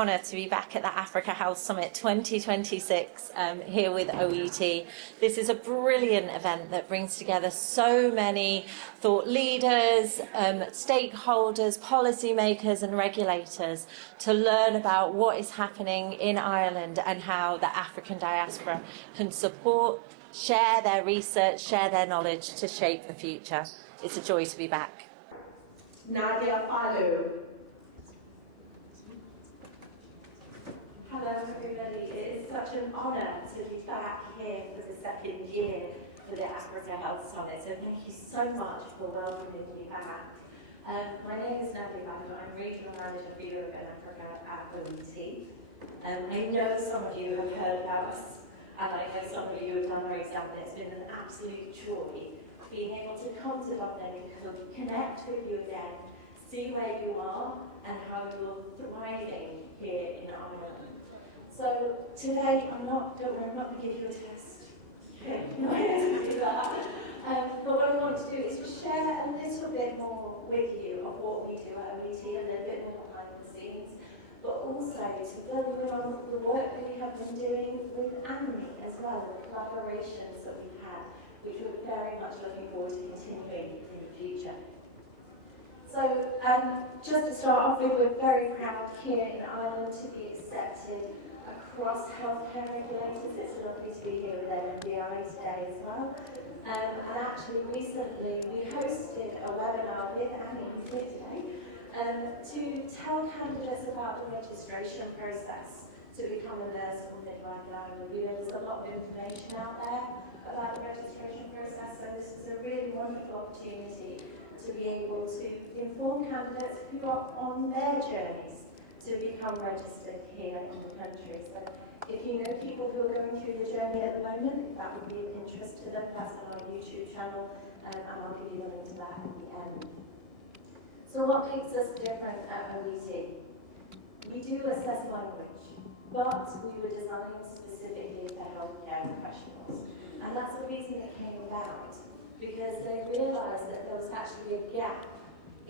honour to be back at the Africa Health Summit 2026 here with OET. This is a brilliant event that brings together so many thought leaders, stakeholders, policymakers and regulators to learn about what is happening in Ireland and how the African diaspora can support, share their research, share their knowledge to shape the future. It's a joy to be back. Nadia Falu. Hello everybody, it is such an honour to be back here for the second year for the Africa Health Summit, so thank you so much for welcoming me back. My name is Nadia Falu, I'm Regional Manager for Europe and Africa at OET. I know some of you have heard about us, and I know some of you have done our exam. It's been an absolute joy being able to come to Dublin and connect with you again, see where you are and how you're thriving here in Ireland. So today, don't worry, I'm not going to give you a test. I'm not going to do that. But what I want to do is just share a little bit more with you of what we do at OET, a little bit more behind the scenes, but also to fill you in on the work that we have been doing with ANMI as well, the collaborations that we've had, which we're very much looking forward to continuing in the future. So, just to start off with, we're very proud here in Ireland to be accepted across healthcare regulators. It's lovely to be here with NMBI today as well. And actually recently we hosted a webinar with Annie, who's here today, to tell candidates about the registration process to become a nurse or midwife in Ireland. You know, there's a lot of information out there about the registration process, so this is a really wonderful opportunity to be able to inform candidates who are on their journeys to become registered here in the country. So if you know people who are going through the journey at the moment, that would be of interest to them. That's on our YouTube channel, and I'll give you a link to that in the end. So what makes us different at OET? We do assess language, but we were designed specifically for healthcare professionals. And that's the reason it came about, because they realised that there was actually a gap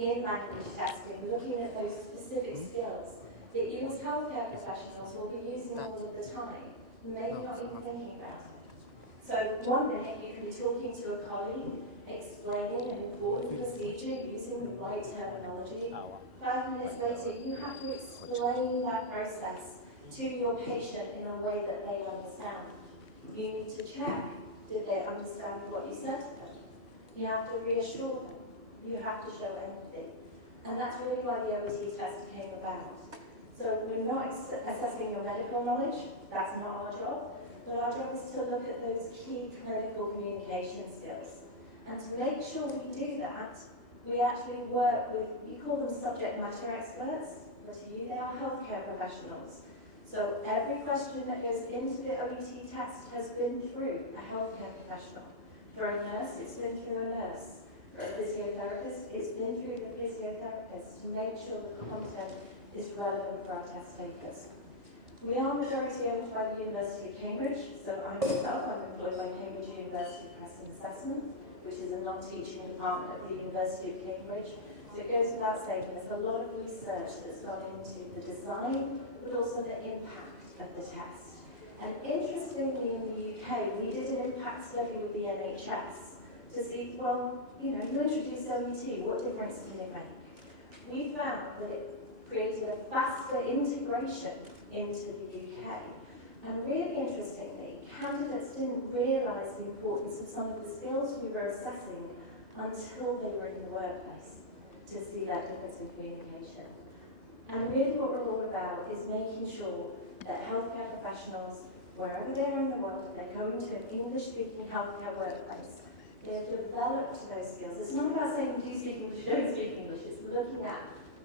in language testing, looking at those specific skills that you as healthcare professionals will be using all of the time, maybe not even thinking about it. So 1 minute you can be talking to a colleague, explaining an important procedure using the right terminology. 5 minutes later, you have to explain that process to your patient in a way that they understand. You need to check, did they understand what you said to them? You have to reassure them. You have to show empathy. And that's really why the OET test came about. So we're not assessing your medical knowledge, that's not our job, but our job is to look at those key clinical communication skills. And to make sure we do that, we actually work with, you call them subject matter experts, but to you they are healthcare professionals. So every question that goes into the OET test has been through a healthcare professional. For a nurse, it's been through a nurse. For a physiotherapist, it's been through the physiotherapist to make sure the content is relevant for our test takers. We are majority owned by the University of Cambridge, so I'm employed by Cambridge University Press and Assessment, which is a non-teaching department at the University of Cambridge. So it goes without saying, there's a lot of research that's gone into the design, but also the impact of the test. And interestingly, in the UK, we did an impact study with the NHS to see, well, you know, you introduce OET, what difference can it make? We found that it created a faster integration into the UK. And really interestingly, candidates didn't realise the importance of some of the skills we were assessing until they were in the workplace to see that difference in communication. And really what we're all about is making sure that healthcare professionals, wherever they are in the world, if they're going to an English-speaking healthcare workplace, they've developed those skills. It's not about saying, do you speak English, don't speak English. It's looking at,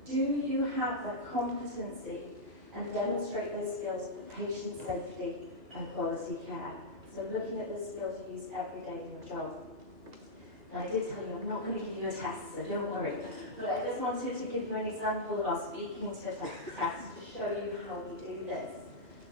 do you have the competency and demonstrate those skills for patient safety and quality care? So looking at the skills you use every day in your job. And I did tell you I'm not going to give you a test, so don't worry. But I just wanted to give you an example of our speaking test to show you how we do this.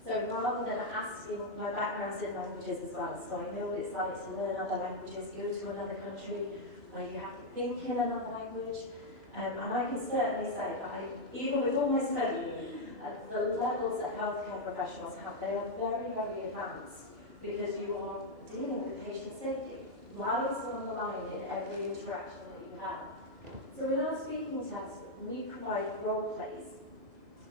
So rather than asking, my background's in languages as well, so I know what it's like to learn other languages, go to another country where you have to think in another language. And I can certainly say that even with all my studying, the levels that healthcare professionals have, they are very, very advanced because you are dealing with patient safety. Lives are on the line in every interaction that you have. So in our speaking test, we provide role plays.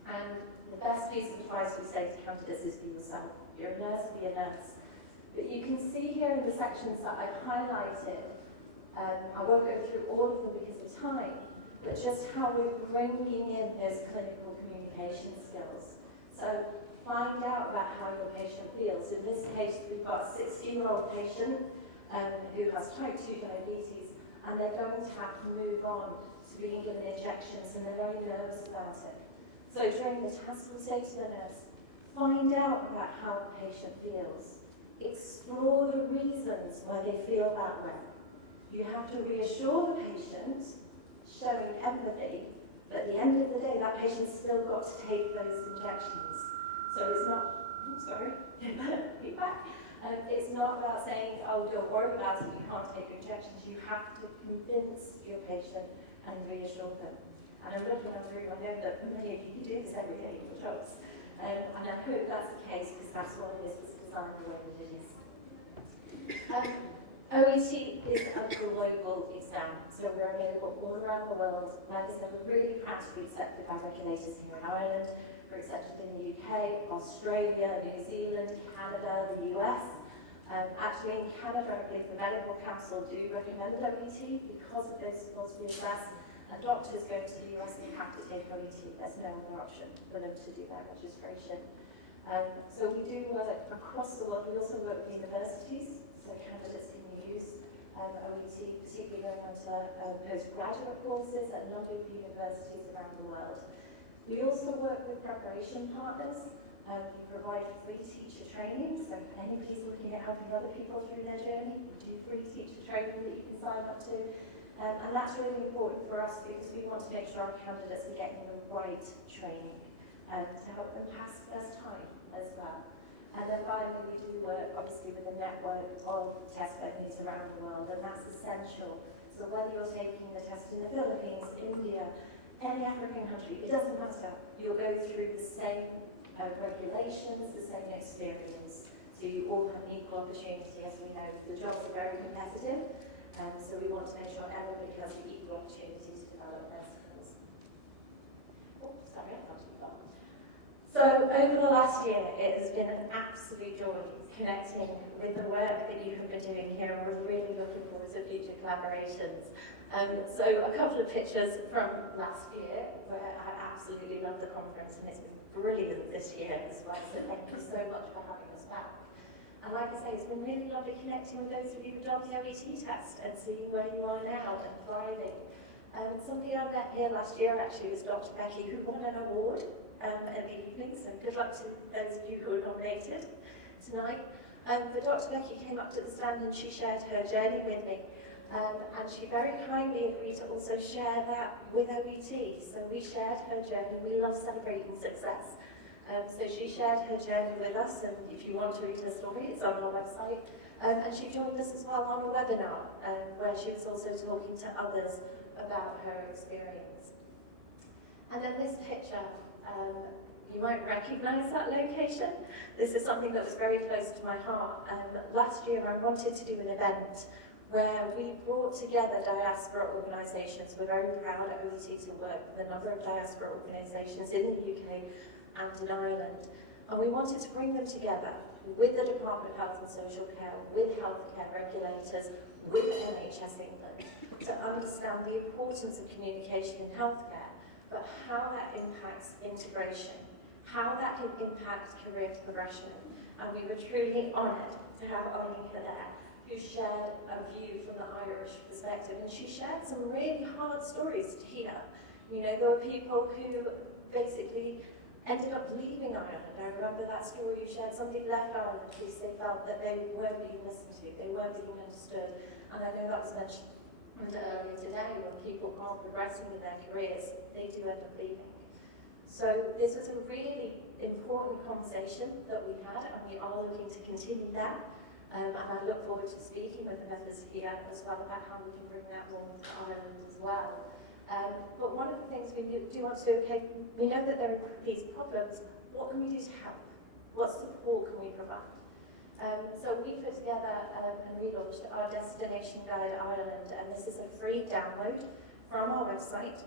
And the best piece of advice we say to candidates is be yourself. If you're a nurse, be a nurse. But you can see here in the sections that I've highlighted, I won't go through all of them because of time, but just how we're bringing in those clinical communication skills. So find out about how your patient feels. In this case, we've got a 16-year-old patient who has type 2 diabetes, and they're going to have to move on to being given injections, and they're very nervous about it. So during the task, we'll say to the nurse, find out about how the patient feels. Explore the reasons why they feel that way. You have to reassure the patient, showing empathy, but at the end of the day, that patient's still got to take those injections. So it's not, feedback. It's not about saying, oh, don't worry about it, you can't take your injections. You have to convince your patient and reassure them. And I'm looking on the room, I know that many of you do this every day in your jobs. And I hope that's the case because that's why this was designed the way that it is. OET is a global exam, so we're available all around the world. Like I said, we're really proud to be accepted by regulators here in Ireland. We're accepted in the UK, Australia, New Zealand, Canada, the US. Actually in Canada, I believe the Medical Council do recommend OET because of those supposed to be less. And doctors going to the US, they have to take OET. There's no other option for them to do that registration. So we do work across the world. We also work with universities, so candidates can use OET, particularly going on to postgraduate courses at a number of universities around the world. We also work with preparation partners. We provide free teacher training, so if anybody's looking at helping other people through their journey, we do free teacher training that you can sign up to. And that's really important for us because we want to make sure our candidates are getting the right training to help them pass first time as well. And then finally, we do work obviously with a network of test venues around the world, and that's essential. So whether you're taking the test in the Philippines, India, any African country, it doesn't matter. You'll go through the same regulations, the same experience. So you all have an equal opportunity, as we know. The jobs are very competitive, and so we want to make sure everybody has the equal opportunity to develop their skills. Oh, sorry, I thought you got. So over the last year, it has been an absolute joy connecting with the work that you have been doing here, and we're really looking forward to future collaborations. So a couple of pictures from last year, where I absolutely love the conference, and it's been brilliant this year as well, so thank you so much for having us back. And like I say, it's been really lovely connecting with those of you who've done the OET test and seeing where you are now and thriving. Somebody I met here last year actually was Dr. Becky, who won an award at the evening, so good luck to those of you who are nominated tonight. But Dr. Becky came up to the stand and she shared her journey with me. And she very kindly agreed to also share that with OET. So we shared her journey. We love celebrating success. So she shared her journey with us, and if you want to read her story, it's on our website. And she joined us as well on a webinar, where she was also talking to others about her experience. And then this picture, you might recognise that location. This is something that was very close to my heart. Last year I wanted to do an event where we brought together diaspora organisations. We're very proud at OET to work with a number of diaspora organisations in the UK and in Ireland. And we wanted to bring them together with the Department of Health and Social Care, with healthcare regulators, with NHS England, to understand the importance of communication in healthcare, but how that impacts integration, how that can impact career progression. And we were truly honoured to have Anika there, who shared a view from the Irish perspective, and she shared some really hard stories to hear. You know, there were people who basically ended up leaving Ireland. I remember that story you shared. Somebody left Ireland because they felt that they weren't being listened to, they weren't being understood. And I know that was mentioned earlier today, when people aren't progressing in their careers, they do end up leaving. So this was a really important conversation that we had, and we are looking to continue that. And I look forward to speaking with the members here as well about how we can bring that on to Ireland as well. But one of the things we do want to do, okay, we know that there are these problems. What can we do to help? What support can we provide? So we put together and relaunched our Destination Guide Ireland, and this is a free download from our website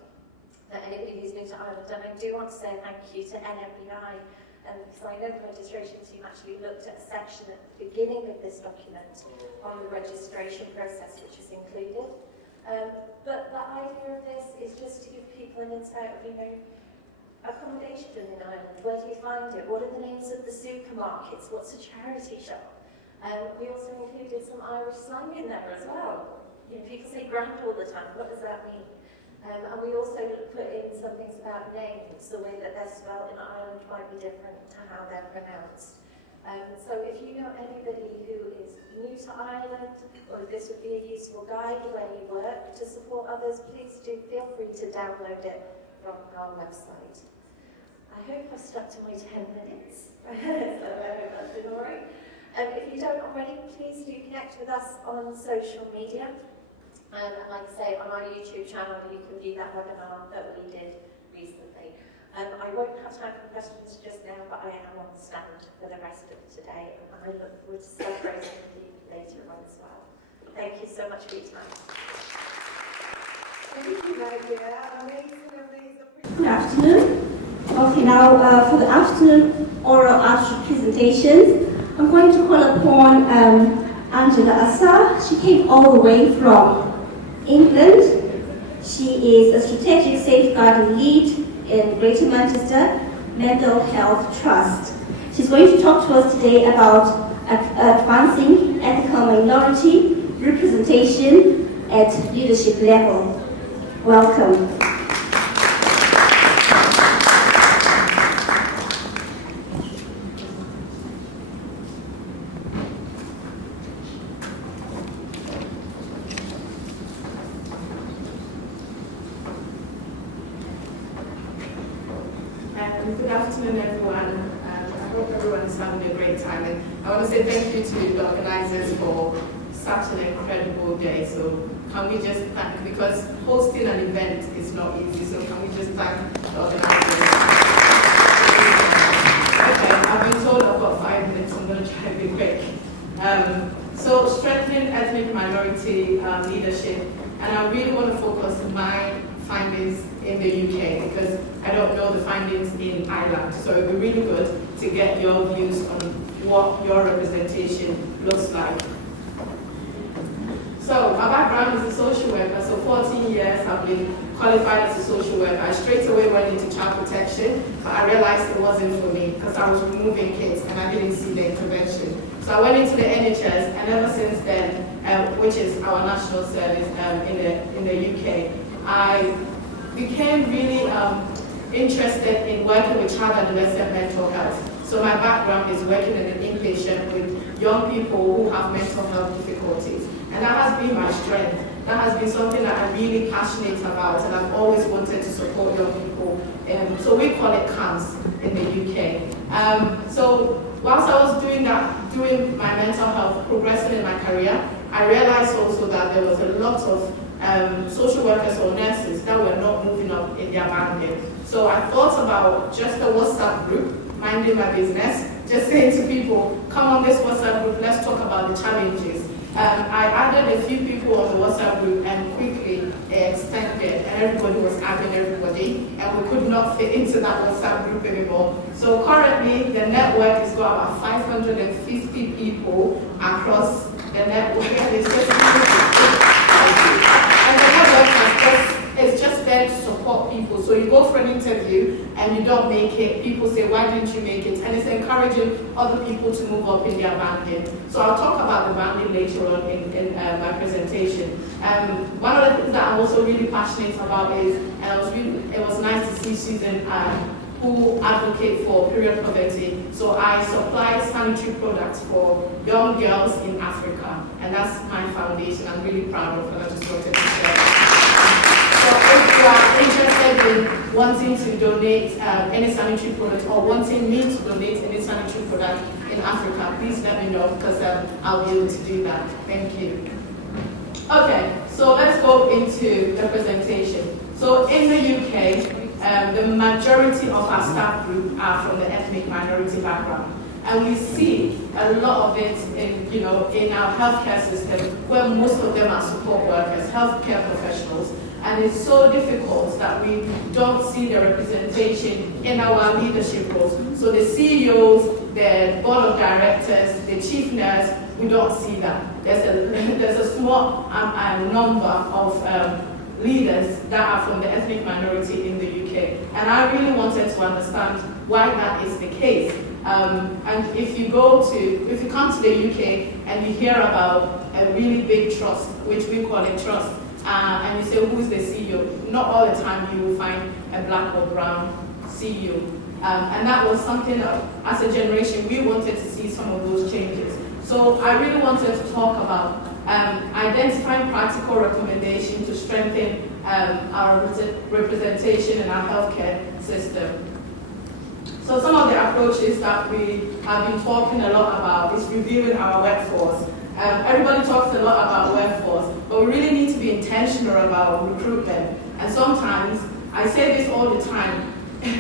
for anybody who's new to Ireland. And I do want to say thank you to NMBI, because I know the registration team actually looked at a section at the beginning of this document on the registration process, which is included. But the idea of this is just to give people an insight of, accommodation in Ireland. Where do you find it? What are the names of the supermarkets? What's a charity shop? We also included some Irish slang in there as well. People say grand all the time. What does that mean? And we also put in some things about names. The way that they're spelled in Ireland might be different to how they're pronounced. So if you know anybody who is new to Ireland, or this would be a useful guide where you work to support others, please do feel free to download it from our website. I hope I've stuck to my 10 minutes, so I hope that's been all right. If you don't already, please do connect with us on social media. And like I say, on our YouTube channel, you can view that webinar that we did recently. I won't have time for questions just now, but I am on stand for the rest of today, and I look forward to celebrating with you later on as well. Thank you so much for your time. Thank you, Nadia. Amazing. Good afternoon. Okay, now for the afternoon oral after presentations, I'm going to call upon Angela Assar. She came all the way from England. She is a strategic safeguarding lead in Greater Manchester Mental Health Trust. She's going to talk to us today about advancing ethical minority representation at leadership level. Welcome. Good afternoon, everyone. I hope everyone is having a great time. And I want to say thank you to the organizers for such an incredible day. So can we just thank, because hosting an event is not easy, so can we just thank the organizers? Okay, I've been told I've got 5 minutes, I'm going to try to be quick. So strengthening ethnic minority leadership, and I really want to focus my findings in the UK because I don't know the findings in Ireland. So it would be really good to get your views on what your representation looks like. So my background is a social worker, so 14 years I've been qualified as a social worker. I straight away went into child protection, but I realized it wasn't for me because I was removing kids and I didn't see the intervention. So I went into the NHS, and ever since then, which is our national service in the UK, I became really interested in working with child and adolescent mental health. So my background is working in an inpatient with young people who have mental health difficulties. And that has been my strength. That has been something that I'm really passionate about, and I've always wanted to support young people. So we call it CAMS in the UK. So whilst I was doing my mental health, progressing in my career, I realized also that there was a lot of social workers or nurses that were not moving up in their banding. So I thought about just a WhatsApp group, minding my business, just saying to people, come on this WhatsApp group, let's talk about the challenges. I added a few people on the WhatsApp group and quickly extended, and everybody was adding everybody, and we could not fit into that WhatsApp group anymore. So currently, the network has got about 550 people across the network, and it's just and the network is just there to support people. So you go for an interview and you don't make it, people say, why didn't you make it? And it's encouraging other people to move up in their banding. So I'll talk about the banding later on in my presentation. One of the things that I'm also really passionate about is, and it was nice to see Susan who advocate for period poverty. So I supply sanitary products for young girls in Africa, and that's my foundation. I'm really proud of, and I just wanted to share. So if you are interested in wanting to donate any sanitary product or wanting me to donate any sanitary product in Africa, please let me know because I'll be able to do that. Thank you. Okay, so let's go into the presentation. So in the UK, the majority of our staff group are from the ethnic minority background. And we see a lot of it in our healthcare system, where most of them are support workers, healthcare professionals. And it's so difficult that we don't see the representation in our leadership roles. So the CEOs, the board of directors, the chief nurse, we don't see that. There's a small number of leaders that are from the ethnic minority in the UK. And I really wanted to understand why that is the case. And if you come to the UK and you hear about a really big trust, which we call a trust, and you say, who's the CEO? Not all the time you will find a black or brown CEO. And that was something that, as a generation, we wanted to see some of those changes. So I really wanted to talk about identifying practical recommendations to strengthen our representation in our healthcare system. So some of the approaches that we have been talking a lot about is reviewing our workforce. Everybody talks a lot about workforce, but we really need to be intentional about recruitment. And sometimes, I say this all the time,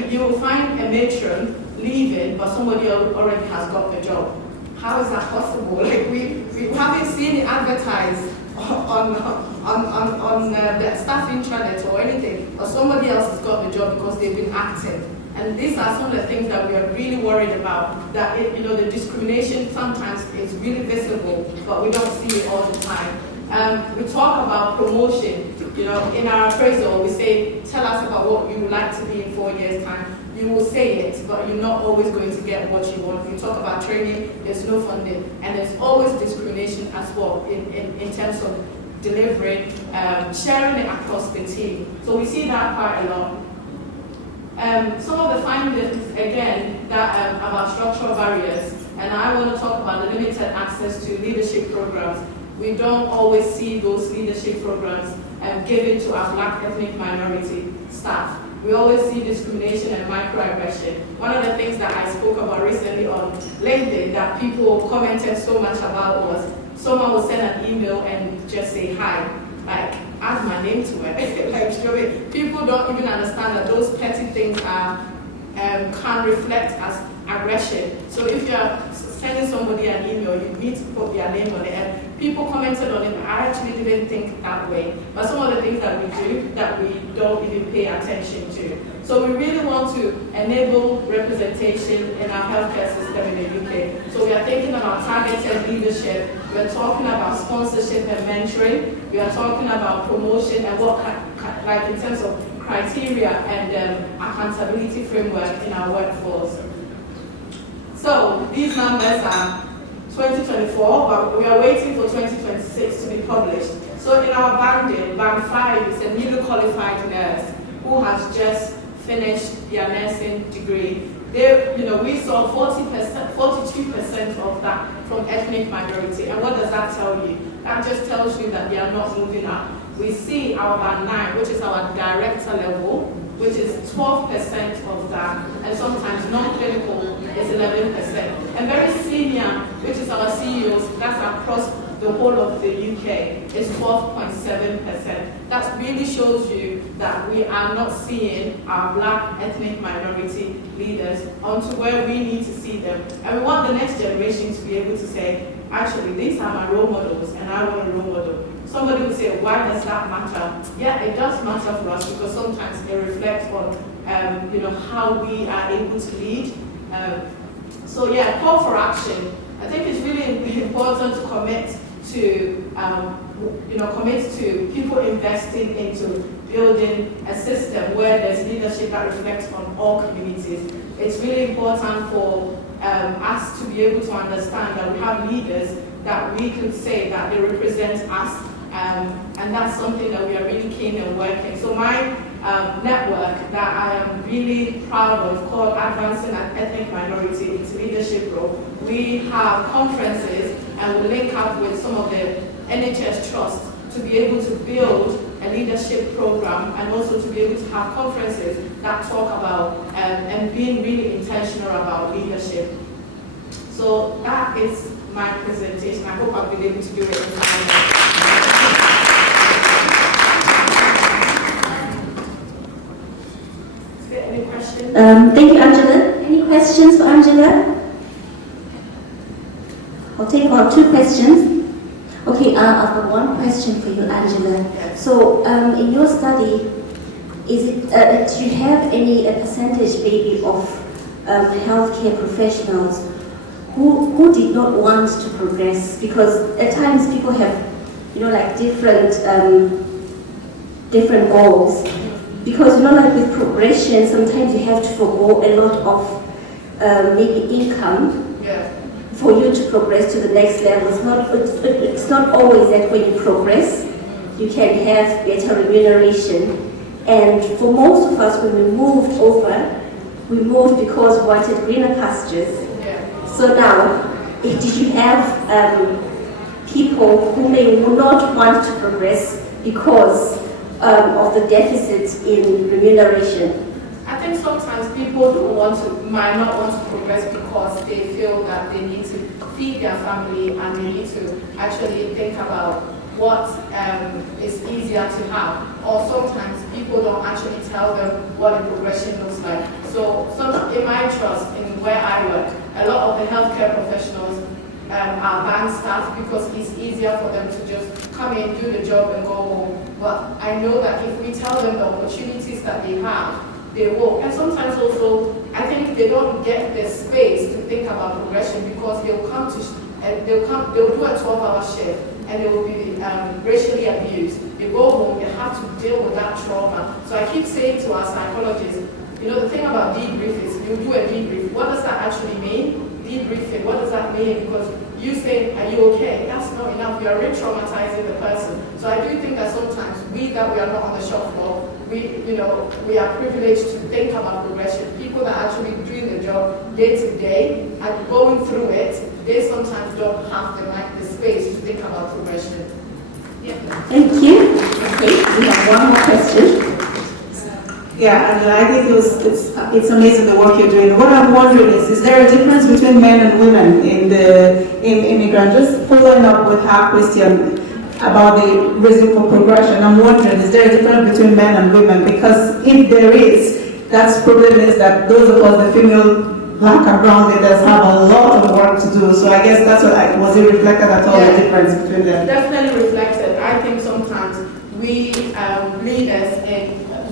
you will find a matron leaving, but somebody already has got the job. How is that possible? Like we haven't seen it advertised on the staff intranet or anything, or somebody else has got the job because they've been active. And these are some of the things that we are really worried about, that the discrimination sometimes is really visible, but we don't see it all the time. We talk about promotion. In our appraisal, we say, tell us about what you would like to be in 4 years' time. You will say it, but you're not always going to get what you want. We talk about training, there's no funding, and there's always discrimination as well in terms of delivering, sharing it across the team. So we see that quite a lot. Some of the findings, again, that about structural barriers, and I want to talk about the limited access to leadership programs. We don't always see those leadership programs given to our black ethnic minority staff. We always see discrimination and microaggression. One of the things that I spoke about recently on LinkedIn that people commented so much about was someone will send an email and just say hi, like add my name to it. Like, people don't even understand that those petty things can reflect as aggression. So if you're sending somebody an email, you need to put their name on it. And people commented on it, I actually didn't think that way. But some of the things that we do that we don't even pay attention to. So we really want to enable representation in our healthcare system in the UK. So we are thinking about targeted leadership. We are talking about sponsorship and mentoring. We are talking about promotion and what, like in terms of criteria and accountability framework in our workforce. So these numbers are 2024, but we are waiting for 2026 to be published. So in our banding, band 5 is a newly qualified nurse who has just finished their nursing degree. We saw 42% of that from ethnic minority. And what does that tell you? That just tells you that they are not moving up. We see our band 9, which is our director level, which is 12% of that, and sometimes non-clinical is 11%. And very senior, which is our CEOs, that's across the whole of the UK, is 12.7%. That really shows you that we are not seeing our black ethnic minority leaders onto where we need to see them. And we want the next generation to be able to say, actually, these are my role models, and I want a role model. Somebody would say, why does that matter? Yeah, it does matter for us because sometimes it reflects on how we are able to lead. So yeah, call for action. I think it's really important to commit to people investing into building a system where there's leadership that reflects on all communities. It's really important for us to be able to understand that we have leaders that we could say that they represent us, and that's something that we are really keen on working. So my network that I am really proud of, called Advancing an Ethnic Minority into Leadership Role, we have conferences and we link up with some of the NHS trusts to be able to build a leadership program and also to be able to have conferences that talk about and being really intentional about leadership. So that is my presentation. I hope I've been able to do it in time. Thank you, Angela. Any questions for Angela? I'll take about 2 questions. Okay, I've got one question for you, Angela. Yes. So, in your study, is it, do you have any percentage maybe of healthcare professionals who did not want to progress? Because at times people have, like different goals. Because like with progression, sometimes you have to forgo a lot of maybe income for you to progress to the next level. It's not always that when you progress, you can have better remuneration. And for most of us, when we moved over, we moved because we wanted greener pastures. So now, did you have people who would not want to progress because of the deficit in remuneration? I think sometimes people might not want to progress because they feel that they need to feed their family and they need to actually think about what is easier to have. Or sometimes people don't actually tell them what a progression looks like. So in my trust, in where I work, a lot of the healthcare professionals are bank staff because it's easier for them to just come in, do the job and go home. But I know that if we tell them the opportunities that they have, they will. And sometimes also, I think they don't get the space to think about progression because they'll do a 12-hour shift and they will be racially abused. They go home, they have to deal with that trauma. So I keep saying to our psychologists, the thing about debrief is you do a debrief. What does that actually mean? Debriefing, what does that mean? Because you say, are you okay? That's not enough. You are re-traumatizing the person. So I do think that sometimes we are not on the shop floor, we are privileged to think about progression. People that are actually doing the job day to day and going through it, they sometimes don't have the space to think about progression. Yeah. Thank you. Okay, we have one more question. Yeah, and I think it's amazing the work you're doing. What I'm wondering is there a difference between men and women in immigrant? Just following up with her question about the reason for progression, I'm wondering, is there a difference between men and women? Because if there is, that's problem is that those of us, the female black and brown leaders, have a lot of work to do. So I guess that's what was it reflected at all, the difference between them? Definitely reflected. I think sometimes we leaders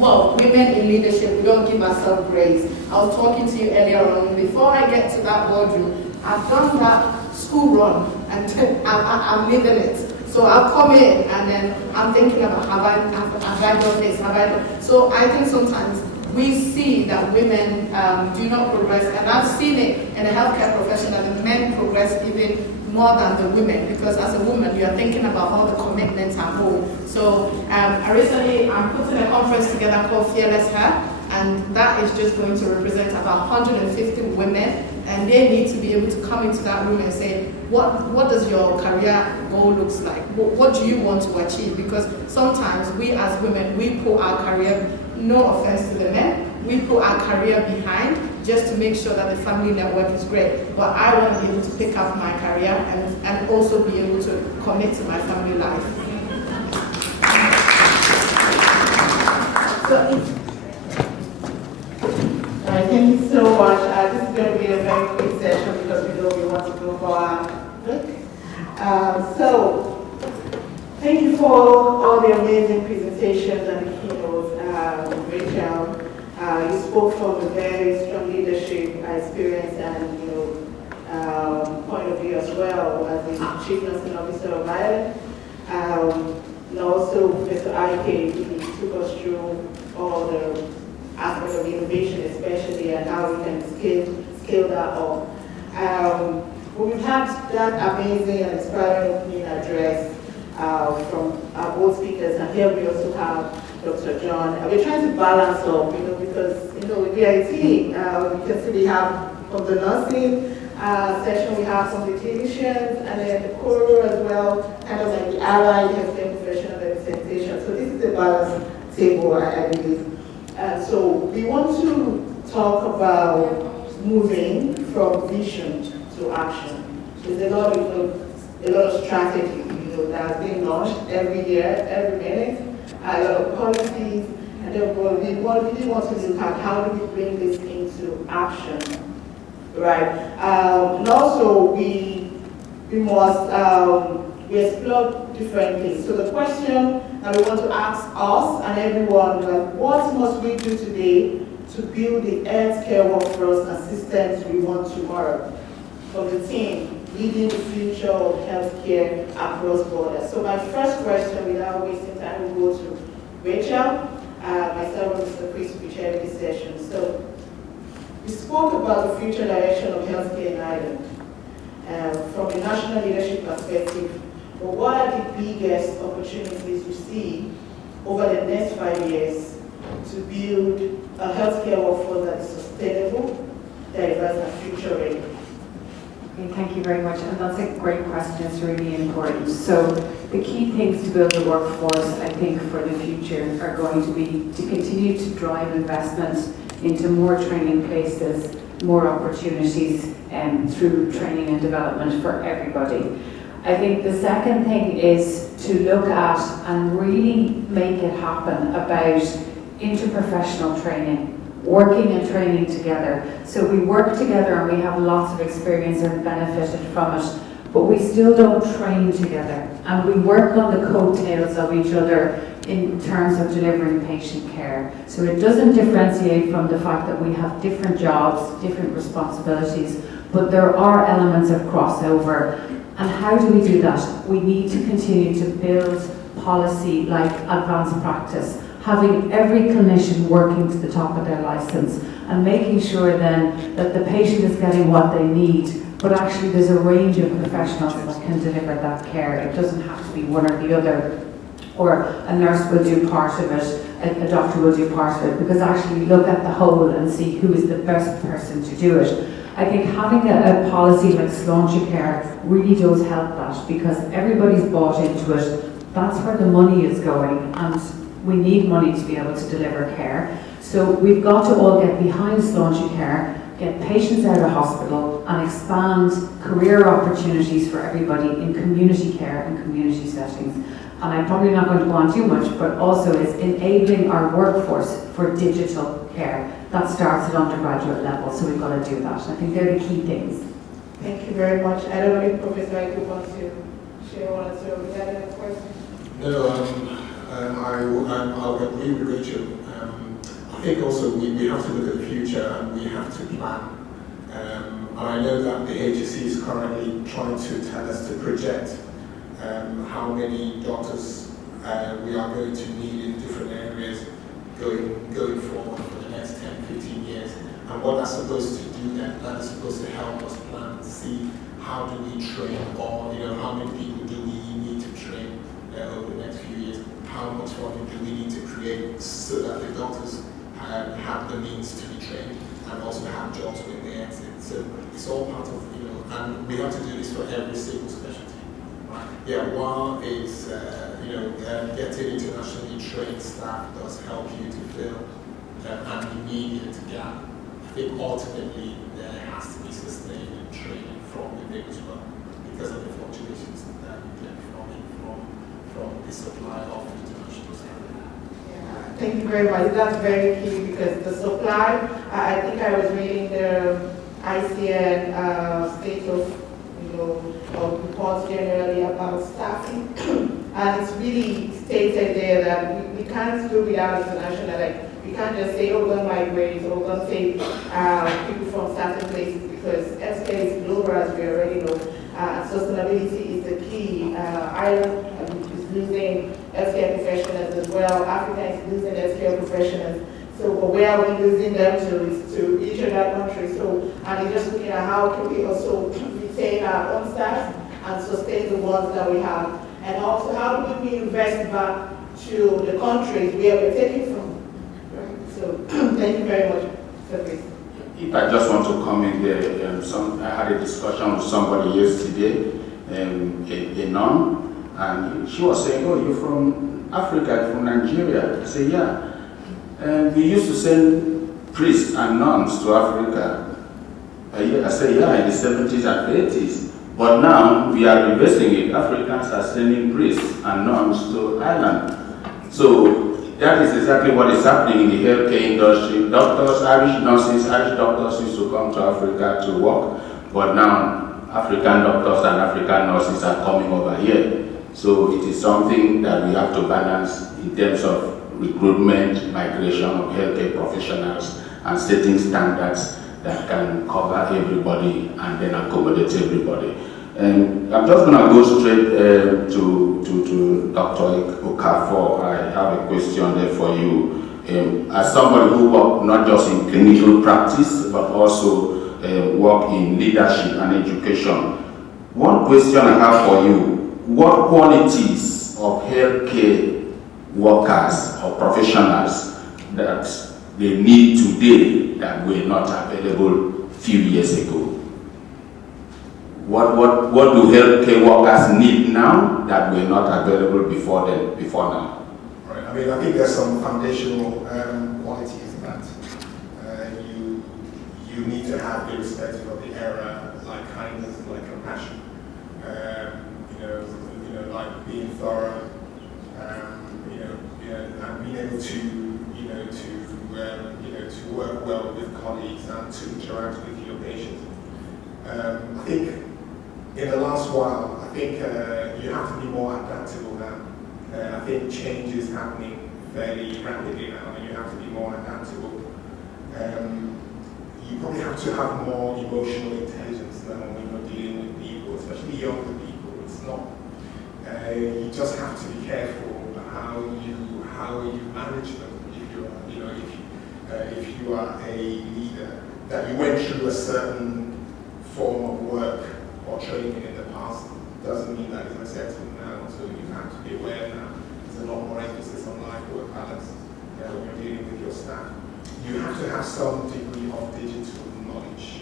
women in leadership, we don't give ourselves grace. I was talking to you earlier on. Before I get to that boardroom, I've done that school run and I'm living it. So I'll come in and then I'm thinking about have I done this? So I think sometimes we see that women do not progress, and I've seen it in the healthcare profession that the men progress even more than the women, because as a woman you are thinking about all the commitments at home. So I'm putting a conference together called Fearless Her, and that is just going to represent about 150 women, and they need to be able to come into that room and say, what does your career goal looks like? What do you want to achieve? Because sometimes we as women, we put our career, no offense to the men, we put our career behind just to make sure that the family network is great. But I want to be able to pick up my career and also be able to commit to my family life. Thank you so much. This is going to be a very quick session because we know we want to go for our break. So, thank you for all the amazing presentations and the keynotes. Rachel, you spoke from a very strong leadership experience and point of view as well as the Chief Nursing Officer of Ireland. And also, Mr. Ike, he took us through all the aspects of innovation, especially, and how we can scale that up. We've had that amazing and inspiring opening address from our board speakers, and here we also have Dr. John. And we're trying to balance up, because we are a team. We can see we have from the nursing session, we have some clinicians, and then the core as well, kind of like the allied healthcare professional representation. So this is a balanced table, I believe. So we want to talk about moving from vision to action. There's a lot of strategy, that has been launched every year, every minute, a lot of policies, And then we really want to look at how do we bring this into action, right? And also we must we explore different things. So the question that we want to ask us and everyone, like, what must we do today to build the healthcare workforce and systems we want tomorrow? From the team leading the future of healthcare across borders. So my first question, without wasting time, will go to Rachel. Myself and Mr. Chris will be chairing this session. So we spoke about the future direction of healthcare in Ireland from a national leadership perspective. But what are the biggest opportunities you see over the next 5 years to build a healthcare workforce that is sustainable, diverse, and future ready? Okay, thank you very much, and that's a great question. It's really important. So the key things to build a workforce, I think, for the future are going to be to continue to drive investment into more training places, more opportunities through training and development for everybody. I think the second thing is to look at and really make it happen about interprofessional training, working and training together. So we work together and we have lots of experience and benefited from it, but we still don't train together. And we work on the coattails of each other in terms of delivering patient care. So it doesn't differentiate from the fact that we have different jobs, different responsibilities, but there are elements of crossover. And how do we do that? We need to continue to build policy like advanced practice, having every clinician working to the top of their license and making sure then that the patient is getting what they need, but actually there's a range of professionals that can deliver that care. It doesn't have to be one or the other, or a nurse will do part of it, a doctor will do part of it, because actually look at the whole and see who is the best person to do it. I think having a policy like Sláintecare really does help that, because everybody's bought into it. That's where the money is going, and we need money to be able to deliver care. So we've got to all get behind Sláintecare, get patients out of hospital, and expand career opportunities for everybody in community care and community settings. And I'm probably not going to go on too much, but also is enabling our workforce for digital care. That starts at undergraduate level, so we've got to do that. I think they're the key things. Thank you very much. I don't know if Professor Aiko wants to share one or two. Is that a question? No, I'll agree with Rachel. I think also we have to look at the future and we have to plan. And I know that the HSC is currently trying to tell us to project how many doctors we are going to need in different areas going forward for the next 10, 15 years. And what that's supposed to do then, that is supposed to help us plan and see how do we train, or how many people do we need to train over the next few years. How much funding do we need to create so that the doctors have the means to be trained and also have jobs when they exit. So it's all part of, and we have to do this for every single specialty. Right? Yeah, one is, getting internationally trained staff does help you to fill an immediate gap. I think ultimately there has to be sustained training from within as well because of the fluctuations that we get from the supply of international staff. Yeah, thank you very much. That's very key because the supply, I think I was reading the ICN state of reports generally about staffing, and it's really stated there that we can't do without international. Like we can't just say, oh, we're going to migrate, or we're going to take people from certain places, because healthcare is global, as we already know. Sustainability is the key. Ireland is losing healthcare professionals as well. Africa is losing healthcare professionals. So, but where are we losing them to? Is to each other country. So, and it's just looking at how can we also retain our own staff and sustain the ones that we have, and also how do we invest back to the countries where we're taking from. Right? So, thank you very much, Service. If I just want to comment there, I had a discussion with somebody yesterday, a nun, and she was saying, oh, you're from Africa, from Nigeria. I say, yeah. And we used to send priests and nuns to Africa. I say, yeah, in the 70s and 80s. But now we are reversing it. Africans are sending priests and nuns to Ireland. So that is exactly what is happening in the healthcare industry. Doctors, Irish nurses, Irish doctors used to come to Africa to work, but now African doctors and African nurses are coming over here. So it is something that we have to balance in terms of recruitment, migration of healthcare professionals, and setting standards that can cover everybody and then accommodate everybody. And I'm just going to go straight to Dr. Okafor. I have a question there for you. As somebody who works not just in clinical practice, but also work in leadership and education, one question I have for you: what qualities of healthcare workers or professionals that they need today that were not available a few years ago? What do healthcare workers need now that were not available before now? Right. I mean, I think there's some foundational qualities that you need to have irrespective of the era, like kindness, like compassion, like being thorough, and being able to work well with colleagues and to interact with your patients. I think in the last while, I think you have to be more adaptable now. I think change is happening fairly rapidly now, and you have to be more adaptable. You probably have to have more emotional intelligence now when you're dealing with people, especially younger people. It's not. You just have to be careful how you manage them. If you are a leader, that you went through a certain form of work or training in the past doesn't mean that it's acceptable now. So you have to be aware now. There's a lot more emphasis on life-work balance when you're dealing with your staff. You have to have some degree of digital knowledge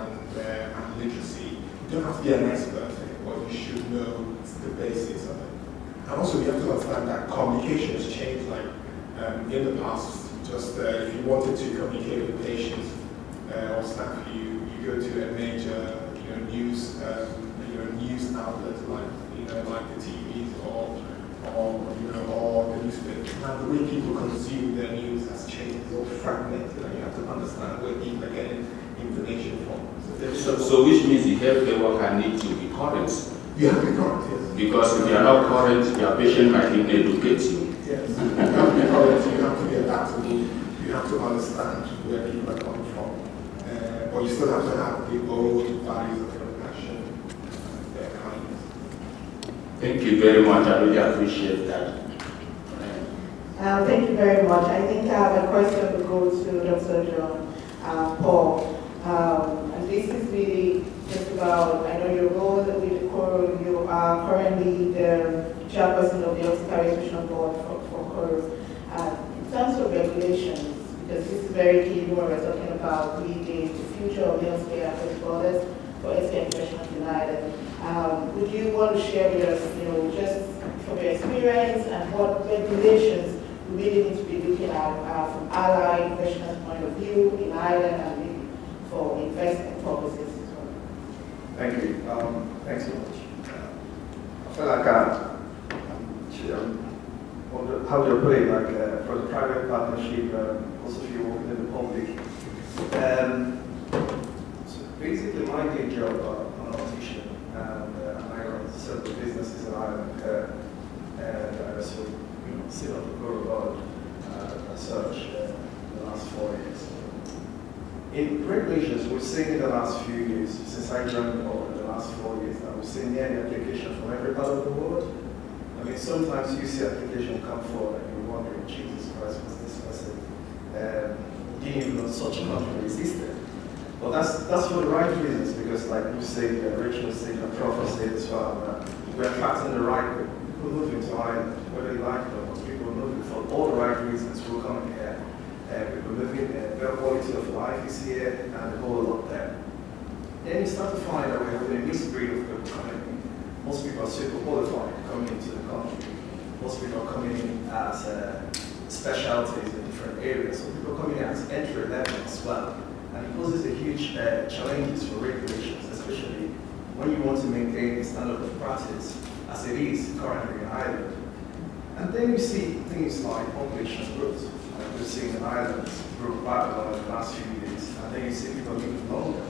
and literacy. You don't have to be an expert in it, but you should know the basics of it. And also, you have to understand that communication has changed. Like in the past, just if you wanted to communicate with patients or staff, you go to a major news outlet like the TVs or the newspaper. Now the way people consume their news has changed. It's all fragmented, and you have to understand where people are getting information from. So which means the healthcare worker needs to be current. You have to be current, yes. Because if you are not current, your patient might even educate you. Yes, you have to be current, you have to be adaptable, you have to understand where people are coming from. But you still have to have the old values of compassion and kindness. Thank you very much. I really appreciate that. Thank you very much. I think the question will go to Dr. John Paul. And this is really just about, I know your role with the Coro. You are currently the chairperson of the Hospitalization Board for Coro. In terms of regulations, because this is very key when we're talking about leading the future of healthcare affairs borders for healthcare professionals in Ireland. Would you want to share with us, just from your experience and what regulations we really need to be looking at from allied professionals' point of view in Ireland and maybe for investment purposes as well? Thank you. Thanks so much. I feel like how do you put it? Like for the private partnership, also if you work in the public. So basically, my day job, I'm an optician, and I run several businesses in Ireland, and I also sit on the Coro board as such the last 4 years. In regulations, we've seen in the last few years, since I joined the board in the last 4 years, that we've seen many applications from every part of the world. I mean, sometimes you see application come forward and you're wondering, Jesus Christ, what's this person? Didn't even know such a country existed. But that's for the right reasons, because like you say, Rachel said, and Prophet said as well, we're attracting the right people. People moving to Ireland, whether you like it or not, people moving for all the right reasons will come here. People moving, better quality of life is here, and the whole lot there. Then you start to find that we're having a mixed breed of people coming in. Most people are super qualified coming into the country. Most people are coming in as specialties in different areas. So people are coming in as entry level as well. And it poses a huge challenges for regulations, especially when you want to maintain a standard of practice as it is currently in Ireland. And then you see things like population growth. We've seen Ireland grow quite a lot in the last few years, and then you see people living longer,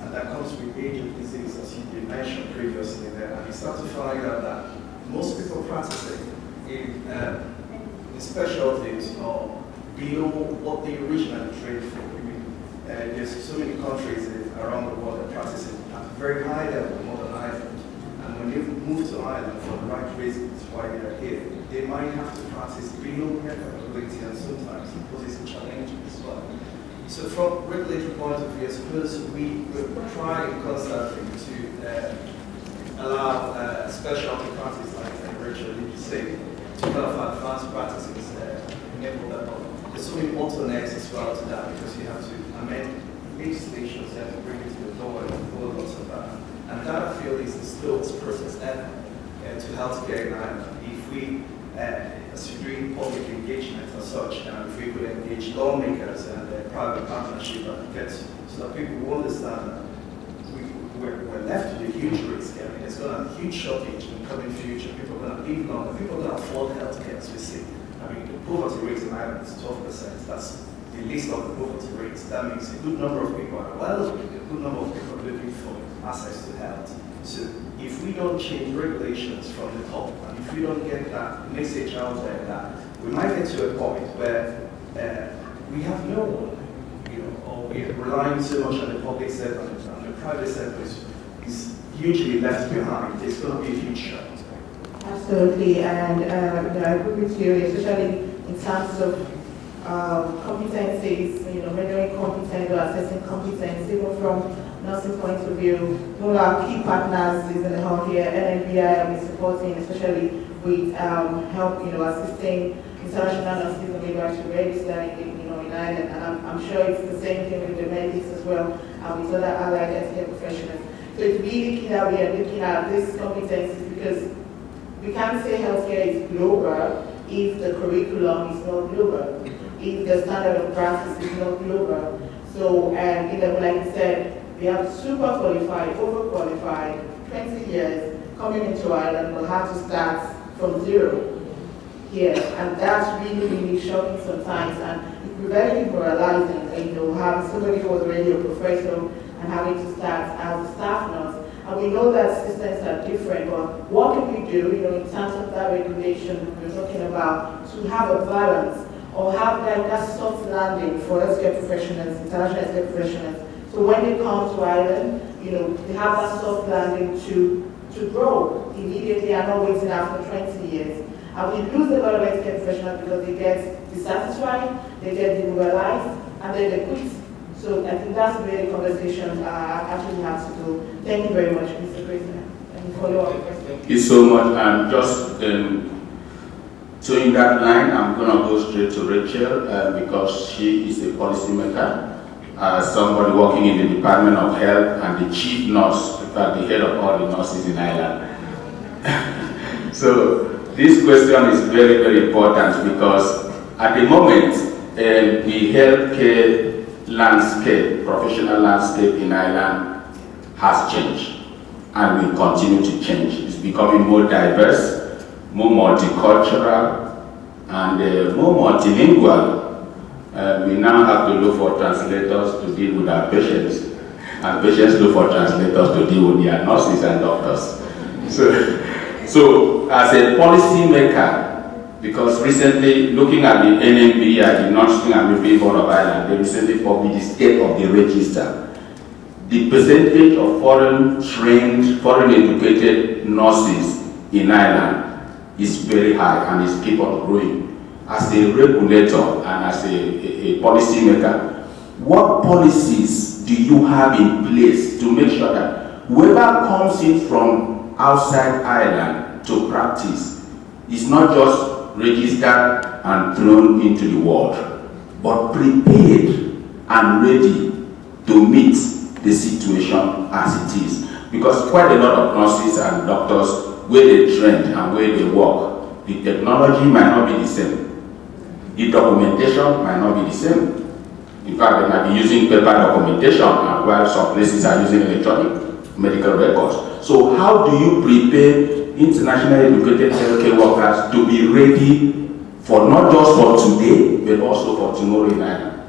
and that comes with age of disease, as you mentioned previously there, and you start to find out that most people practicing in specialties are below what they originally trained for. There's so many countries around the world that practice at a very high level more than Ireland. And when they move to Ireland for the right reasons why they are here, they might have to practice below their capability, and sometimes it poses a challenge as well. So from a regulatory point of view, I suppose we're trying constantly to allow specialty practice like Rachel you say, to develop advanced practices, enable that. There's so many bottlenecks as well to that, because you have to amend legislations and bring it to the door and all lots of that. And that I feel is the slowest process ever to healthcare in Ireland. If we, as we're doing public engagement and such, and if we could engage lawmakers and private partnership advocates, so that people will understand that we're left with a huge risk. I mean, there's going to be a huge shortage in the coming future. People are going to live longer. People are going to afford healthcare, as we see. I mean, the poverty rate in Ireland is 12%. That's the least of the poverty rates. That means a good number of people are well, a good number of people are looking for access to health. So if we don't change regulations from the top, and if we don't get that message out there, that we might get to a point where we have no one, or we're relying so much on the public sector, and the private sector is hugely left behind. It's going to be a huge shock. Absolutely, and I agree with you, especially in terms of competencies, measuring competence or assessing competence, even from nursing point of view. One of our key partners is in the hall here, NNBI, and we're supporting, especially with help, assisting international nurses and midwives to register in Ireland, and I'm sure it's the same thing with the medics as well, and with other allied healthcare professionals. So it's really key that we are looking at these competencies, because we can't say healthcare is global if the curriculum is not global, if the standard of practice is not global. So, like you said, we have super qualified, overqualified, 20 years coming into Ireland, will have to start from zero here. And that's really, really shocking sometimes. And it can be very demoralizing, having somebody who was already a professor and having to start as a staff nurse. And we know that systems are different, but what can we do, in terms of that regulation we're talking about, to have a balance, or have that soft landing for healthcare professionals, international healthcare professionals. So when they come to Ireland, they have that soft landing to grow immediately and not waiting after 20 years. And we lose a lot of healthcare professionals because they get dissatisfied, they get demoralized, and then they quit. So I think that's where the conversation actually has to go. Thank you very much, Mr. President. And follow-up question. Thank you so much. And just so in that line, I'm going to go straight to Rachel because she is a policymaker. Somebody working in the Department of Health and the chief nurse, in fact, the head of all the nurses in Ireland. So this question is very, very important because at the moment, the healthcare landscape, professional landscape in Ireland has changed and will continue to change. It's becoming more diverse, more multicultural, and more multilingual. We now have to look for translators to deal with our patients, and patients look for translators to deal with their nurses and doctors. So as a policy maker, because recently, looking at the NNBI, the Nursing and Midwifery Board of Ireland, they recently published the state of the register. The percentage of foreign-trained, foreign-educated nurses in Ireland is very high and is keep on growing. As a regulator and as a policy maker, what policies do you have in place to make sure that whoever comes in from outside Ireland to practice is not just registered and thrown into the world, but prepared and ready to meet the situation as it is? Because quite a lot of nurses and doctors, where they train and where they work, the technology might not be the same. The documentation might not be the same. In fact, they might be using paper documentation, while some places are using electronic medical records. So how do you prepare internationally educated healthcare workers to be ready for not just for today, but also for tomorrow in Ireland?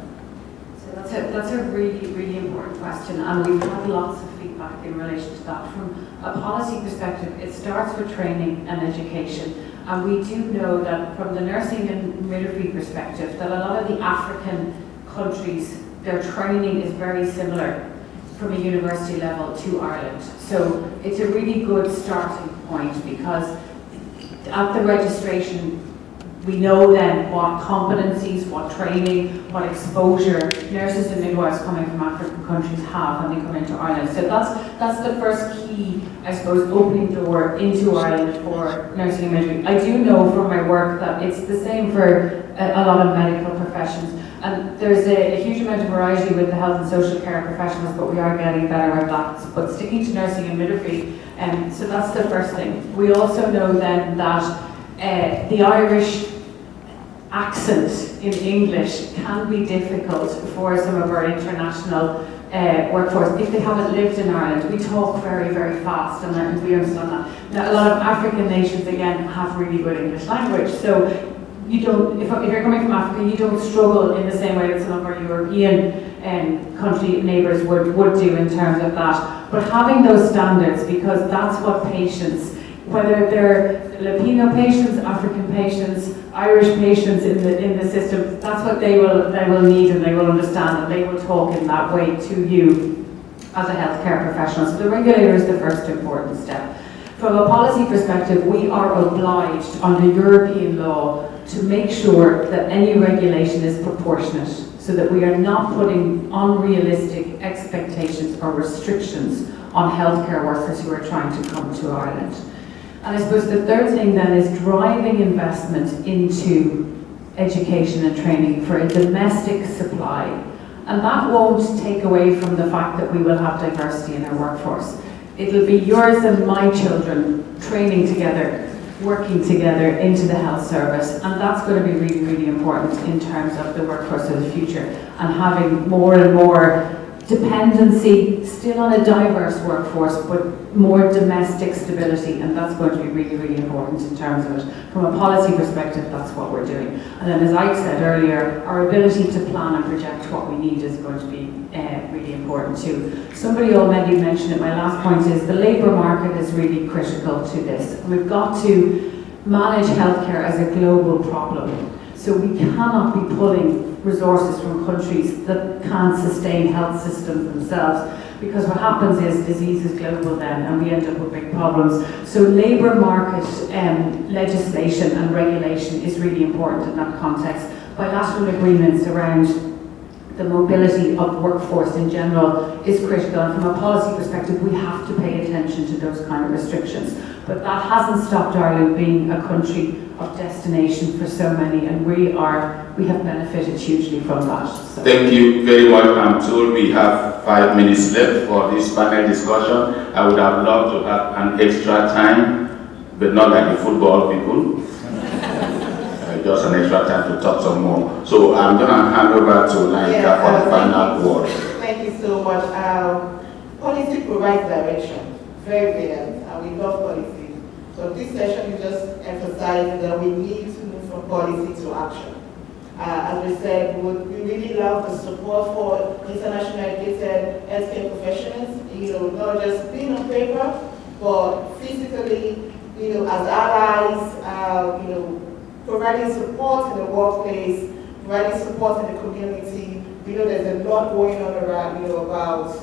So that's a really, really important question, and we've had lots of feedback in relation to that. From a policy perspective, it starts with training and education. And we do know that from the nursing and midwifery perspective, that a lot of the African countries, their training is very similar from a university level to Ireland. So it's a really good starting point, because at the registration, we know then what competencies, what training, what exposure nurses and midwives coming from African countries have when they come into Ireland. So that's the first key, I suppose, opening door into Ireland for nursing and midwifery. I do know from my work that it's the same for a lot of medical professions. And there's a huge amount of variety with the health and social care professionals, but we are getting better at that. But sticking to nursing and midwifery, so that's the first thing. We also know then that the Irish accent in English can be difficult for some of our international workforce if they haven't lived in Ireland. We talk very, very fast, and we understand that. Now, a lot of African nations, again, have really good English language, so you don't, if you're coming from Africa, you don't struggle in the same way that some of our European country neighbours would do in terms of that. But having those standards, because that's what patients, whether they're Filipino patients, African patients, Irish patients in the system, that's what they will need, and they will understand, and they will talk in that way to you as a healthcare professional. So the regulator is the first important step. From a policy perspective, we are obliged under European law to make sure that any regulation is proportionate, so that we are not putting unrealistic expectations or restrictions on healthcare workers who are trying to come to Ireland. And I suppose the third thing then is driving investment into education and training for a domestic supply. And that won't take away from the fact that we will have diversity in our workforce. It'll be yours and my children training together, working together into the health service. And that's going to be really, really important in terms of the workforce of the future, and having more and more dependency still on a diverse workforce, but more domestic stability, and that's going to be really, really important in terms of it. From a policy perspective, that's what we're doing. And then, as I said earlier, our ability to plan and project what we need is going to be really important too. Somebody already mentioned it, my last point is the labour market is really critical to this. We've got to manage healthcare as a global problem. So we cannot be pulling resources from countries that can't sustain health systems themselves, because what happens is disease is global then, and we end up with big problems. So labour market legislation and regulation is really important in that context. Bilateral agreements around the mobility of workforce in general is critical, and from a policy perspective we have to pay attention to those kind of restrictions. But that hasn't stopped Ireland being a country of destination for so many, and we have benefited hugely from that. So. Thank you very much. I'm told we have 5 minutes left for this panel discussion. I would have loved to have an extra time, but not like the football people. Just an extra time to talk some more. So I'm going to hand over to Laika for the final word. Thank you so much. Policy provides direction, very brilliant, and we love policy. So this session is just emphasizing that we need to move from policy to action. As we said, we really love the support for internationally educated healthcare professionals, not just being on paper, but physically, as allies, providing support in the workplace, providing support in the community. We know there's a lot going on around, about,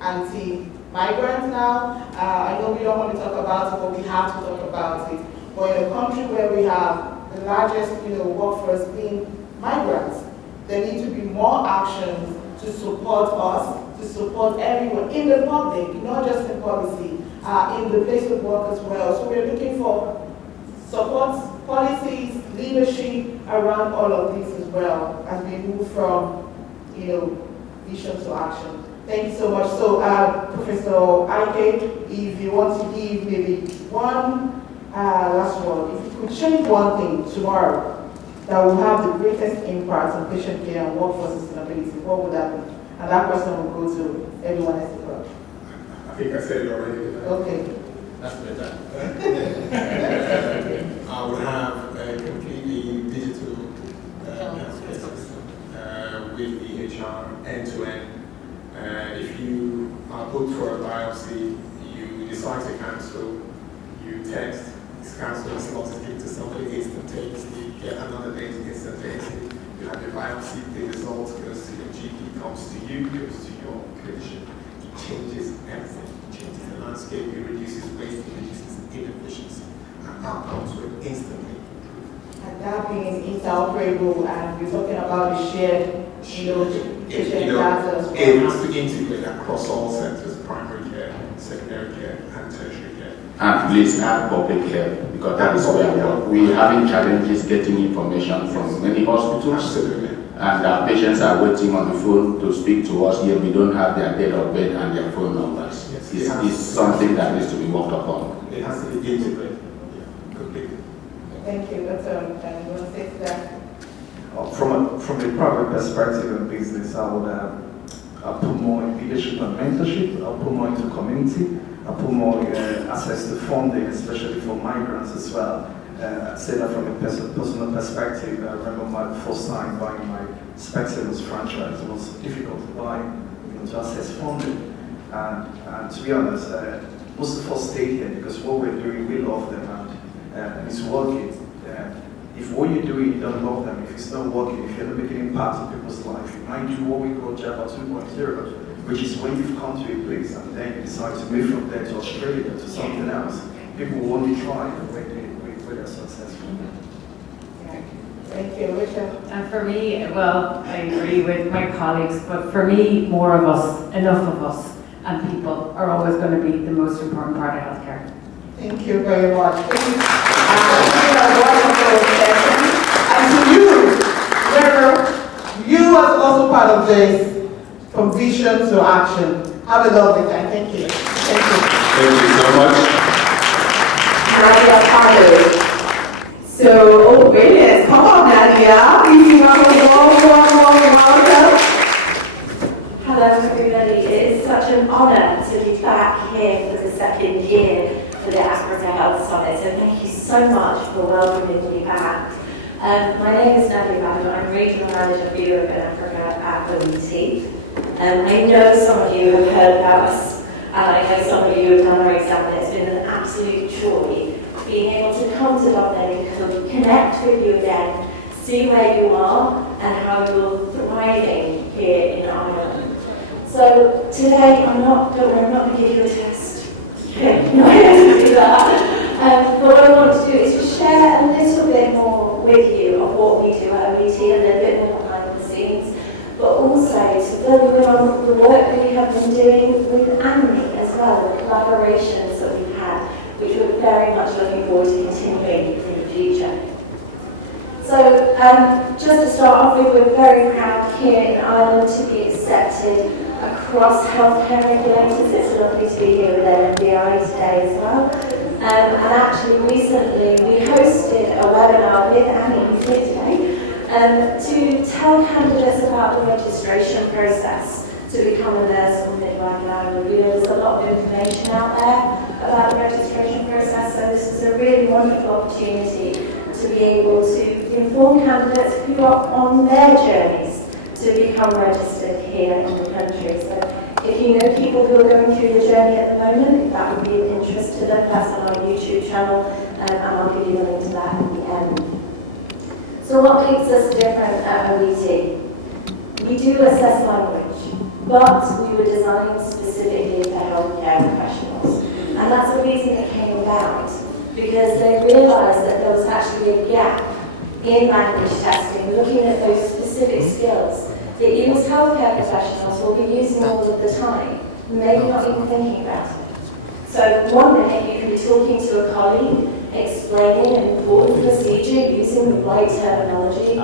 anti-migrant now. I know we don't want to talk about it, but we have to talk about it. But in a country where we have the largest, workforce being migrants, there need to be more actions to support us, to support everyone in the public, not just in policy, in the place of work as well. So we're looking for support, policies, leadership around all of this as well as we move from, vision to action. Thank you so much. So, Professor Ike, if you want to give maybe one last one, if you could change one thing tomorrow that will have the greatest impact on patient care and workforce sustainability, what would that be? And that question will go to everyone else. I think I said it already. Okay. That's better. I will have a completely digital healthcare system with EHR end-to-end. If you are booked for a biopsy, you decide to cancel, you text, this cancel slot is given to somebody instantaneously, get another date instantaneously, you have your biopsy, the result goes to your GP, comes to you, goes to your clinician. It changes everything, it changes the landscape, it reduces waste, it reduces inefficiency, and outcomes will instantly improve. And that being interoperable, and we're talking about the shared, patient data as well. It has to integrate across all sectors, primary care, secondary care, and tertiary care. And please add public health, because that is where we're having challenges getting information from many hospitals. Absolutely. And our patients are waiting on the phone to speak to us, yet we don't have their date of birth and their phone numbers. Yes, It's something that needs to be worked upon. It has to be integrated. Yeah, completely. Thank you. That's you want to say to that? From a private perspective in business, I would I'll put more in leadership and mentorship. I'll put more into community. I'll put more access to funding, especially for migrants as well. I say that from a personal perspective. I remember my first time buying my Specsavers franchise. It was difficult to buy, to access funding. And to be honest, most of us stay here because what we're doing, we love them and it's working. If what you're doing, you don't love them, if it's not working, if you're not making impact in people's life, you might do what we call Java 2.0, which is when you've come to a place and then you decide to move from there to Australia to something else. People will only try when they're successful. Thank you, Richard. And for me, well, I agree with my colleagues, but for me, more of us, enough of us, and people are always going to be the most important part of healthcare. Thank you very much. Thank you. A wonderful session. And to you, Reverend, you are also part of this, from vision to action. Have a lovely time. Thank you. Thank you. Thank you so much. Nadia Carlos. So, oh goodness, come on Nadia. Please welcome. Hello everybody, it is such an honour to be back here for the second year for the Africa Health Summit, so thank you so much for welcoming me back. My name is Nadia Badu, I'm Regional Manager for Europe and Africa at OET. I know some of you have heard about us, and I know some of you have done our exam, and it's been an absolute joy being able to come to Dublin, connect with you again, see where you are and how you're thriving here in Ireland. So today I'm not going to give you a test. No, I don't do that. But what I want to do is just share a little bit more with you of what we do at OET, a little bit more behind the scenes, but also to fill you in on the work that we have been doing with ANMI as well, the collaborations that we've had, which we're very much looking forward to continuing in the future. So, just to start off with, we're very proud here in Ireland to be accepted across healthcare regulators. It's lovely to be here with NMBI today as well. And actually recently we hosted a webinar with Annie, who's here today, to tell candidates about the registration process to become a nurse or midwife in Ireland. You know, there's a lot of information out there about the registration process, so this is a really wonderful opportunity to be able to inform candidates who are on their journeys to become registered here in the country. So if you know people who are going through the journey at the moment, if that would be of interest to them, that's on our YouTube channel, and I'll give you a link to that at the end. So what makes us different at OET? We do assess language, but we were designed specifically for healthcare professionals. And that's the reason it came about, because they realised that there was actually a gap in language testing, looking at those specific skills that you as healthcare professionals will be using all of the time, maybe not even thinking about it. So 1 minute you can be talking to a colleague, explaining an important procedure using the right terminology.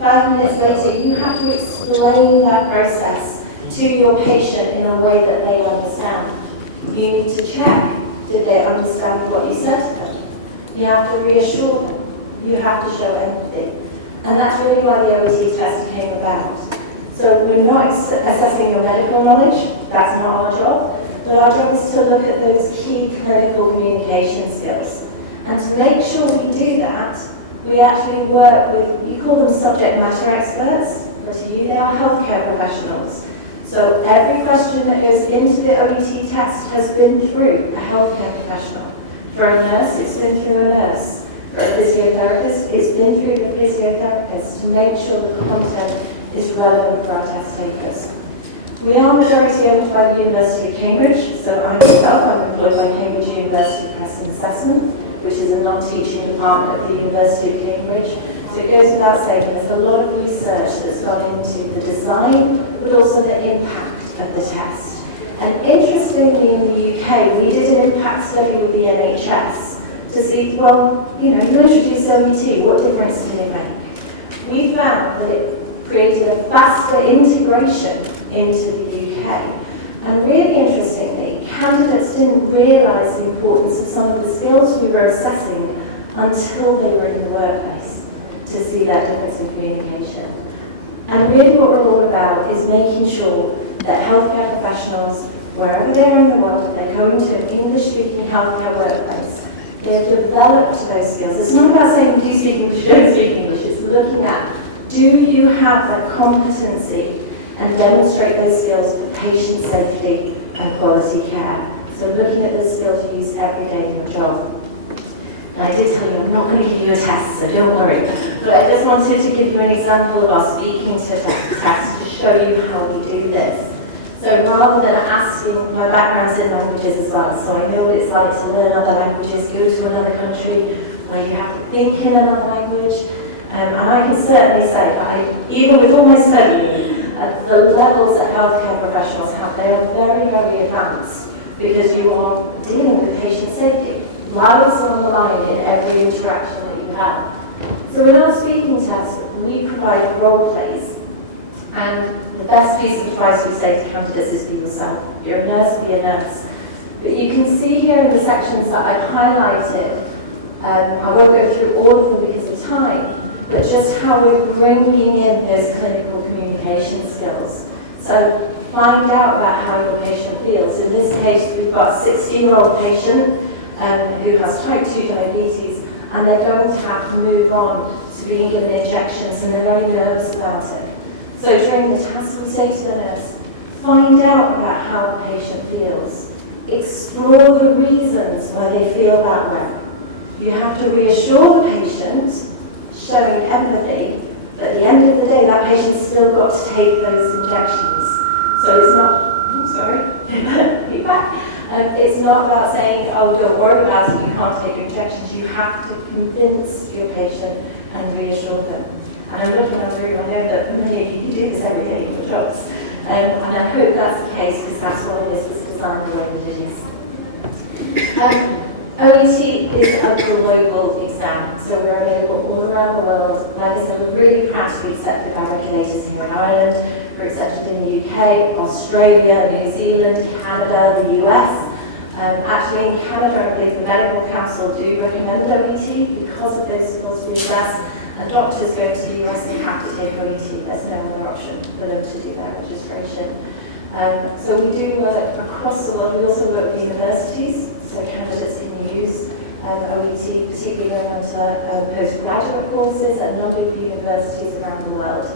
5 minutes later, you have to explain that process to your patient in a way that they understand. You need to check, did they understand what you said to them? You have to reassure them. You have to show empathy. And that's really why the OET test came about. So we're not assessing your medical knowledge, that's not our job, but our job is to look at those key clinical communication skills. And to make sure we do that, we actually work with, you call them subject matter experts, but to you they are healthcare professionals. So every question that goes into the OET test has been through a healthcare professional. For a nurse, it's been through a nurse. For a physiotherapist, it's been through the physiotherapist to make sure the content is relevant for our test takers. We are majority owned by the University of Cambridge, so I myself am employed by Cambridge University Press and Assessment, which is a non-teaching department of the University of Cambridge. So it goes without saying, there's a lot of research that's gone into the design, but also the impact of the test. And interestingly, in the UK, we did an impact study with the NHS to see, well, you introduce OET, what difference did it make? We found that it created a faster integration into the UK. And really interestingly, candidates didn't realise the importance of some of the skills we were assessing until they were in the workplace to see that difference in communication. And really what we're all about is making sure that healthcare professionals, wherever they are in the world, they're going to an English-speaking healthcare workplace, they've developed those skills. It's not about saying, do you speak English, don't speak English. It's looking at, do you have the competency and demonstrate those skills for patient safety and quality care. So looking at the skills you use every day in your job. And I did tell you I'm not going to give you a test, so don't worry. But I just wanted to give you an example of our speaking to test to show you how we do this. So rather than asking, my background's in languages as well, so I know what it's like to learn other languages, go to another country where you have to think in another language. And I can certainly say that even with all my studying, the levels that healthcare professionals have, they are very, very advanced because you are dealing with patient safety. Lives are on the line in every interaction that you have. So in our speaking test, we provide role plays. And the best piece of advice we say to candidates is be yourself. If you're a nurse, be a nurse. But you can see here in the sections that I've highlighted, I won't go through all of them because of time, but just how we're bringing in those clinical communication skills. So find out about how your patient feels. In this case, we've got a 16-year-old patient who has type 2 diabetes, and they're going to have to move on to being given injections, and they're very nervous about it. So during the test, we say to the nurse, find out about how the patient feels. Explore the reasons why they feel that way. You have to reassure the patient, showing empathy, but at the end of the day, that patient's still got to take those injections. So it's not, feedback. It's not about saying, oh, don't worry about it, you can't take your injections. You have to convince your patient and reassure them. And I'm looking at the room, I know that many of you do this every day in your jobs. And I hope that's the case, because that's why this was designed the way that it is. OET is a global exam, so we're available all around the world. Like I said, we're really proud to be accepted by regulators here in Ireland. We're accepted in the UK, Australia, New Zealand, Canada, the US. Actually, in Canada, I believe the Medical Council do recommend OET because of those skills for the US. And doctors going to the US, they have to take OET. There's no other option for them to do that registration. So we do work across the world. We also work with universities, so candidates can use OET, particularly around postgraduate courses at a number of universities around the world.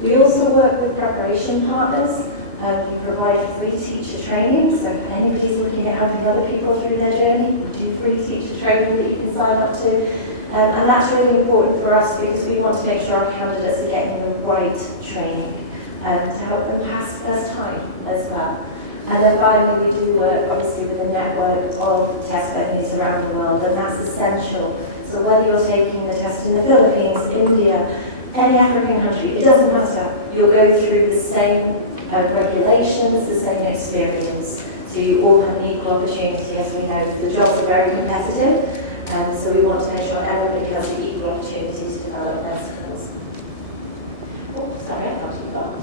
We also work with preparation partners. We provide free teacher training, so if anybody's looking at helping other people through their journey, we do free teacher training that you can sign up to. And that's really important for us because we want to make sure our candidates are getting the right training to help them pass first time as well. And then finally, we do work obviously with a network of test venues around the world, and that's essential. So whether you're taking the test in the Philippines, India, any African country, it doesn't matter. You'll go through the same regulations, the same experience. So you all have an equal opportunity, as we know. The jobs are very competitive, so we want to make sure everybody has the equal opportunity to develop their skills. Oh, sorry, I got too far.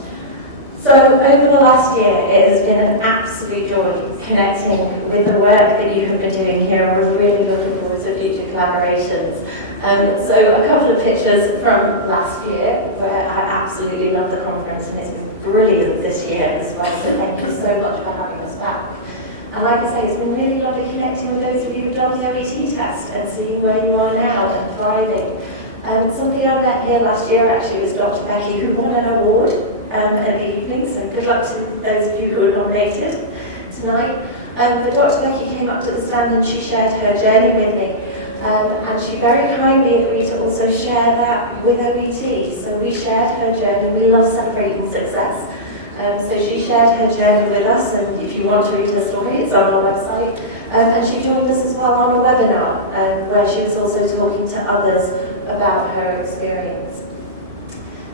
So over the last year, it has been an absolute joy connecting with the work that you have been doing here. We're really looking forward to future collaborations. So a couple of pictures from last year, where I absolutely loved the conference, and it's brilliant this year as well. So thank you so much for having us back. And like I say, it's been really lovely connecting with those of you who've done the OET test and seeing where you are now and thriving. Somebody I met here last year actually was Dr. Becky, who won an award at the evening, so good luck to those of you who are nominated tonight. But Dr. Becky came up to the stand and she shared her journey with me. And she very kindly agreed to also share that with OET. So we shared her journey. We love celebrating success. So she shared her journey with us, and if you want to read her story, it's on our website. And she joined us as well on a webinar, where she was also talking to others about her experience.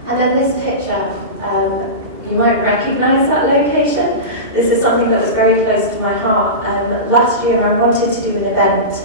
And then this picture, you might recognise that location. This is something that was very close to my heart. Last year I wanted to do an event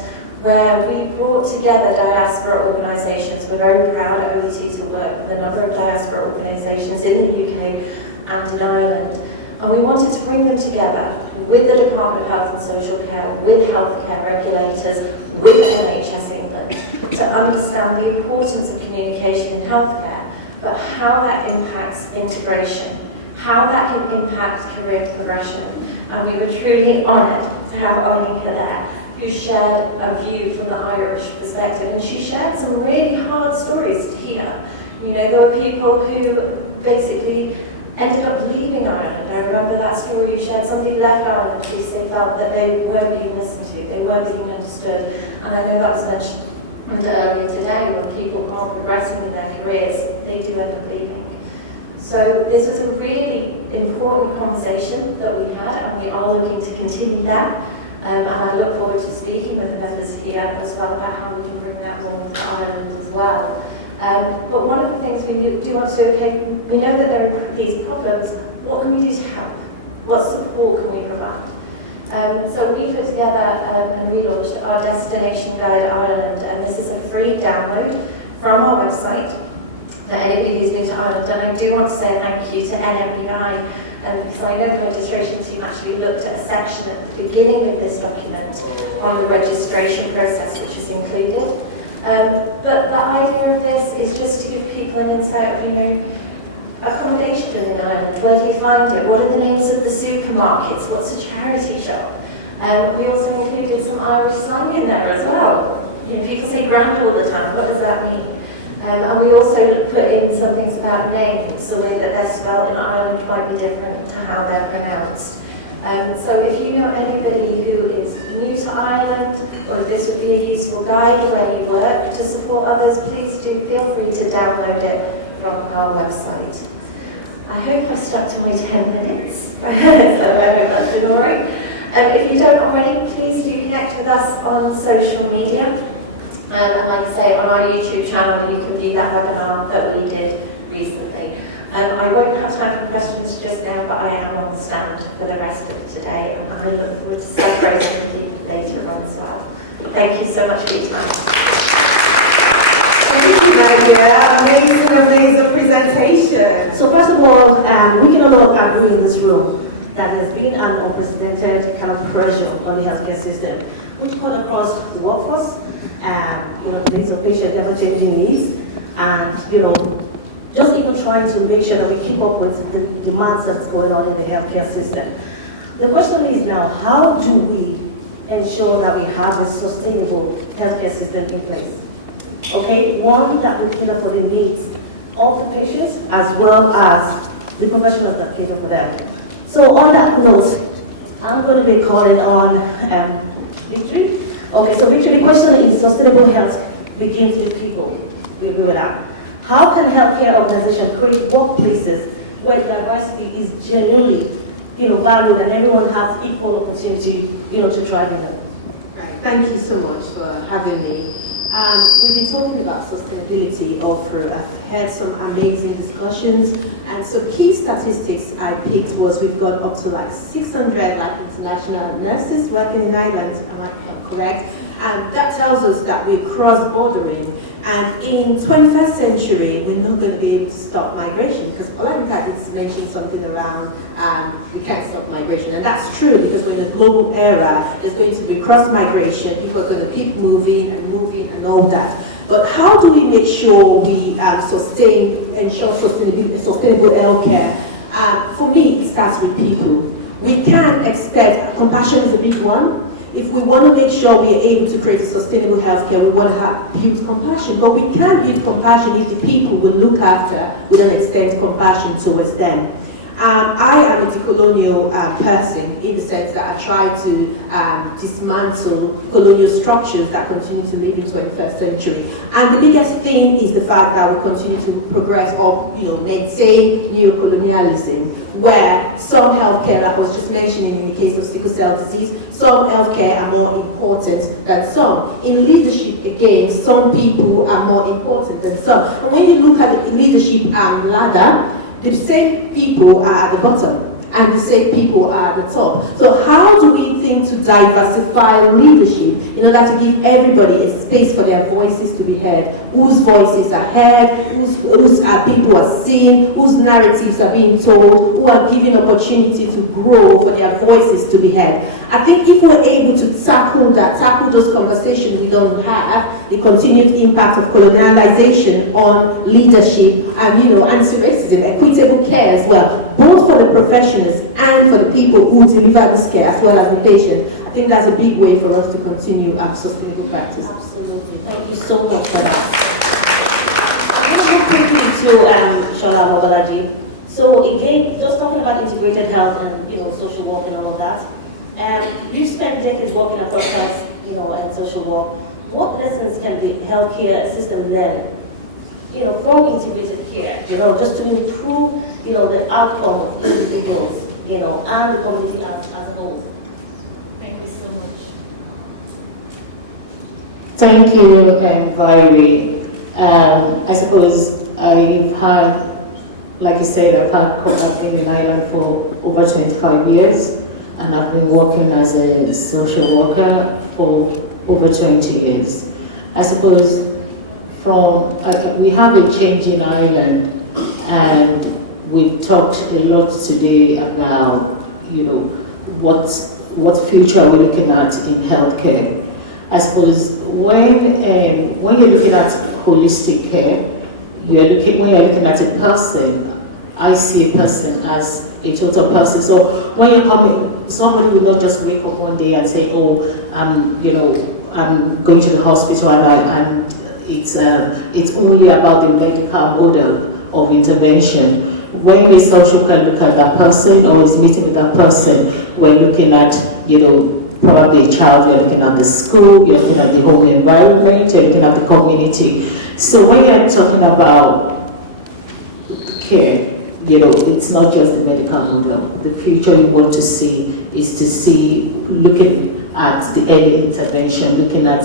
where we brought together diaspora organisations. We're very proud at OET to work with a number of diaspora organisations in the UK and in Ireland. And we wanted to bring them together with the Department of Health and Social Care, with healthcare regulators, with NHS England, to understand the importance of communication in healthcare, but how that impacts integration, how that can impact career progression. And we were truly honoured to have Onika there, who shared a view from the Irish perspective, and she shared some really hard stories to hear. You know, there were people who basically ended up leaving Ireland. I remember that story you shared. Somebody left Ireland because they felt that they weren't being listened to, they weren't being understood. And I know that was mentioned earlier today, when people aren't progressing in their careers, they do end up leaving. So this was a really important conversation that we had, and we are looking to continue that. And I look forward to speaking with the members here as well about how we can bring that on to Ireland as well. But one of the things we do want to do, okay, we know that there are these problems. What can we do to help? What support can we provide? So we put together and relaunched our Destination Guide Ireland, and this is a free download from our website for anybody who's new to Ireland. And I do want to say thank you to NMBI, because I know the registration team actually looked at a section at the beginning of this document on the registration process, which is included. But the idea of this is just to give people an insight of, you know, accommodation in Ireland. Where do you find it? What are the names of the supermarkets? What's a charity shop? We also included some Irish slang in there as well. You know, people say grand all the time. What does that mean? And we also put in some things about names. The way that they're spelled in Ireland might be different to how they're pronounced. So if you know anybody who is new to Ireland, or if this would be a useful guide where you work to support others, please do feel free to download it from our website. I hope I've stuck to my 10 minutes, so I hope that's been all right. If you don't already, please do connect with us on social media. And like I say, on our YouTube channel, you can view that webinar that we did recently. I won't have time for questions just now, but I am on the stand for the rest of today, and I look forward to celebrating with you later on as well. Thank you so much for your time. Thank you, Nadia. Amazing presentation. So first of all, we can all agree in this room that there's been an unprecedented kind of pressure on the healthcare system, which cut across the workforce, you know, the needs of patients, ever-changing needs, and, you know, just even trying to make sure that we keep up with the demands that's going on in the healthcare system. The question is now, how do we ensure that we have a sustainable healthcare system in place? Okay, one that will cater for the needs of the patients as well as the professionals that cater for them. So on that note, I'm going to be calling on Victory. Okay, so Victory, the question is, sustainable health begins with people. We agree with that. How can healthcare organizations create workplaces where diversity is genuinely, you know, valued and everyone has equal opportunity, you know, to thrive in it? Right. Thank you so much for having me. We've been talking about sustainability all through. I've had some amazing discussions, and some key statistics I picked was we've got up to like 600 like international nurses working in Ireland. Am I correct? And that tells us that we're cross-bordering. And in 21st century, we're not going to be able to stop migration, because Olamide did mention something around we can't stop migration. And that's true, because we're in a global era. There's going to be cross-migration. People are going to keep moving and all that. But how do we make sure we ensure sustainable healthcare? For me, it starts with people. We can't expect, compassion is a big one. If we want to make sure we are able to create a sustainable healthcare, we want to build compassion. But we can't build compassion if the people we look after, we don't extend compassion towards them. I am a decolonial person in the sense that I try to dismantle colonial structures that continue to live in the 21st century. And the biggest thing is the fact that we continue to progress or maintain neocolonialism, where some healthcare, like I was just mentioning in the case of sickle cell disease, some healthcare are more important than some. In leadership, again, some people are more important than some. And when you look at the leadership ladder, the same people are at the bottom and the same people are at the top. So how do we think to diversify leadership in order to give everybody a space for their voices to be heard? Whose voices are heard, whose people are seen, whose narratives are being told, who are given opportunity to grow for their voices to be heard. I think if we're able to tackle those conversations we don't have, the continued impact of colonialization on leadership and anti-racism, equitable care as well, both for the professionals and for the people who deliver this care as well as the patient, I think that's a big way for us to continue sustainable practice. Absolutely. Thank you so much for that. I'm going to go quickly to Shola Mobalaji. So again, just talking about integrated health and social work and all of that. You spent decades working across and social work. What lessons can the healthcare system learn, from integrated care, just to improve, the outcome of individuals, and the community as a whole? Thank you so much. Thank you, Valerie. I suppose I've had, like you said, I've been in Ireland for over 25 years, and I've been working as a social worker for over 20 years. I suppose we have a change in Ireland, and we've talked a lot today about, what future are we looking at in healthcare. I suppose when you're looking at holistic care, when you're looking at a person, I see a person as a total person. So when you come in, somebody will not just wake up one day and say, "Oh, I'm going to the hospital," and it's only about the medical model of intervention. When a social worker look at that person or is meeting with that person, we're looking at, probably a child, you're looking at the school, you're looking at the home environment, you're looking at the community. So when you're talking about care, it's not just the medical model. The future we want to see is looking at the early intervention, looking at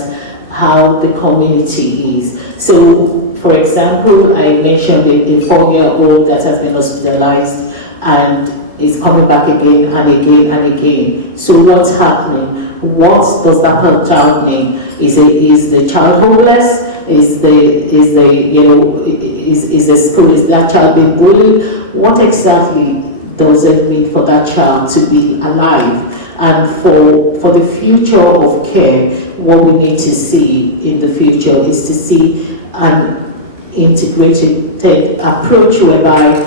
how the community is. So, for example, I mentioned a 4-year-old that has been hospitalized and is coming back again and again and again. So what's happening? What does that child mean? Is the child homeless? Is that child being bullied? What exactly does it mean for that child to be alive? And for the future of care, what we need to see in the future is to see an integrated approach whereby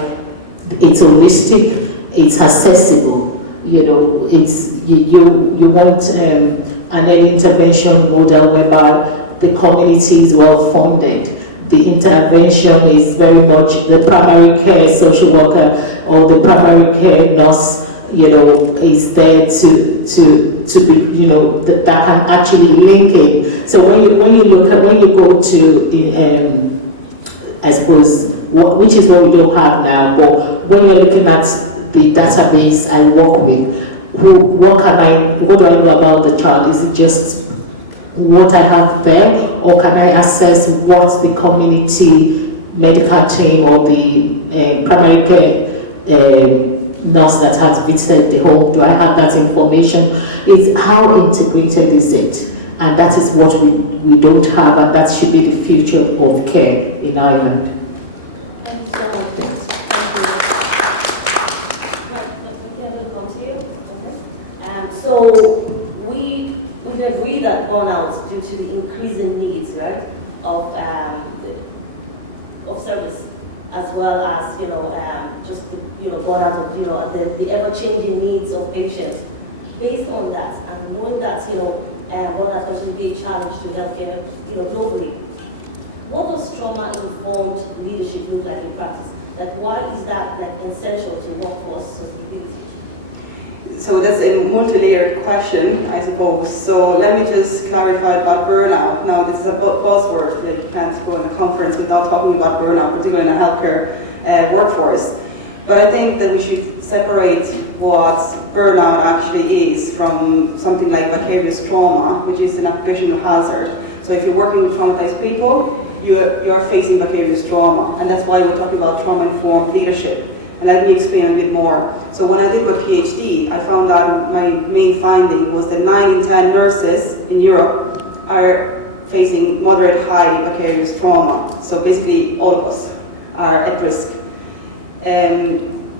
it's holistic, it's accessible. You want an early intervention model whereby the community is well funded. The intervention is very much the primary care social worker or the primary care nurse, is there to be, that can actually link it. So when you go to, I suppose, which is what we don't have now, but when you're looking at the database I work with, what do I know about the child? Is it just what I have there, or can I assess what the community medical team or the primary care nurse that has visited the home, do I have that information? It's how integrated is it? And that is what we don't have, and that should be the future of care in Ireland. Thank you so much. Thank you. So we agree that burnout due to the increasing needs, right, of service as well as, just, born out of, the ever-changing needs of patients. Based on that, and knowing that, one has going to be a challenge to healthcare, globally, what does trauma-informed leadership look like in practice? Like, why is that essential to workforce sustainability? So that's a multi-layered question, I suppose. So let me just clarify about burnout. Now, this is a buzzword that you can't go in a conference without talking about burnout, particularly in a healthcare workforce. But I think that we should separate what burnout actually is from something like vicarious trauma, which is an occupational hazard. So if you're working with traumatized people, you're facing vicarious trauma, and that's why we're talking about trauma-informed leadership. And let me explain a bit more. So when I did my PhD, I found out my main finding was that 9 in 10 nurses in Europe are facing moderate high vicarious trauma. So basically all of us are at risk.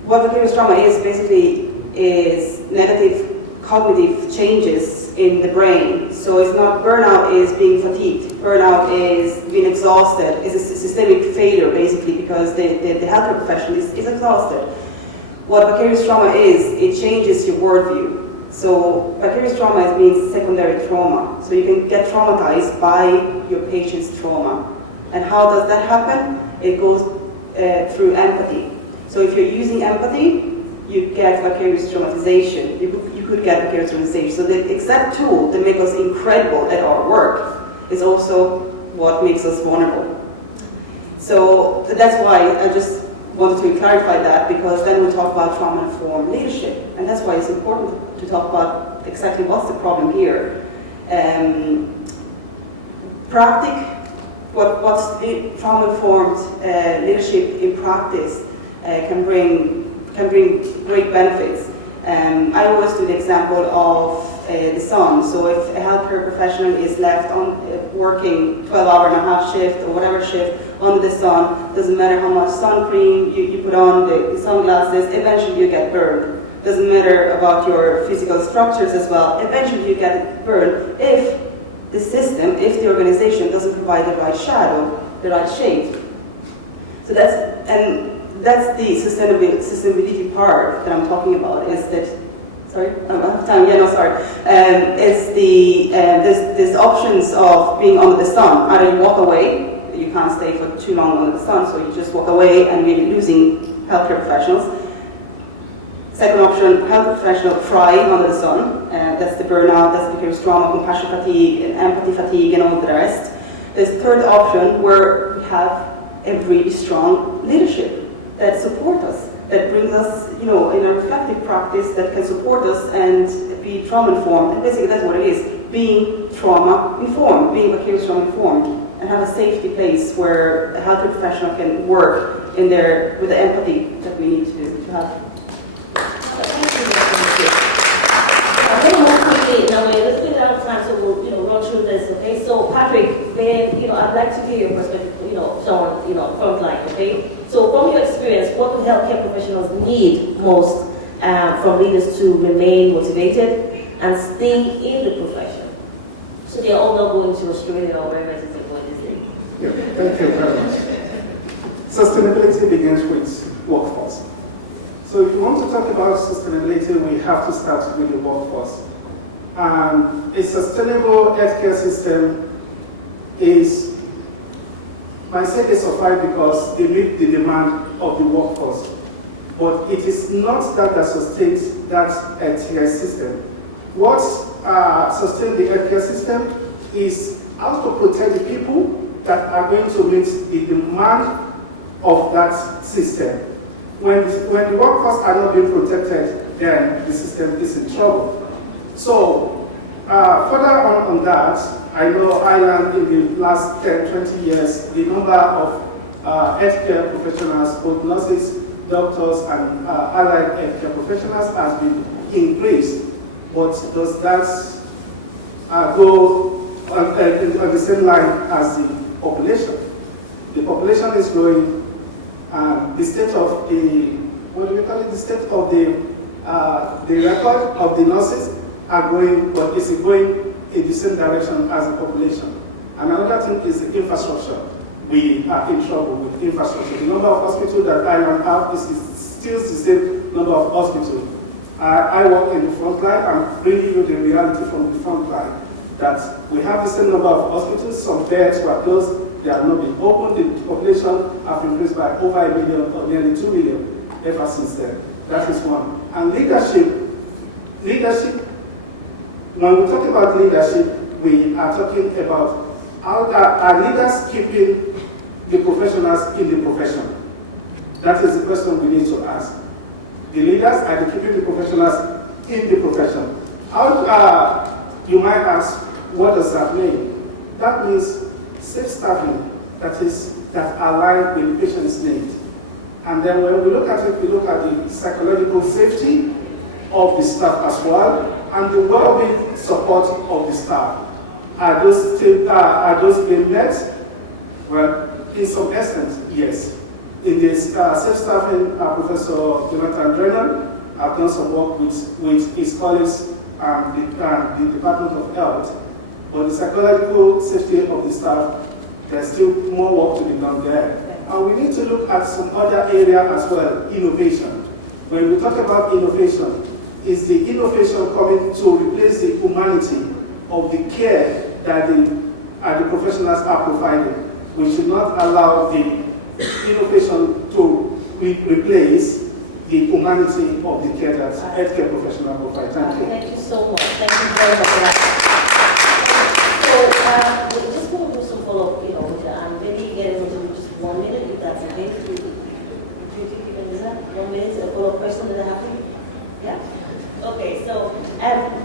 What vicarious trauma is basically is negative cognitive changes in the brain. So it's not, burnout is being fatigued. Burnout is being exhausted. It's a systemic failure, basically, because the healthcare professional is exhausted. What vicarious trauma is, it changes your worldview. So vicarious trauma means secondary trauma. So you can get traumatized by your patient's trauma. And how does that happen? It goes through empathy. So if you're using empathy, you get vicarious traumatization. You could get vicarious traumatization. So the exact tool that makes us incredible at our work is also what makes us vulnerable. So that's why I just wanted to clarify that, because then we talk about trauma-informed leadership. And that's why it's important to talk about exactly what's the problem here. What's trauma-informed leadership in practice can bring great benefits. I always do the example of the sun. So if a healthcare professional is left on working 12-hour-and-a-half shift or whatever shift under the sun, doesn't matter how much sun cream you put on, the sunglasses, eventually you get burned. Doesn't matter about your physical structures as well, eventually you get burned if the system, if the organization doesn't provide the right shadow, the right shade. So that's the sustainability part that I'm talking about, is that, sorry, I don't have time, yeah, no, sorry. There's options of being under the sun. Either you walk away, you can't stay for too long under the sun, so you just walk away and really losing healthcare professionals. Second option, healthcare professional fry under the sun. That's the burnout, that's the vicarious trauma, compassion fatigue, and empathy fatigue, and all the rest. There's a third option where we have a really strong leadership that support us, that brings us, in a reflective practice that can support us and be trauma-informed. And basically that's what it is, being trauma-informed, being vicarious trauma-informed, and have a safety place where a healthcare professional can work in there with the empathy that we need to have. I'm going to move quickly in a way. Let's bring out time, so we'll, run through this, okay? So Patrick, I'd like to hear your perspective, someone, frontline, okay? So from your experience, what do healthcare professionals need most from leaders to remain motivated and stay in the profession? So they're all not going to Australia or wherever it is they're going to stay. Yeah, thank you very much. Sustainability begins with workforce. So if you want to talk about sustainability, we have to start with the workforce. A sustainable healthcare system might say they survive because they meet the demand of the workforce. But it is not that sustains that healthcare system. What sustains the healthcare system is how to protect the people that are going to meet the demand of that system. When the workforce are not being protected, then the system is in trouble. So, further on that, I know Ireland in the last 10, 20 years, the number of healthcare professionals, both nurses, doctors, and allied healthcare professionals has been increased. But does that go on the same line as the population? The population is growing. The state of the state of the record of the nurses are growing, but it's going in the same direction as the population. And another thing is the infrastructure we are in trouble with. infrastructure. The number of hospitals that Ireland have is still the same number of hospitals. I work in the front line. I'm bringing you the reality from the front line, that we have the same number of hospitals. Some beds were closed, they have not been opened. The population have increased by over 1 million or nearly 2 million ever since then. That is one. And leadership, when we talk about leadership, we are talking about how are leaders keeping the professionals in the profession? That is the question we need to ask. The leaders are they keeping the professionals in the profession? You might ask, what does that mean? That means safe staffing that align with the patient's needs. And then when we look at it, we look at the psychological safety of the staff as well, and the well-being support of the staff. Are those being met? Well, in some extent, yes. In this safe staffing, Professor Jonathan Drennan have done some work with his colleagues and the Department of Health. But the psychological safety of the staff, there's still more work to be done there. And we need to look at some other area as well, innovation. When we talk about innovation, is the innovation coming to replace the humanity of the care that the professionals are providing? We should not allow the innovation to replace the humanity of the care that healthcare professionals provide. Thank you. Thank you so much. Thank you very much for that. So, we're just going to do some follow-up, and maybe get into just 1 minute, if that's okay. Do you think you can do that? 1 minute, a follow-up question that I have for you? Yeah? Okay, so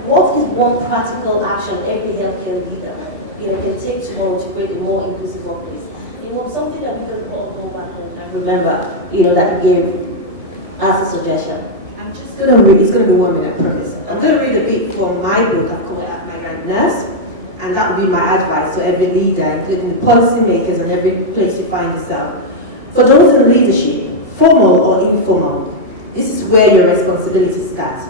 what is one practical action every healthcare leader can take tomorrow to create a more inclusive workplace? Something that we can all go back and remember, that you gave as a suggestion. I'm just going to read, it's going to be 1 minute, promise. I'm going to read a bit from my book I've called Migrant Nurse, and that would be my advice to every leader, including the policymakers and every place you find yourself. For those in leadership, formal or informal, this is where your responsibilities start.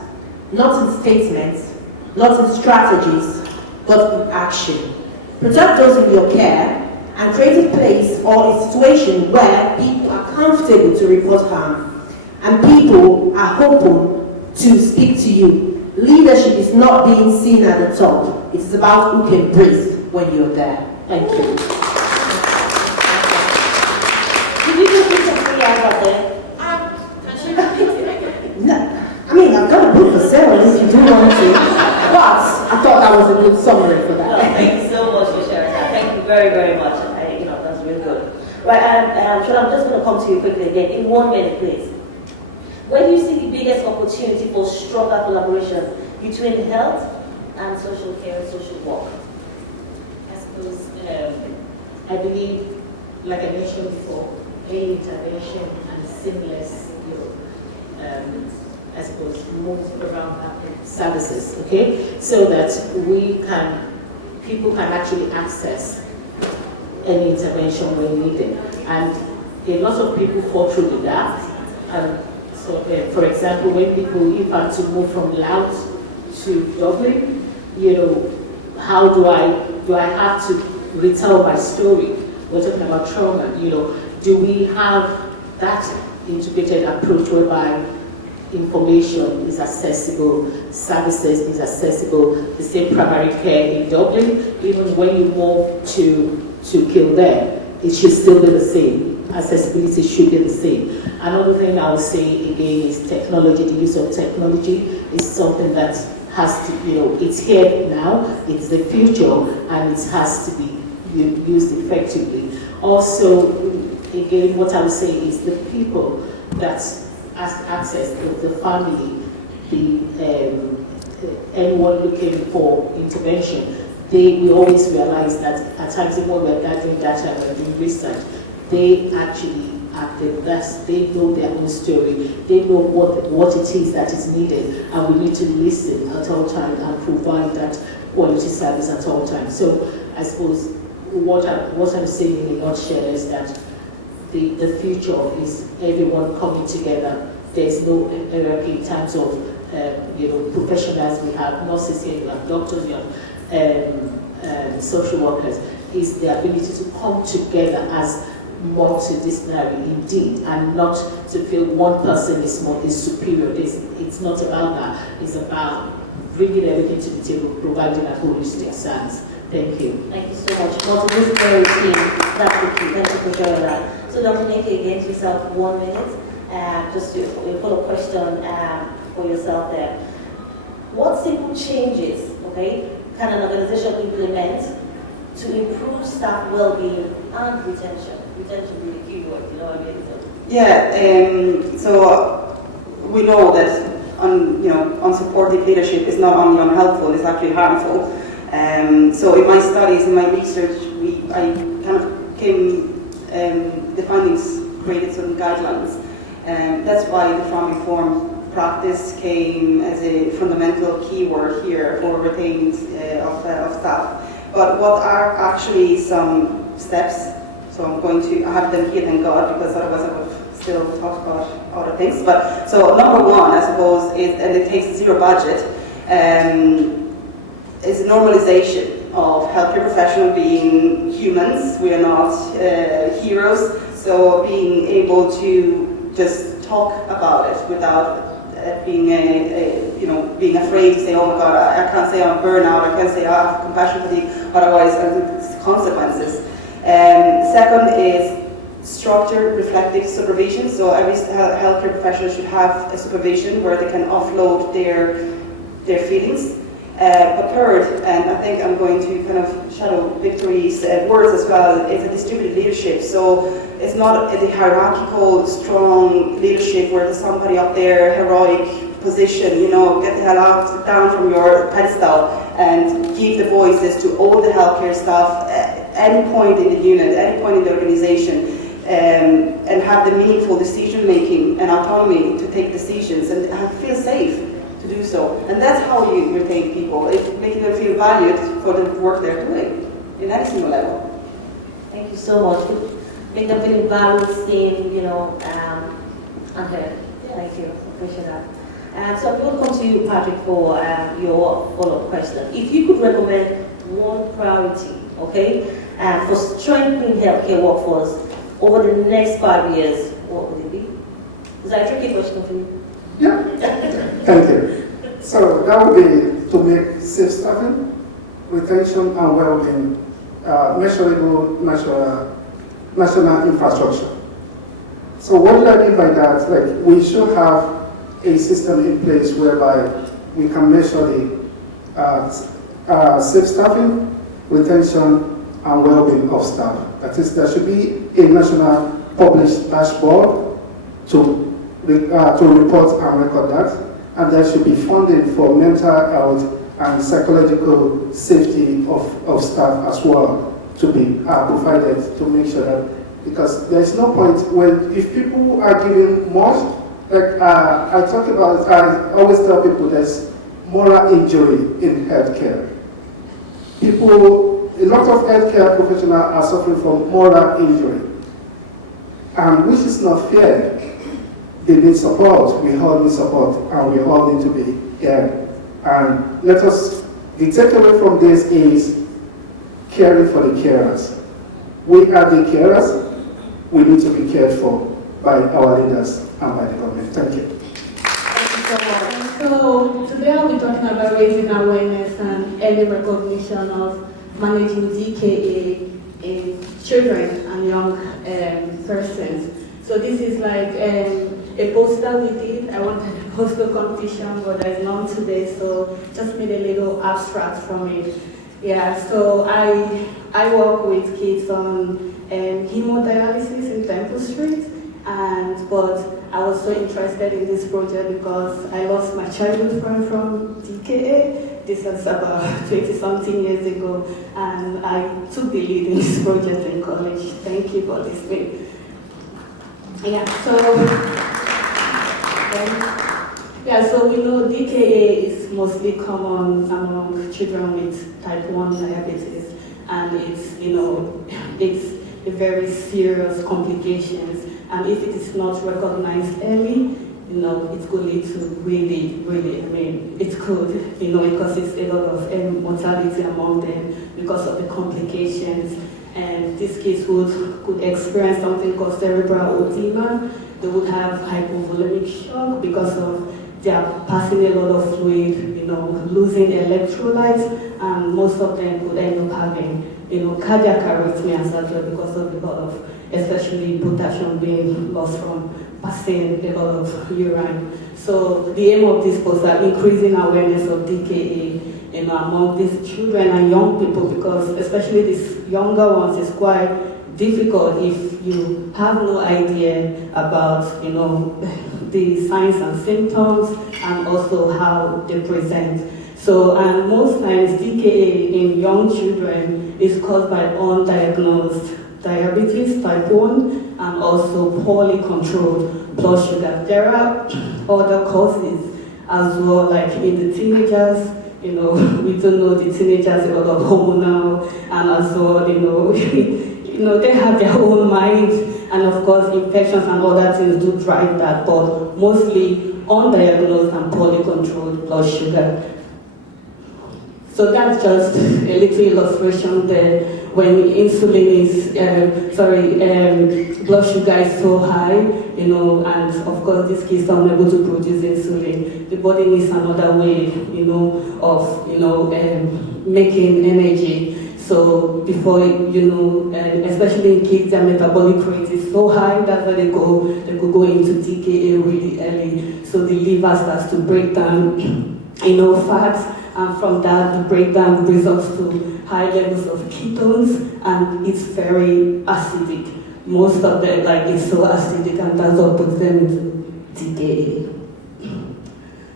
Not in statements, not in strategies, but in action. Protect those in your care and create a place or a situation where people are comfortable to report harm and people are open to speak to you. Leadership is not being seen at the top. It is about who can breathe when you're there. Thank you. Did you just put something out there? Can she repeat it again? No. I mean, I've got a book for sale if you do want to, but I thought that was a good summary for that. No, thank you so much for sharing that. Thank you very, very much. That's really good. Right, Sean, I'm just going to come to you quickly again. In 1 minute, please. Where do you see the biggest opportunity for stronger collaboration between health and social care and social work? I suppose, I believe, like I mentioned before, early intervention and seamless, I suppose, move around services, okay? So that people can actually access any intervention when needed. And a lot of people fall through the gap. So, for example, when people, if I'm to move from Louth to Dublin, how do I have to retell my story? We're talking about trauma, do we have that integrated approach whereby information is accessible, services is accessible, the same primary care in Dublin, even when you move to Kildare, it should still be the same. Accessibility should be the same. Another thing I would say again is technology. The use of technology is something that has to, it's here now, it's the future, and it has to be used effectively. Also, again, what I would say is the people that access the family, anyone looking for intervention, we always realize that at times when we're gathering data and we're doing research, they actually are the best. They know their own story. They know what it is that is needed, and we need to listen at all times and provide that quality service at all times. So I suppose what I'm saying in a nutshell is that the future is everyone coming together. There's no hierarchy in terms of professionals. We have nurses here, we have doctors, we have social workers. Is the ability to come together as multidisciplinary indeed, and not to feel one person is superior. It's not about that. It's about bringing everything to the table, providing a holistic sense. Thank you. Thank you so much. Multidisciplinary team, that's the key. Thank you for sharing that. So Dr. Nikki, again to yourself, 1 minute. Just to put a question for yourself there. What simple changes, okay, can an organization implement to improve staff well-being and retention? Retention really key word, you know what I mean? Yeah, so we know that unsupportive leadership is not only unhelpful, it's actually harmful. So in my studies, in my research, I kind of the findings created some guidelines. That's why the trauma-informed practice came as a fundamental keyword here for retained of staff. But what are actually some steps? So I'm going to have them here, thank God, because otherwise I would still talk about other things. But so number one, I suppose, and it takes zero budget, is normalization of healthcare professionals being humans. We are not heroes. So being able to just talk about it without being being afraid to say, oh my God, I can't say I'm burnout, I can't say I have compassion fatigue, otherwise it's consequences. Second is structured reflective supervision. So every healthcare professional should have a supervision where they can offload their feelings. But third, and I think I'm going to kind of shadow Victory's words as well, is a distributed leadership. So it's not a hierarchical, strong leadership where there's somebody up there, heroic position, get the hell out, down from your pedestal and give the voices to all the healthcare staff at any point in the unit, any point in the organization, and have the meaningful decision making and autonomy to take decisions and feel safe to do so. And that's how you retain people, making them feel valued for the work they're doing in any single level. Thank you so much. Make them feel valued, seen, and heard. Thank you. Appreciate that. So I'm going to come to you, Patrick, for your follow-up question. If you could recommend one priority, okay, for strengthening healthcare workforce over the next 5 years, what would it be? Is that a tricky question for you? Yeah. Thank you. So that would be to make safe staffing, retention, and well-being measurable national infrastructure. So what do I mean by that? Like, we should have a system in place whereby we can measure the safe staffing, retention, and well-being of staff. That is, there should be a national published dashboard to report and record that, and there should be funding for mental health and psychological safety of staff as well to be provided to make sure that, because there's no point if people are giving much, like I always tell people there's moral injury in healthcare. A lot of healthcare professionals are suffering from moral injury, and which is not fair. They need support, we all need support, and we all need to be here. And the takeaway from this is caring for the carers. We are the carers, we need to be cared for by our leaders and by the government. Thank you. So today I'll be talking about raising awareness and early recognition of managing DKA in children and young persons. So this is like a poster we did. I wanted a poster competition, but there's none today, so just made a little abstract from it. Yeah, so I work with kids on hemodialysis in Temple Street, but I was so interested in this project because I lost my childhood friend from DKA. This was about 20-something years ago, and I took the lead in this project in college. Thank you for listening. So we know DKA is mostly common among children with type 1 diabetes, and it's a very serious complications. And if it is not recognized early, it could lead to really, it could, it causes a lot of mortality among them because of the complications. and these kids could experience something called cerebral edema. They would have hypovolemic shock because of they are passing a lot of fluid, losing electrolytes, and most of them could end up having, cardiac arrhythmias as well because of a lot of, especially potassium being lost from passing a lot of urine. So the aim of this was that increasing awareness of DKA, among these children and young people, because especially these younger ones, it's quite difficult if you have no idea about, the signs and symptoms and also how they present. So, and most times DKA in young children is caused by undiagnosed diabetes type 1 and also poorly controlled blood sugar. There are other causes as well, like in the teenagers, we don't know the teenagers, a lot of hormonal, and as well, they have their own mind, and of course infections and other things do drive that, but mostly undiagnosed and poorly controlled blood sugar. So that's just a little illustration there. When insulin is, blood sugar is so high, and of course these kids are unable to produce insulin. The body needs another way, of, making energy. So before, especially in kids, their metabolic rate is so high that when they could go into DKA really early. So the liver starts to break down, fats. And from that, the breakdown results to high levels of ketones, and it's very acidic. Most of them, it's so acidic, and that's what puts them into DKA.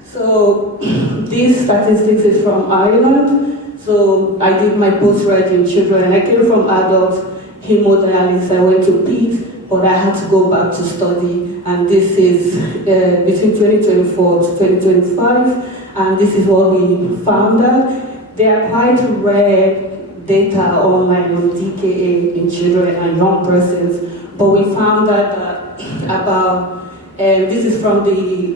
So, these statistics is from Ireland. So, I did my post-grad in children. I came from adult hemodialysis. I went to PET, but I had to go back to study. And this is between 2024 to 2025. And this is what we found out. There are quite rare data online on DKA in children and young persons, but we found that about, this is from the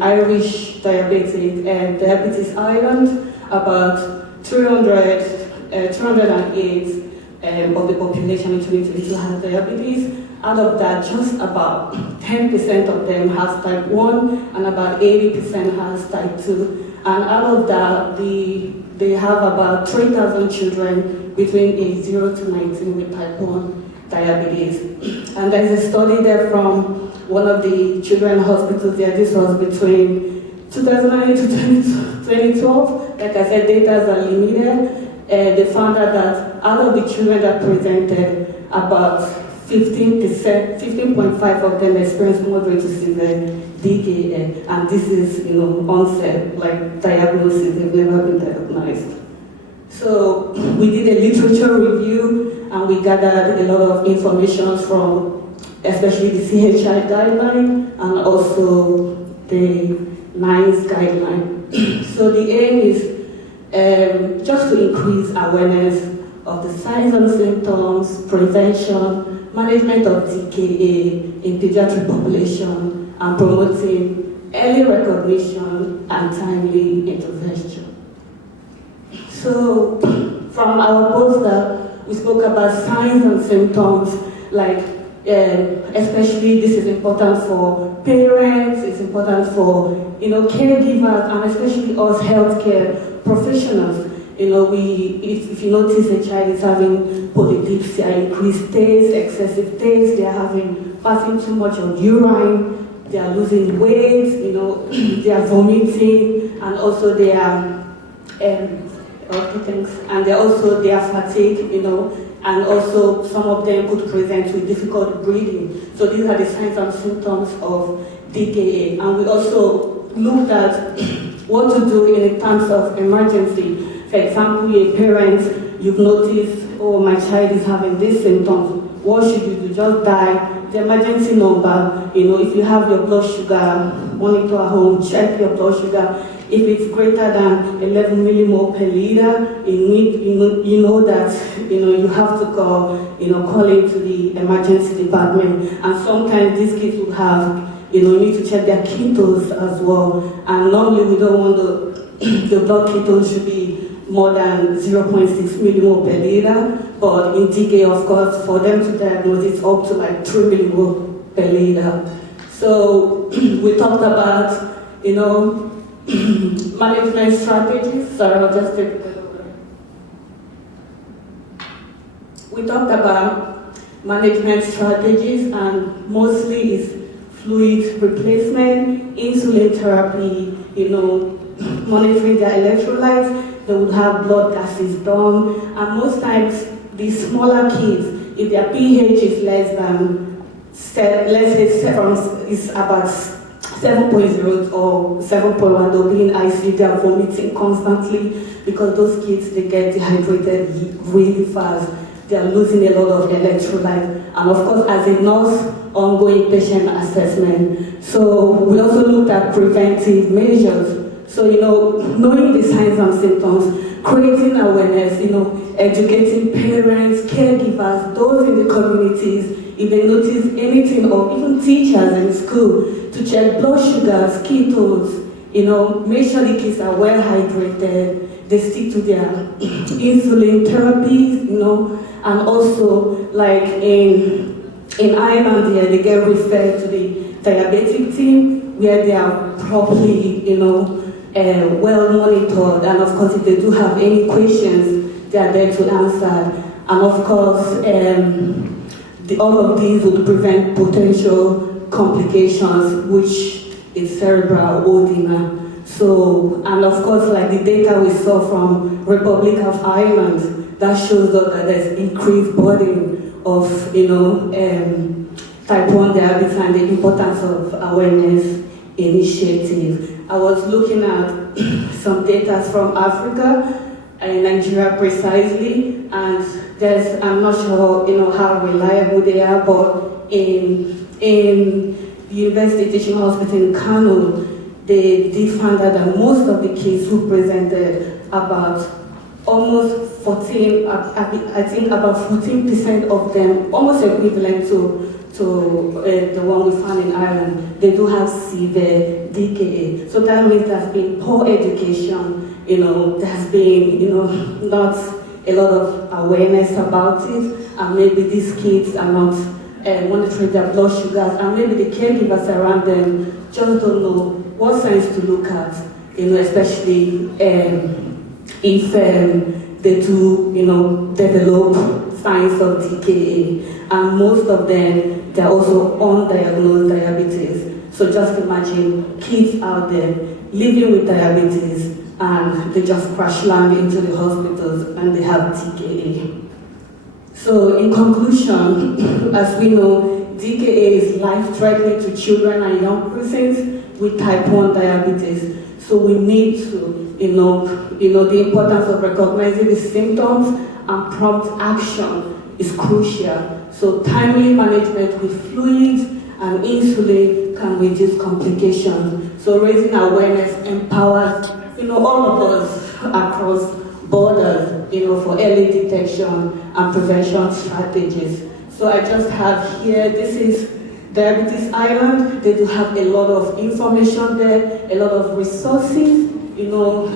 Irish Diabetes Ireland, about 308 of the population in 2022 has diabetes. Out of that, just about 10% of them has type 1 and about 80% has type 2. And out of that, they have about 3,000 children between age 0 to 19 with type 1 diabetes. And there's a study there from one of the children's hospitals there. This was between 2009 to 2012. Like I said, data are limited. They found out that out of the children that presented, about 15.5 of them experienced moderate to severe DKA, and this is, onset, like diagnosis, they've never been diagnosed. So we did a literature review, and we gathered a lot of information from, especially the CHI guideline, and also the NICE guideline. So the aim is just to increase awareness of the signs and symptoms, prevention, management of DKA in pediatric population, and promoting early recognition and timely intervention. So, from our poster, we spoke about signs and symptoms, like especially this is important for parents, it's important for caregivers, and especially us healthcare professionals. If you notice a child is having polydipsia, increased taste, excessive taste, they are passing too much of urine, they are losing weight, they are vomiting, and also they are they are fatigued, and also some of them could present with difficult breathing. So these are the signs and symptoms of DKA. And we also looked at what to do in terms of emergency. For example, a parent, you've noticed, oh, my child is having these symptoms. What should you do? Just dial the emergency number. If you have your blood sugar monitor at home, check your blood sugar. If it's greater than 11 millimole per liter, you know that you have to call into the emergency department. And sometimes these kids will have, you need to check their ketones as well. And normally we don't want the blood ketones should be more than 0.6 millimole per liter, but in DK, of course, for them to diagnose, it's up to like 3 millimole per liter. So we talked about, management strategies. So I'll just take it over. We talked about management strategies, and mostly is fluid replacement, insulin therapy, monitoring their electrolytes. They would have blood gases done, and most times these smaller kids, if their pH is less than, let's say is about 7.0 or 7.1, they'll be in ICU, they are vomiting constantly because those kids, they get dehydrated really fast. They are losing a lot of electrolytes. And of course, as a nurse, ongoing patient assessment. So we also looked at preventive measures. So, knowing the signs and symptoms, creating awareness, educating parents, caregivers, those in the communities, if they notice anything, or even teachers in school, to check blood sugars, ketones, make sure the kids are well hydrated, they stick to their insulin therapies, and also, like in Ireland here, they get referred to the diabetic team, where they are properly, well monitored, and of course, if they do have any questions, they are there to answer. And of course, all of these would prevent potential complications, which is cerebral edema. So, and of course, like the data we saw from Republic of Ireland, that shows that there's increased burden of, type 1 diabetes and the importance of awareness initiative. I was looking at some data from Africa, and Nigeria precisely, and I'm not sure how reliable they are, but in the University Teaching Hospital in Kano, they did find out that most of the kids who presented, about almost 14, I think about 14% of them, almost equivalent to the one we found in Ireland, they do have severe DKA. So that means there's been poor education, there's been, not a lot of awareness about it, and maybe these kids are not monitoring their blood sugars, and maybe the caregivers around them just don't know what signs to look at, especially if they do, develop signs of DKA. And most of them, they're also undiagnosed diabetes. So just imagine kids out there living with diabetes, and they just crash land into the hospitals and they have DKA. So in conclusion, as we know, DKA is life-threatening to children and young persons with type 1 diabetes. So we need to, the importance of recognizing the symptoms and prompt action is crucial. So timely management with fluids and insulin can reduce complications. So raising awareness empowers, all of us across borders, for early detection and prevention strategies. So I just have here, this is Diabetes Ireland. They do have a lot of information there, a lot of resources,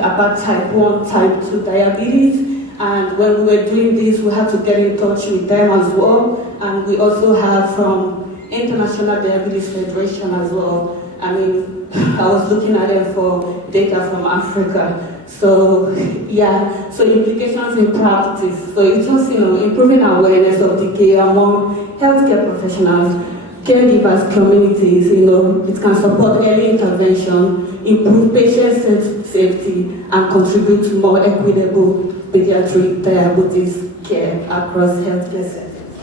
about type 1, type 2 diabetes. And when we were doing this, we had to get in touch with them as well. And we also have from International Diabetes Federation as well. I mean, I was looking at it for data from Africa. So, yeah, so implications in practice. So it was, improving awareness of DKA among healthcare professionals, caregivers, communities, it can support early intervention, improve patient safety, and contribute to more equitable pediatric diabetes care across healthcare settings.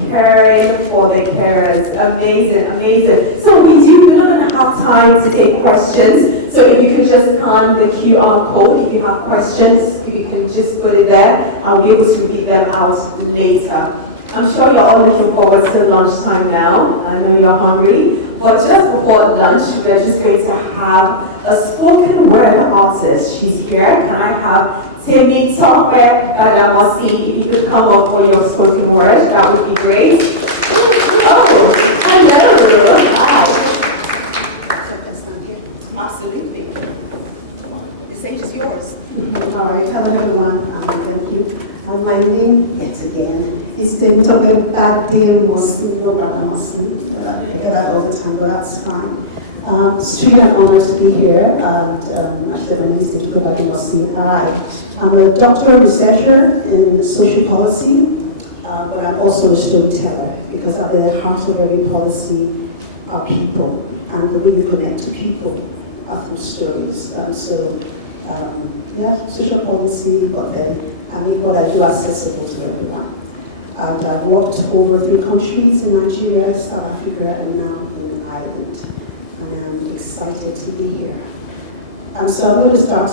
Caring for the carers. Amazing, amazing. So we're not going to have time to take questions. So if you can just scan the QR code, if you have questions, you can just put it there. I'll be able to read them out later. I'm sure you're all looking forward to lunchtime now. I know you're hungry. But just before lunch, we're just going to have a spoken word artist. She's here. Can I have Timmy Topper Adamosi? If you could come up for your spoken word, that would be great. Oh, hello. Hi. Absolutely. The stage is yours. All right. Hello, everyone. Dale Muslim, no brother Muslim. I get that all the time, but that's fine. It's truly an honor to be here. Actually, my name is Dr. Babadi Muslim. I'm a doctoral researcher in social policy, but I'm also a storyteller because at the heart of every policy are people, and the way you connect to people are through stories. Social policy, but then I make what I do accessible to everyone. And I've worked over 3 countries in Nigeria, South Africa, and now in Ireland. And I'm excited to be here. And so I'm going to start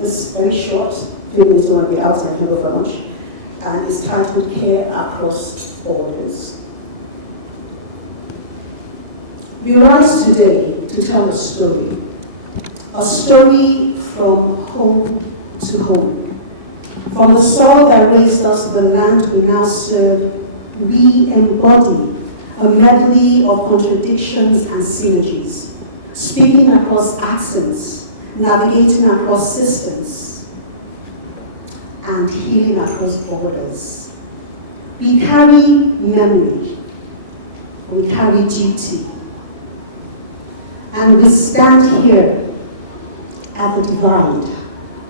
this very short, 3 minutes when I'll be outside here for lunch. And it's titled Care Across Borders. We rise today to tell a story from home to home. From the soil that raised us to the land we now serve, we embody a medley of contradictions and synergies, speaking across accents, navigating across systems, and healing across borders. We carry memory, we carry duty, and we stand here at the divide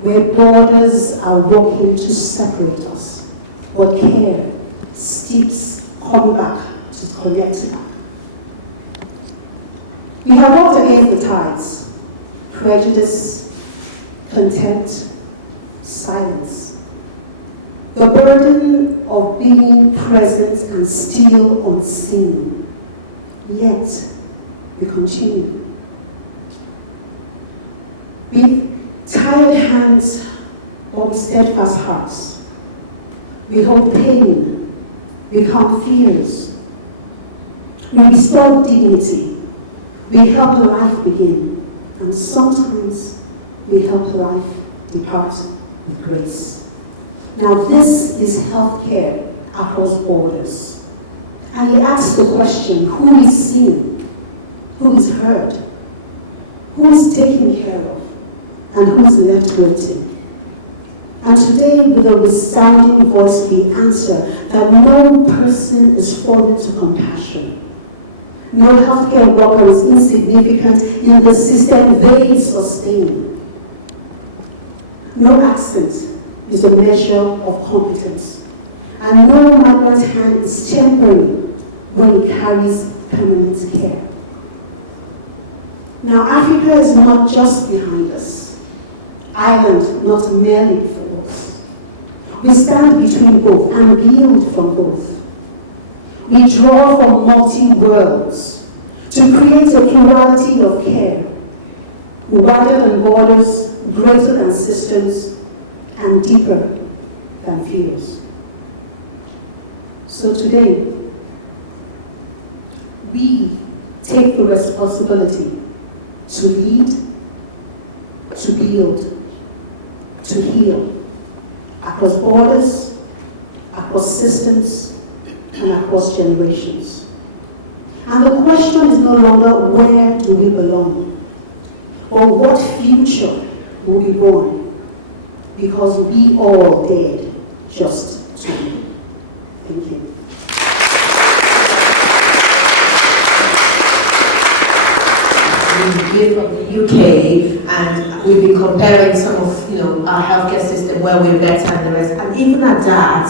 where borders are working to separate us, but care steeps coming back to connect back. We have walked against the tides, prejudice, contempt, silence. The burden of being present and still unseen, yet we continue. With tired hands but with steadfast hearts, we hold pain, we calm fears, we restore dignity, we help life begin, and sometimes we help life depart with grace. Now this is healthcare across borders. And he asks the question, who is seen? Who is heard? Who is taken care of? And who is left waiting? And today, with a resounding voice, we answer that no person is foreign to compassion. No healthcare worker is insignificant in the system they sustain. No accent is a measure of competence. And no migrant hand is temporary when it carries permanent care. Now, Africa is not just behind us. Ireland not merely for us. We stand between both and build from both. We draw from multi-worlds to create a plurality of care, wider than borders, greater than systems, and deeper than fears. So today, we take the responsibility to lead, to build, to heal, across borders, across systems, and across generations. And the question is no longer where do we belong, or what future will be born, because we all dared just to be. Thank you. We're from the UK, and we've been comparing some of our healthcare system where we're better and the rest. And even at that,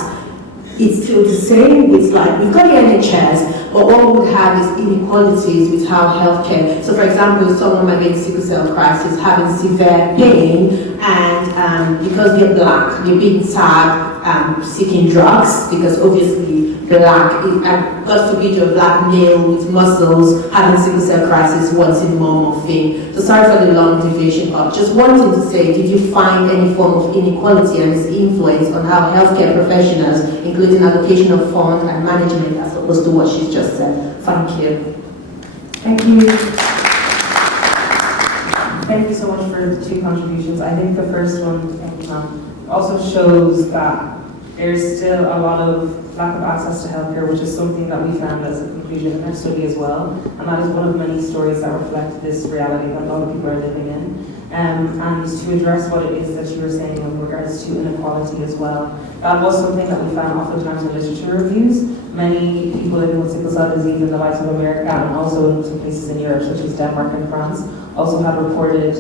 it's still the same. It's like we've got the NHS, but what we would have is inequalities with how healthcare. So, for example, someone might be in sickle cell crisis, having severe pain, and because they're black, they're being tagged seeking drugs because obviously black, and God forbid you're a black male with muscles having sickle cell crisis, wanting more morphine. So sorry for the long deviation, but just wanting to say, did you find any form of inequality and its influence on how healthcare professionals, including allocation of funds and management, as opposed to what she's just said? Thank you. Thank you. Thank you so much for the 2 contributions. I think the first one also shows that there's still a lot of lack of access to healthcare, which is something that we found as a conclusion in our study as well. And that is one of many stories that reflect this reality that a lot of people are living in. and to address what it is that you were saying in regards to inequality as well. That was something that we found oftentimes in literature reviews. Many people living with sickle cell disease in the likes of America and also in some places in Europe, such as Denmark and France, also have reported,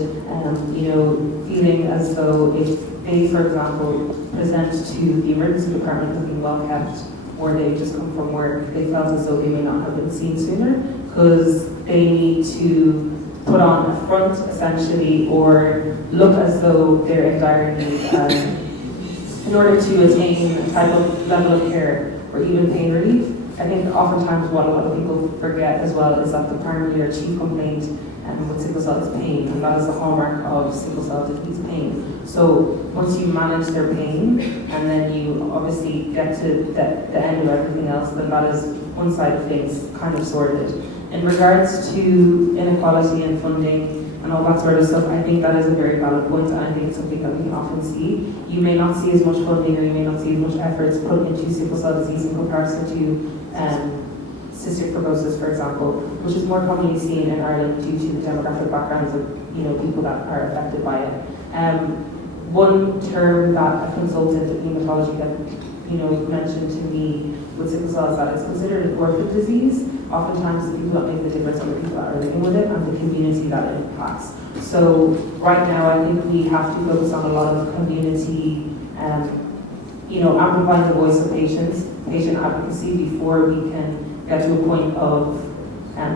feeling as though if they, for example, present to the emergency department looking well kept, or they just come from work, they felt as though they may not have been seen sooner because they need to put on a front essentially or look as though they're in dire need in order to attain a type of level of care or even pain relief. I think oftentimes what a lot of people forget as well is that the primary or chief complaint with sickle cell is pain, and that is the hallmark of sickle cell disease, pain. So once you manage their pain and then you obviously get to the end of everything else, then that is one side of things kind of sorted. In regards to inequality and funding and all that sort of stuff, I think that is a very valid point, and I think it's something that we can often see. You may not see as much funding or you may not see as much efforts put into sickle cell disease in comparison to cystic fibrosis, for example, which is more commonly seen in Ireland due to the demographic backgrounds of people that are affected by it. One term that a consultant in hematology that mentioned to me with sickle cell is that it's considered an orphan disease. Oftentimes the people that make the difference are the people that are living with it and the community that it impacts. So right now I think we have to focus on a lot of community, amplifying the voice of patients, patient advocacy before we can get to a point of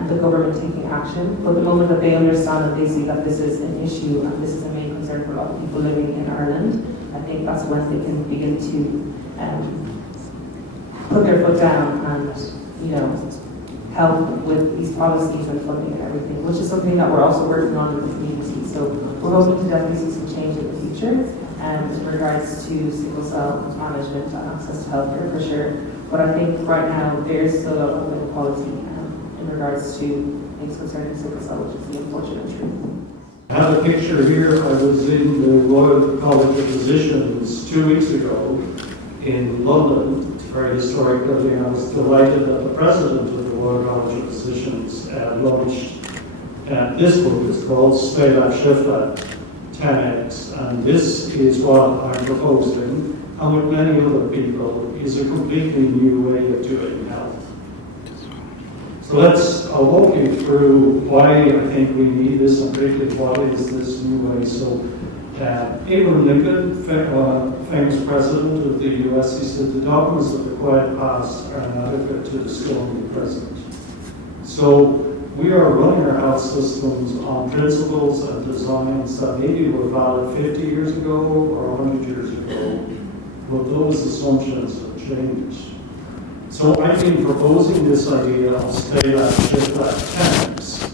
the government taking action. But the moment that they understand and they see that this is an issue and this is a main concern for a lot of people living in Ireland, I think that's when they can begin to put their foot down and help with these policies and funding and everything, which is something that we're also working on in the community. So we're hoping to definitely see some change in the future in regards to sickle cell management and access to healthcare for sure. But I think right now there is still a lot of inequality in regards to things concerning sickle cell, which is the unfortunate truth. I have a picture here. I was in the Royal College of Physicians 2 weeks ago in London, very historic building. I was delighted that the president of the Royal College of Physicians launched this book. It's called Stay Lab, Shift Lab, 10X, and this is what I'm proposing, and with many other people, is a completely new way of doing health. So I'll walk you through why I think we need this, and particularly what is this new way. So Abraham Lincoln, famous president of the US, he said, the dogmas of the quiet past are inadequate to the stormy present. So we are running our health systems on principles and designs that maybe were valid 50 years ago or 100 years ago, but those assumptions have changed. So I've been proposing this idea of Stay Lab, Shift Lab, 10X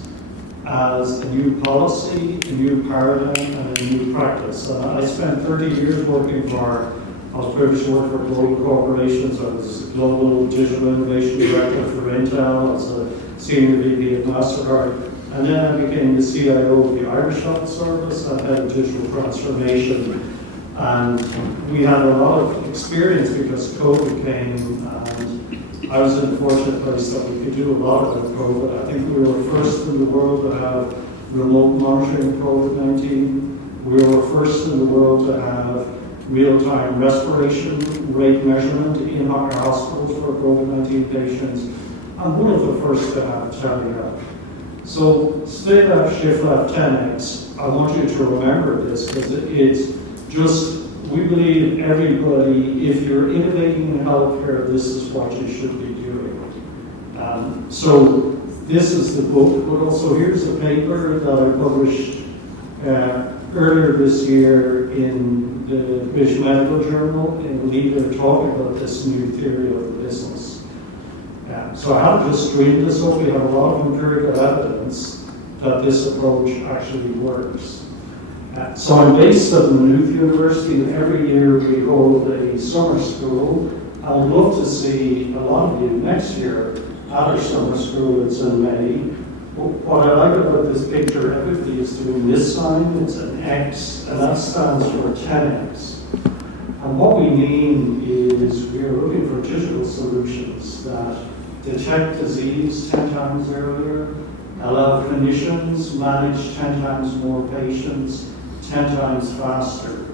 as a new policy, a new paradigm, and a new practice. I spent 30 years working for, I was privileged to work for global corporations. I was Global Digital Innovation Director for Intel. I was a Senior VP at MasterCard. And then I became the CIO of the Irish Health Service. I had digital transformation. And we had a lot of experience because COVID came, and I was in the fortunate place that we could do a lot of it with COVID. I think we were first in the world to have remote monitoring of COVID-19. We were first in the world to have real-time respiration rate measurement in our hospitals for COVID-19 patients, and one of the first to have telehealth. So Stay Lab, Shift Lab, 10X, I want you to remember this because it's just, we believe everybody, if you're innovating in healthcare, this is what you should be doing. So this is the book, but also here's a paper that I published earlier this year in the British Medical Journal in Leader, talking about this new theory of the business. So I haven't just streamed this up, we have a lot of empirical evidence that this approach actually works. So I'm based at Maynooth University, and every year we hold a summer school. I would love to see a lot of you next year at our summer school. It's in May. What I like about this picture, everybody is doing this sign. It's an X, and that stands for 10X. And what we mean is we are looking for digital solutions that detect disease 10 times earlier, allow clinicians manage 10 times more patients, 10 times faster.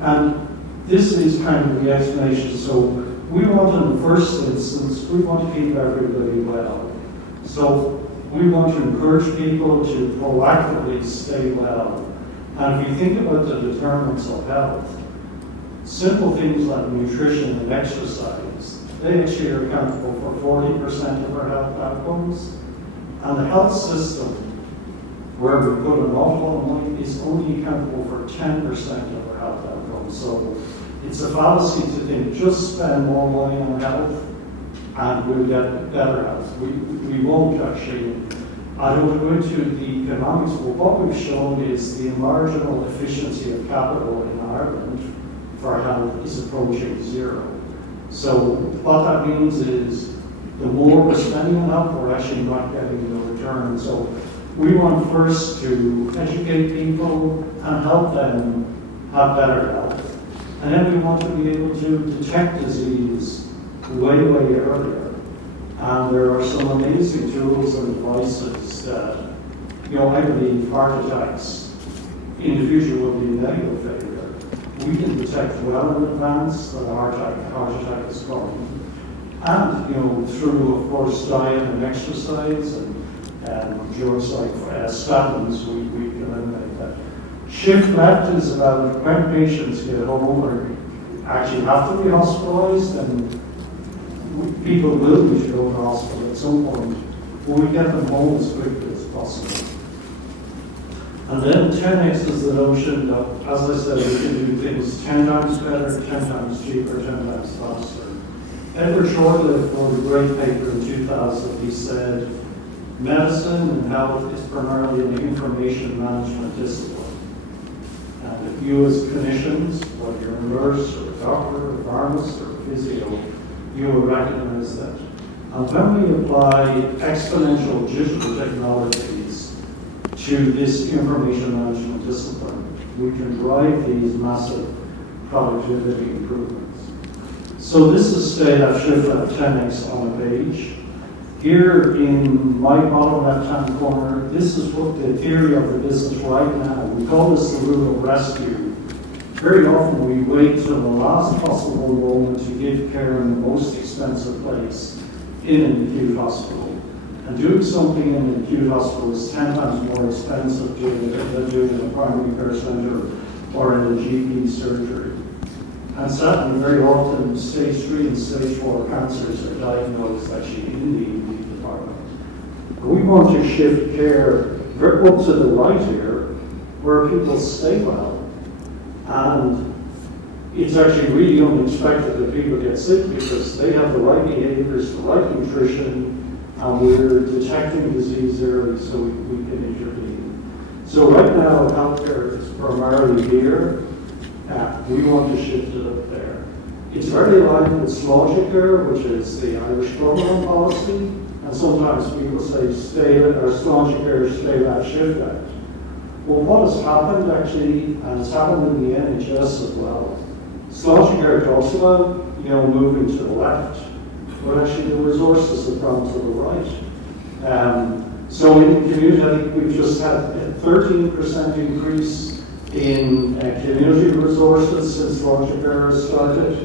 And this is kind of the explanation. So we want, in the first instance, we want to keep everybody well. So we want to encourage people to proactively stay well. And if you think about the determinants of health, simple things like nutrition and exercise, they actually are accountable for 40% of our health outcomes. And the health system, where we put an awful lot of money, is only accountable for 10% of our health outcomes. So it's a fallacy to think just spend more money on health and we'll get better health. We won't actually. I don't go into the economics, but what we've shown is the marginal efficiency of capital in Ireland for health is approaching zero. So what that means is the more we're spending on health, we're actually not getting the return. So we want first to educate people and help them have better health. And then we want to be able to detect disease way, way earlier. And there are some amazing tools and devices that, I believe heart attacks in the future will be medical failure. We can detect well in advance that a heart attack is coming. And, through, of course, diet and exercise and drugs like statins, we can eliminate that. Shift left is about when patients get home or actually have to be hospitalized, and people will need to go to hospital at some point, but we get them home as quickly as possible. And then 10x is the notion that, as I said, we can do things 10 times better, 10 times cheaper, 10 times faster. Edward Shortlift wrote a great paper in 2000. He said, medicine and health is primarily an information management discipline. And if you as clinicians, whether you're a nurse or a doctor or a pharmacist or a physio, you will recognize that. And when we apply exponential digital technologies to this information management discipline, we can drive these massive productivity improvements. So this is state of shift at 10x on a page. Here in my bottom left-hand corner, this is what the theory of the business right now. We call this the rule of rescue. Very often we wait till the last possible moment to give care in the most expensive place, in an acute hospital. And doing something in an acute hospital is 10 times more expensive than doing it in a primary care center or in a GP surgery. And certainly very often stage 3 and stage 4 cancers are diagnosed actually in the ED department. We want to shift care up to the right here, where people stay well. And it's actually really unexpected that people get sick because they have the right behaviors, the right nutrition, and we're detecting disease early so we can intervene. So right now, healthcare is primarily here. We want to shift it up there. It's very aligned with Slogicare, which is the Irish government policy, and sometimes people say Slogicare, stay left, shift left. Well, what has happened actually, and it's happened in the NHS as well, Slogicare talks about, moving to the left, but actually the resources have gone to the right. So in the community, I think we've just had a 13% increase in community resources since Slogicare started,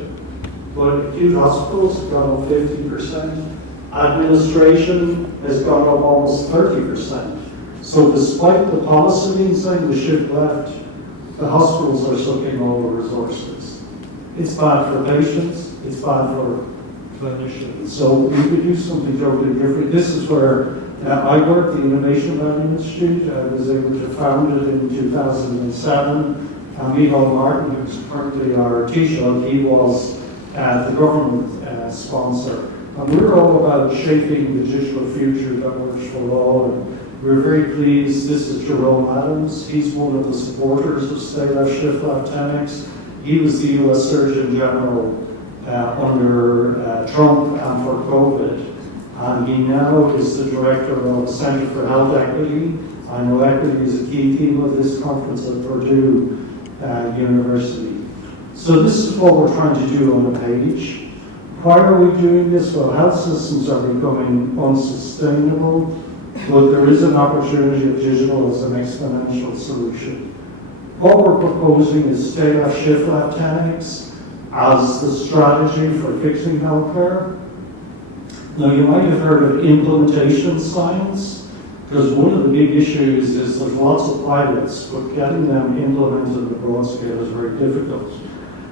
but acute hospitals have gone up 50%. Administration has gone up almost 30%. So despite the policy saying the shift left, the hospitals are sucking all the resources. It's bad for patients, it's bad for clinicians. So we could do something totally different. This is where I work, the Innovation Learning Institute. I was able to found it in 2007. Michael Martin, who's currently our Taoiseach, he was the government sponsor. And we're all about shaping the digital future that works for all. And we're very pleased. This is Jerome Adams. He's one of the supporters of Stay Left, Shift Left 10x. He was the US Surgeon General under Trump and for COVID. And he now is the director of the Center for Health Equity. I know equity is a key theme of this conference at Purdue University. So this is what we're trying to do on the page. Why are we doing this? Well, health systems are becoming unsustainable, but there is an opportunity of digital as an exponential solution. What we're proposing is stay at shift left 10x as the strategy for fixing healthcare. Now, you might have heard of implementation science, because one of the big issues is there's lots of pilots, but getting them implemented at a broad scale is very difficult.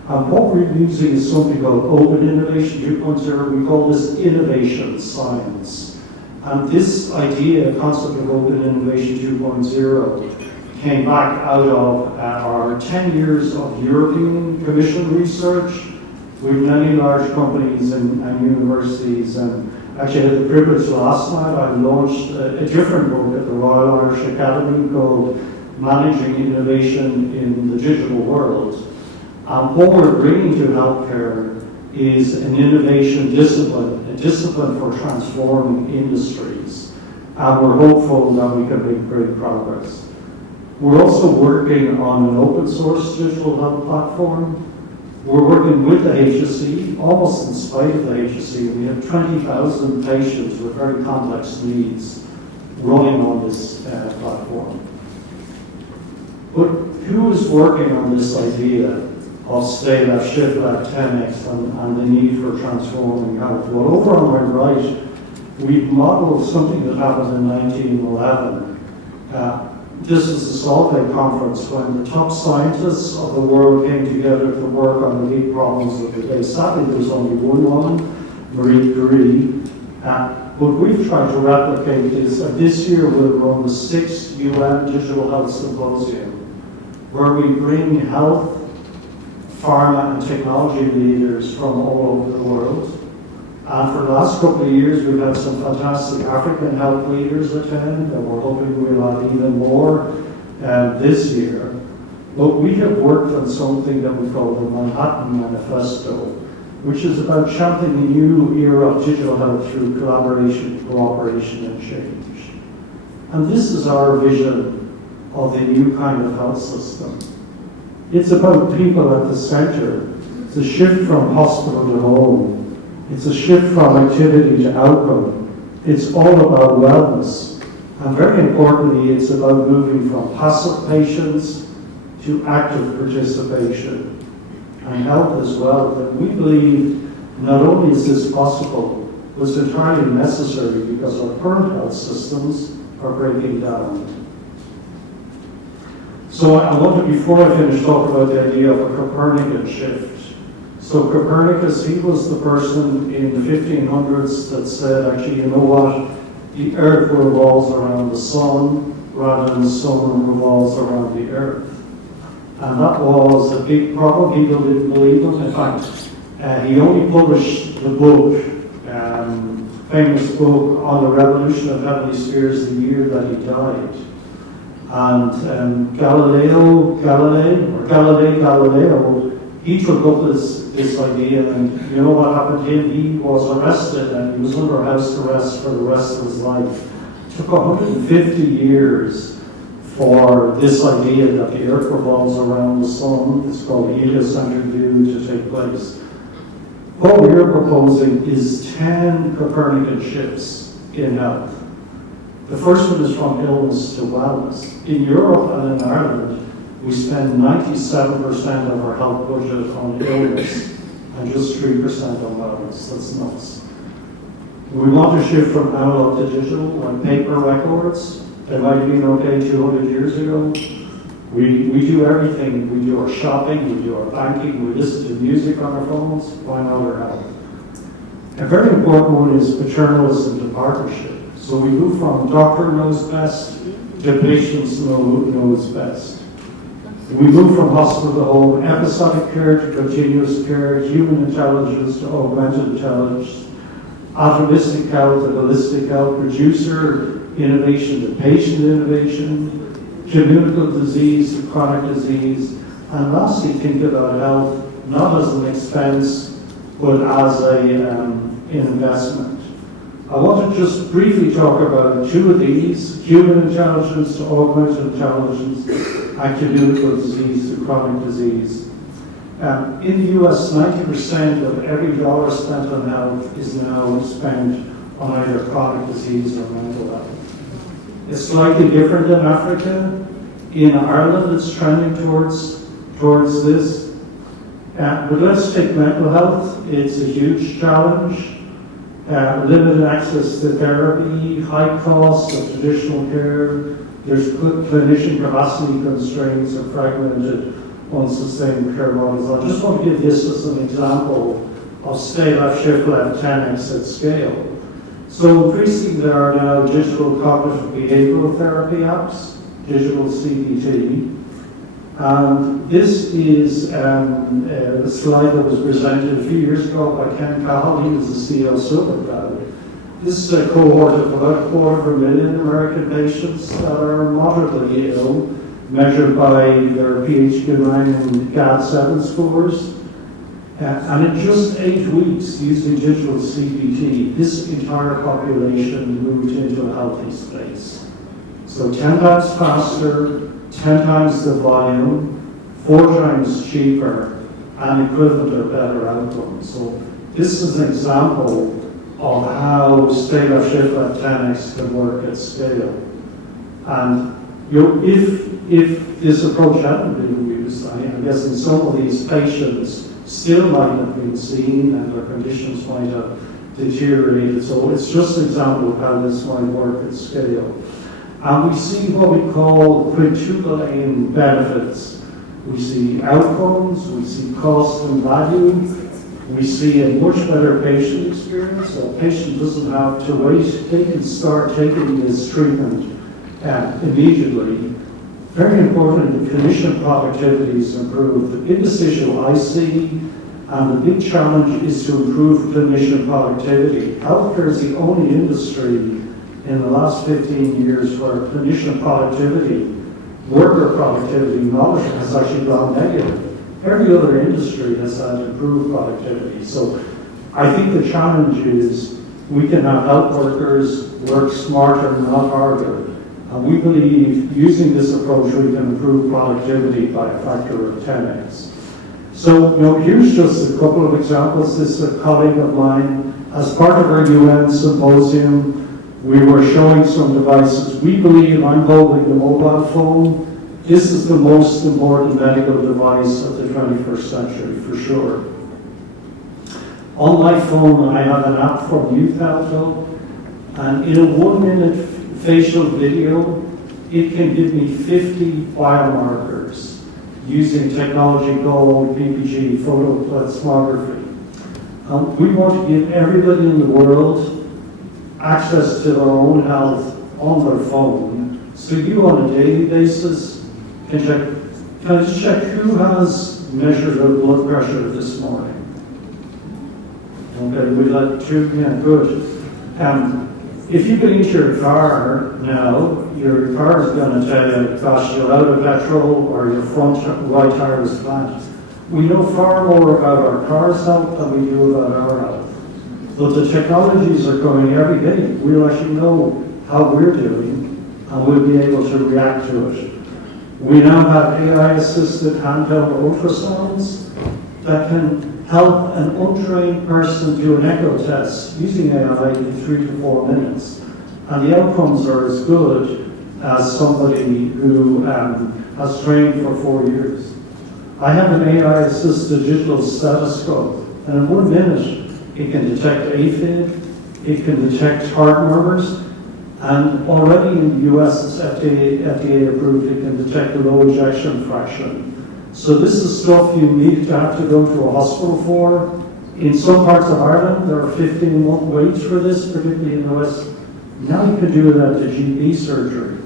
And what we're using is something called Open Innovation 2.0. We call this innovation science. And this idea, concept of Open Innovation 2.0, came back out of our 10 years of European Commission research with many large companies and universities. And actually, I had the privilege last night, I launched a different book at the Royal Irish Academy called Managing Innovation in the Digital World. And what we're bringing to healthcare is an innovation discipline, a discipline for transforming industries. And we're hopeful that we can make great progress. We're also working on an open source digital health platform. We're working with the HSE, almost in spite of the HSE. We have 20,000 patients with very complex needs running on this platform. But who is working on this idea of stay left, shift left, 10x, and the need for transforming health? Well, over on my right, we've modeled something that happened in 1911. This was the Salt Lake Conference when the top scientists of the world came together to work on the big problems of the day. Sadly, there's only one woman, Marie Curie. But we've tried to replicate this. This year we'll run the 6th UN Digital Health Symposium, where we bring health, pharma and technology leaders from all over the world. And for the last couple of years, we've had some fantastic African health leaders attend, and we're hoping we'll have even more this year. But we have worked on something that we call the Manhattan Manifesto, which is about championing a new era of digital health through collaboration, cooperation, and change. And this is our vision of the new kind of health system. It's about people at the center. It's a shift from hospital to home. It's a shift from activity to outcome. It's all about wellness. And very importantly, it's about moving from passive patients to active participation and health as well. And we believe not only is this possible, but it's entirely necessary because our current health systems are breaking down. So I want to, before I finish, talk about the idea of a Copernican shift. So Copernicus, he was the person in the 1500s that said, actually, you know what, the earth revolves around the sun rather than the sun revolves around the earth. And that was a big problem. People didn't believe him. In fact, he only published the book, famous book on the revolution of heavenly spheres the year that he died. And Galileo, he took up this idea, and you know what happened to him? He was arrested, and he was under house arrest for the rest of his life. It took 150 years for this idea that the earth revolves around the sun, it's called heliocentric view, to take place. What we are proposing is 10 Copernican shifts in health. The first one is from illness to wellness. In Europe and in Ireland, we spend 97% of our health budget on illness and just 3% on wellness. That's nuts. We want to shift from analog to digital, like paper records. They might have been okay 200 years ago. We do everything. We do our shopping, we do our banking, we listen to music on our phones. Why not our health? A very important one is paternalism to partnership. So we move from doctor knows best to patients knows best. We move from hospital to home, episodic care to continuous care, human intelligence to augmented intelligence, atomistic health to holistic health, producer innovation to patient innovation, communicable disease to chronic disease, and lastly, think about health not as an expense, but as an investment. I want to just briefly talk about two of these, human intelligence to augmented intelligence, and communicable disease to chronic disease. In the US, 90% of every dollar spent on health is now spent on either chronic disease or mental health. It's slightly different in Africa. In Ireland, it's trending towards this. But let's take mental health. It's a huge challenge. Limited access to therapy, high costs of traditional care. There's clinician capacity constraints and fragmented, unsustainable care models. I just want to give this as an example of stay left, shift left, 10x at scale. So increasingly there are now digital cognitive behavioral therapy apps, digital CBT. And this is a slide that was presented a few years ago by Ken Cahill. He was the CEO of Silicon Valley. This is a cohort of about 250,000 American patients that are moderately ill, measured by their PHQ-9 and GAD-7 scores. And in just 8 weeks, using digital CBT, this entire population moved into a healthy space. So 10 times faster, 10 times the volume, 4 times cheaper, and equivalent or better outcomes. So this is an example of how stay left, shift left, 10x can work at scale. And if this approach hadn't been used, I guess in some of these patients still might have been seen and their conditions might have deteriorated. So it's just an example of how this might work at scale. And we see what we call quintuple aim benefits. We see outcomes, we see cost and value, we see a much better patient experience. A patient doesn't have to wait, they can start taking this treatment immediately. Very important, the clinician productivity is improved. The biggest issue I see, and the big challenge, is to improve clinician productivity. Healthcare is the only industry in the last 15 years where clinician productivity, worker productivity, knowledge has actually gone negative. Every other industry has had improved productivity. So I think the challenge is we can have health workers work smarter, not harder. And we believe using this approach we can improve productivity by a factor of 10x. So here's just a couple of examples. This is a colleague of mine. As part of our UN symposium, we were showing some devices. We believe, I'm holding the mobile phone, this is the most important medical device of the 21st century, for sure. On my phone, I have an app from Youth Alto, and in a 1-minute facial video, it can give me 50 biomarkers using technology called PPG, photoplethysmography. We want to give everybody in the world access to their own health on their phone. So you on a daily basis can check, can I just check who has measured their blood pressure this morning? Okay, we like 2, yeah, good. If you get into your car now, your car is going to tell you, gosh, you're out of petrol or your front right tire is flat. We know far more about our car's health than we do about our health. But the technologies are going every day. We'll actually know how we're doing and we'll be able to react to it. We now have AI-assisted handheld ultrasounds that can help an untrained person do an echo test using AI in 3 to 4 minutes. And the outcomes are as good as somebody who has trained for 4 years. I have an AI-assisted digital stethoscope, and in 1 minute, it can detect AFib, it can detect heart murmurs, and already in the US, it's FDA approved, it can detect low ejection fraction. So this is stuff you need to have to go to a hospital for. In some parts of Ireland, there are 15-month waits for this, particularly in the West. Now you can do it at the GP surgery.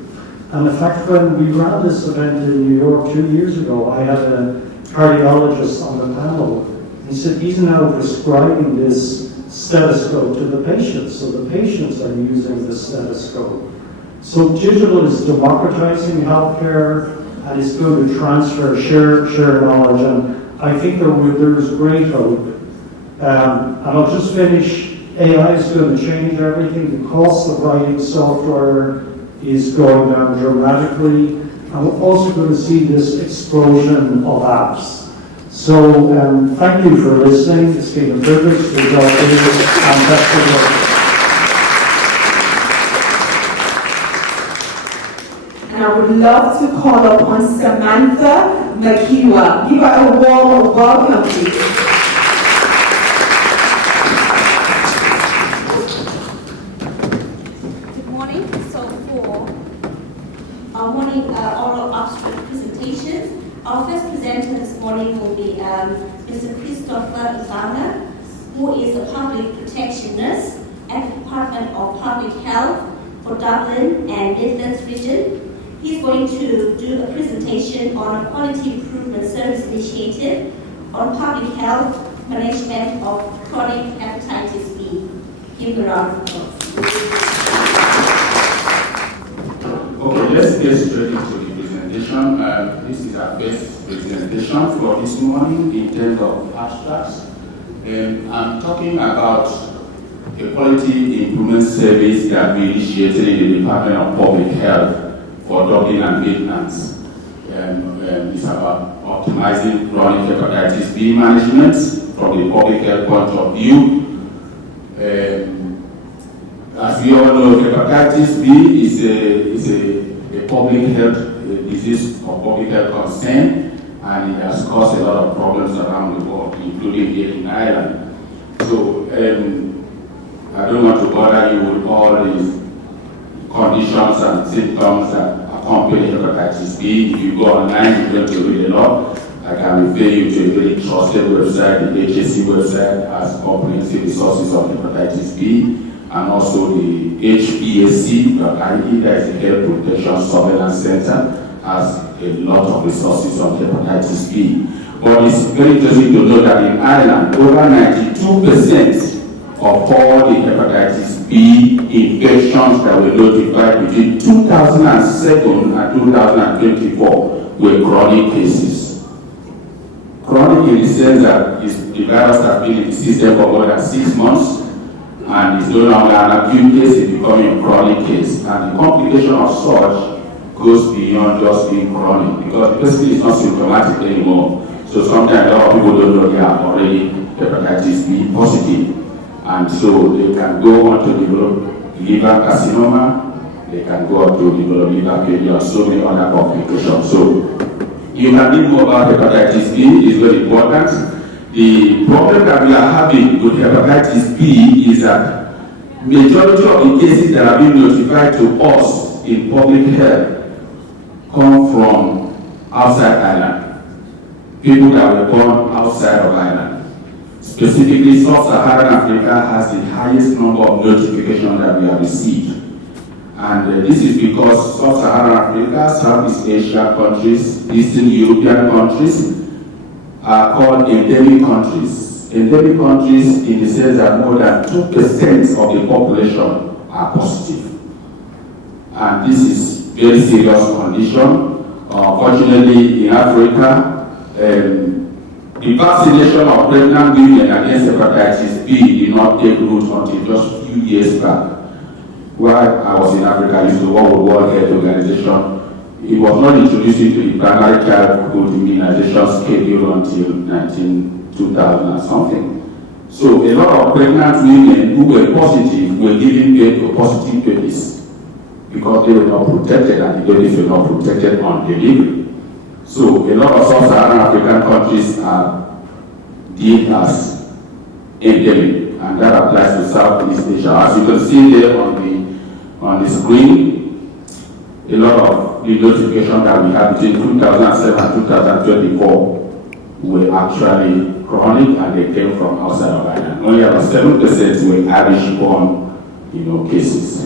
And in fact, when we ran this event in New York 2 years ago, I had a cardiologist on the panel. He said he's now prescribing this stethoscope to the patients, so the patients are using the stethoscope. So digital is democratizing healthcare, and it's going to transfer, share knowledge, and I think there is great hope. And I'll just finish. AI is going to change everything. The cost of writing software is going down dramatically, and we're also going to see this explosion of apps. So thank you for listening. It's been a privilege to talk to you, and best of luck. And I would love to call upon Samantha Makiwa. Give her a warm welcome, please. Good morning. So for our morning oral abstract presentations, our first presenter this morning will be Mr. Christopher Ivana, who is a public protectionist at the Department of Public Health for Dublin and Midlands region. He's going to do a presentation on a quality improvement service initiative on public health management of chronic hepatitis B. Give a round of applause. Okay, let's get straight into the presentation. This is our first presentation for this morning in terms of abstracts. I'm talking about a quality improvement service that we initiated in the Department of Public Health for Dublin and Midlands. It's about optimizing chronic hepatitis B management from the public health point of view. As we all know, hepatitis B is a public health disease of public health concern, and it has caused a lot of problems around the world, including here in Ireland. So I don't want to bother you with all these conditions and symptoms that accompany hepatitis B. If you go online, you're going to read a lot. I can refer you to a very trusted website. The HSC website has comprehensive resources on hepatitis B, and also the HPSC.ie, that is the Health Protection Surveillance Center, has a lot of resources on hepatitis B. But it's very interesting to know that in Ireland, over 92% of all the hepatitis B infections that were notified between 2007 and 2024 were chronic cases. Chronic in the sense that the virus has been in the system for more than 6 months, and it's no longer an acute case, it's becoming a chronic case. And the complication of such goes beyond just being chronic, because the person is not symptomatic anymore. So sometimes a lot of people don't know they are already hepatitis B positive. And so they can go on to develop liver carcinoma, they can go on to develop liver failure, and so many other complications. So you can read more about hepatitis B, is very important. The problem that we are having with hepatitis B is that majority of the cases that have been notified to us in public health come from outside Ireland. People that were born outside of Ireland. Specifically, Sub-Saharan Africa has the highest number of notifications that we have received. And this is because Sub-Saharan Africa, Southeast Asia countries, Eastern European countries are called endemic countries. Endemic countries in the sense that more than 2% of the population are positive. And this is very serious condition. Fortunately, in Africa, the vaccination of pregnant women against hepatitis B did not take root until just a few years back. While I was in Africa, I used to work with World Health Organization. It was not introduced into the primary childhood immunization schedule until 2000 and something. So a lot of pregnant women who were positive were giving birth to positive babies because they were not protected, and the babies were not protected on delivery. So a lot of Sub-Saharan African countries are deemed as endemic, and that applies to Southeast Asia. As you can see there on the screen, a lot of the notifications that we had between 2007 and 2024 were actually chronic, and they came from outside of Ireland. Only about 7% were Irish-born, cases.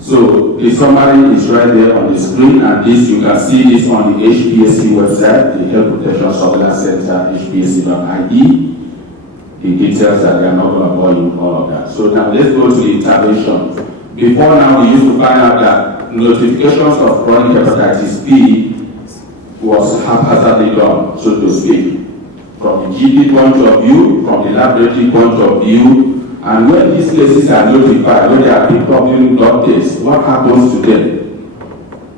So the summary is right there on the screen, and this you can see this on the HPSC website, the Health Protection Surveillance Center, hpsc.ie. The details that they are not going to bore you with all of that. So now let's go to the intervention. Before now, we used to find out that notifications of chronic hepatitis B was haphazardly done, so to speak, from the GP point of view, from the laboratory point of view. And when these cases are notified, when they are picked up during blood tests, what happens to them?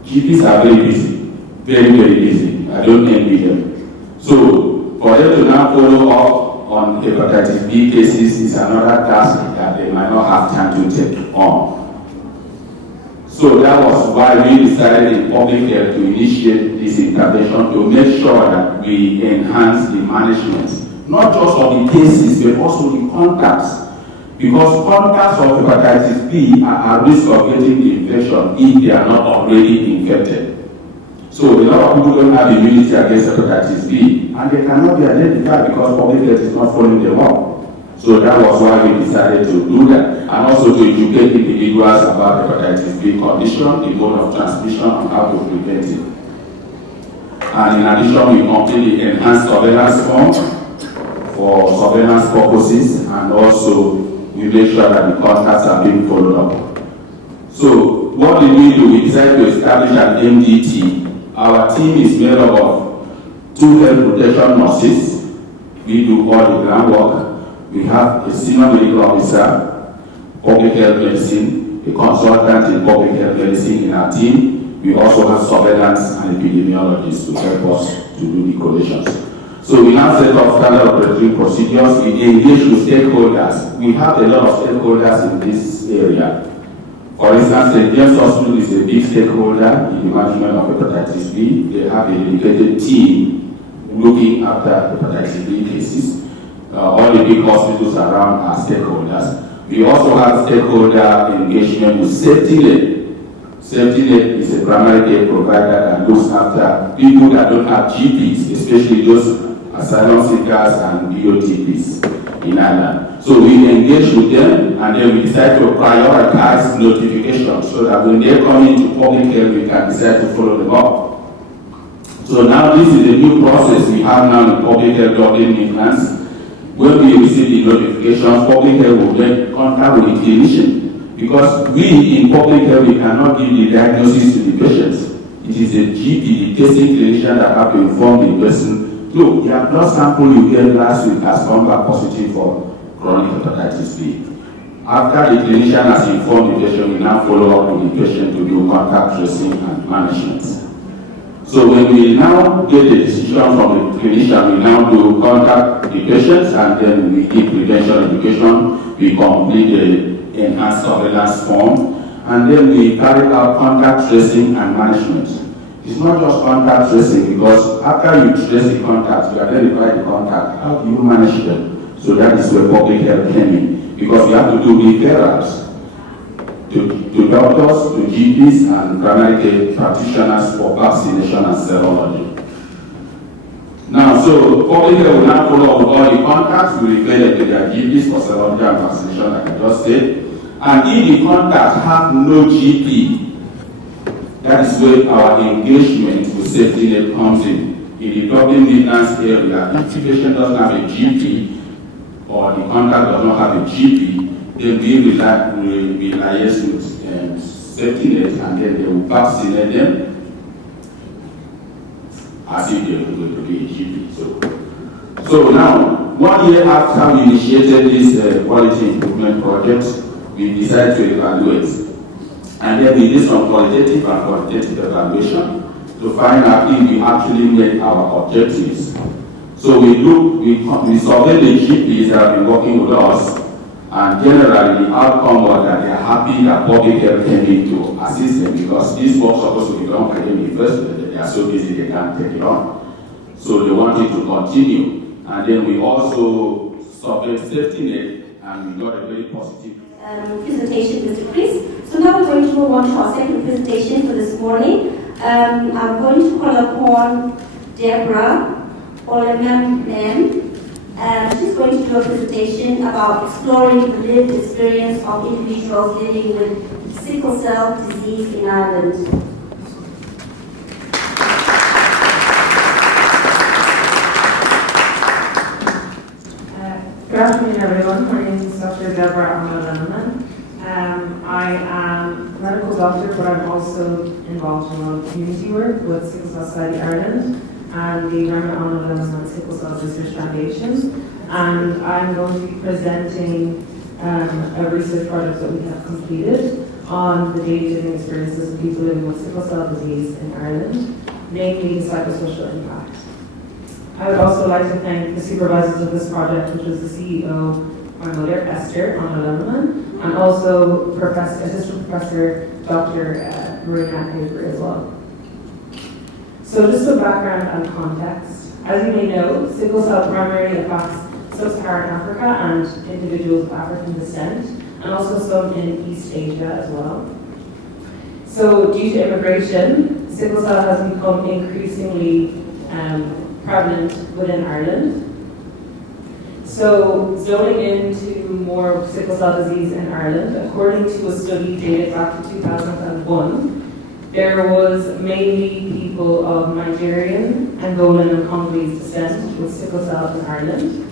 GPs are very busy, very, very busy. I don't envy them. So for them to now follow up on hepatitis B cases is another task that they might not have time to take on. So that was why we decided in public health to initiate this intervention to make sure that we enhance the management, not just of the cases, but also the contacts. Because contacts of hepatitis B are at risk of getting the infection if they are not already infected. So a lot of people don't have immunity against hepatitis B, and they cannot be identified because public health is not following them up. So that was why we decided to do that, and also to educate individuals about hepatitis B condition, the mode of transmission, and how to prevent it. And in addition, we completely enhanced surveillance form for surveillance purposes, and also we make sure that the contacts are being followed up. So what did we do? We decided to establish an MDT. Our team is made up of 2 health protection nurses. We do all the groundwork. We have a senior medical officer, public health medicine, a consultant in public health medicine in our team. We also have surveillance and epidemiologists to help us to do the collations. So we now set up standard operating procedures. We engage with stakeholders. We have a lot of stakeholders in this area. For instance, St. James Hospital is a big stakeholder in the management of hepatitis B. They have a dedicated team looking after hepatitis B cases. All the big hospitals around are stakeholders. We also have stakeholder engagement with SafetyNet. SafetyNet is a primary care provider that looks after people that don't have GPs, especially those asylum seekers and DOTPs in Ireland. So we engage with them, and then we decide to prioritize notification so that when they come into public health, we can decide to follow them up. So now this is a new process we have now in public health Dublin Midlands. When we receive the notifications, public health will make contact with the clinician, because we in public health, we cannot give the diagnosis to the patients. It is a GP, the testing clinician, that have to inform the person, look, your blood sample you gave last week has come back positive for chronic hepatitis B. After the clinician has informed the patient, we now follow up with the patient to do contact tracing and management. So when we now get the decision from the clinician, we now do contact the patients, and then we give prevention education, we complete the enhanced surveillance form, and then we carry out contact tracing and management. It's not just contact tracing, because after you trace the contacts, you identify the contact, how do you manage them? So that is where public health came in, because we have to do referrals to doctors, to GPs, and primary care practitioners for vaccination and serology. Now, so public health will now follow up with all the contacts. We refer them to their GPs for serology and vaccination, like I just said. And if the contacts have no GP, that is where our engagement with SafetyNet comes in. In the Dublin Midlands area, if the patient doesn't have a GP, or the contact does not have a GP, then we liaise with SafetyNet, and then they will vaccinate them as if they were going to be a GP. So now, 1 year after we initiated this quality improvement project, we decided to evaluate. And then we did some qualitative and quantitative evaluation to find out if we actually met our objectives. So we surveyed the GPs that have been working with us, and generally the outcome was that they are happy that public health came in to assist them, because this work is supposed to be done by them in the first place. They are so busy they can't take it on. So they wanted to continue. And then we also surveyed SafetyNet, and we got a very positive presentation, Mr. Chris. So now we're going to move on to our second presentation for this morning. I'm going to call upon Deborah Olemem. She's going to do a presentation about exploring the lived experience of individuals living with sickle cell disease in Ireland. Good afternoon, everyone. My name is Dr. Deborah Olemem. I am a medical doctor, but I'm also involved in a lot of community work with Sickle Cell Society Ireland and the Rema Olemem Sickle Cell Research Foundation. And I'm going to be presenting a research project that we have completed on the daily living experiences of people living with sickle cell disease in Ireland, namely the psychosocial impact. I would also like to thank the supervisors of this project, which was the CEO, my mother, Esther Onalaman, and also Assistant Professor Dr. Marina Haber as well. So just some background and context. As you may know, sickle cell primarily affects sub-Saharan Africa and individuals of African descent, and also some in East Asia as well. So due to immigration, sickle cell has become increasingly prevalent within Ireland. So zoning into more sickle cell disease in Ireland, according to a study dated back to 2001, there was mainly people of Nigerian, Angolan and Congolese descent with sickle cell in Ireland.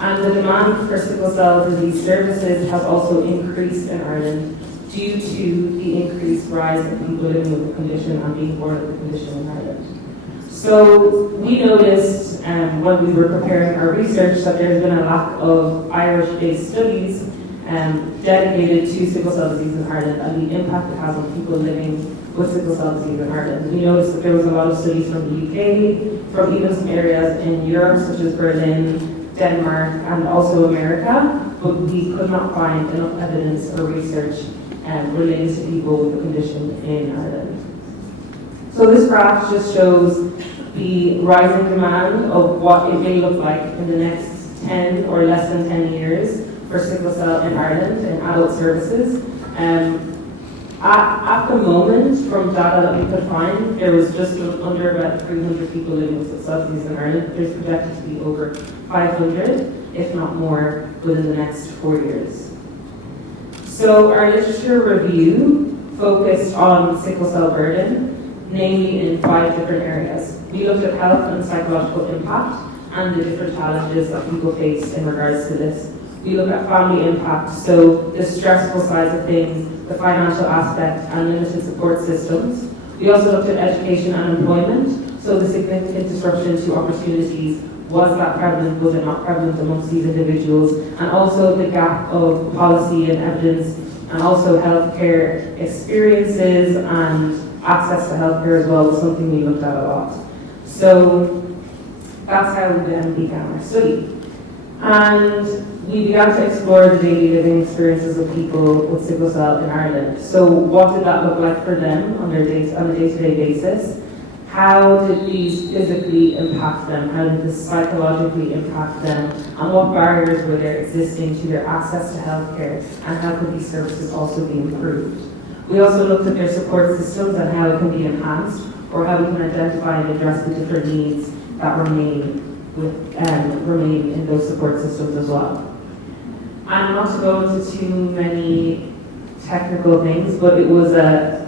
And the demand for sickle cell disease services has also increased in Ireland due to the increased rise of people living with the condition and being born with the condition in Ireland. So we noticed when we were preparing our research that there's been a lack of Irish-based studies dedicated to sickle cell disease in Ireland and the impact it has on people living with sickle cell disease in Ireland. We noticed that there was a lot of studies from the UK, from even some areas in Europe such as Berlin, Denmark, and also America, but we could not find enough evidence or research related to people with the condition in Ireland. So this graph just shows the rising demand of what it may look like in the next 10 or less than 10 years for sickle cell in Ireland and adult services. At the moment, from data that we could find, there was just under about 300 people living with sickle cell disease in Ireland. There's projected to be over 500, if not more, within the next 4 years. So our literature review focused on sickle cell burden, namely in 5 different areas. We looked at health and psychological impact and the different challenges that people face in regards to this. We look at family impact, so the stressful sides of things, the financial aspect, and limited support systems. We also looked at education and employment, so the significant disruption to opportunities. Was that prevalent? Was it not prevalent amongst these individuals? And also the gap of policy and evidence, and also healthcare experiences and access to healthcare as well was something we looked at a lot. So that's how we then began our study. And we began to explore the daily living experiences of people with sickle cell in Ireland. So what did that look like for them on a day-to-day basis? How did these physically impact them? How did this psychologically impact them? And what barriers were there existing to their access to healthcare? And how could these services also be improved? We also looked at their support systems and how it can be enhanced, or how we can identify and address the different needs that remain in those support systems as well. And not to go into too many technical things, but it was a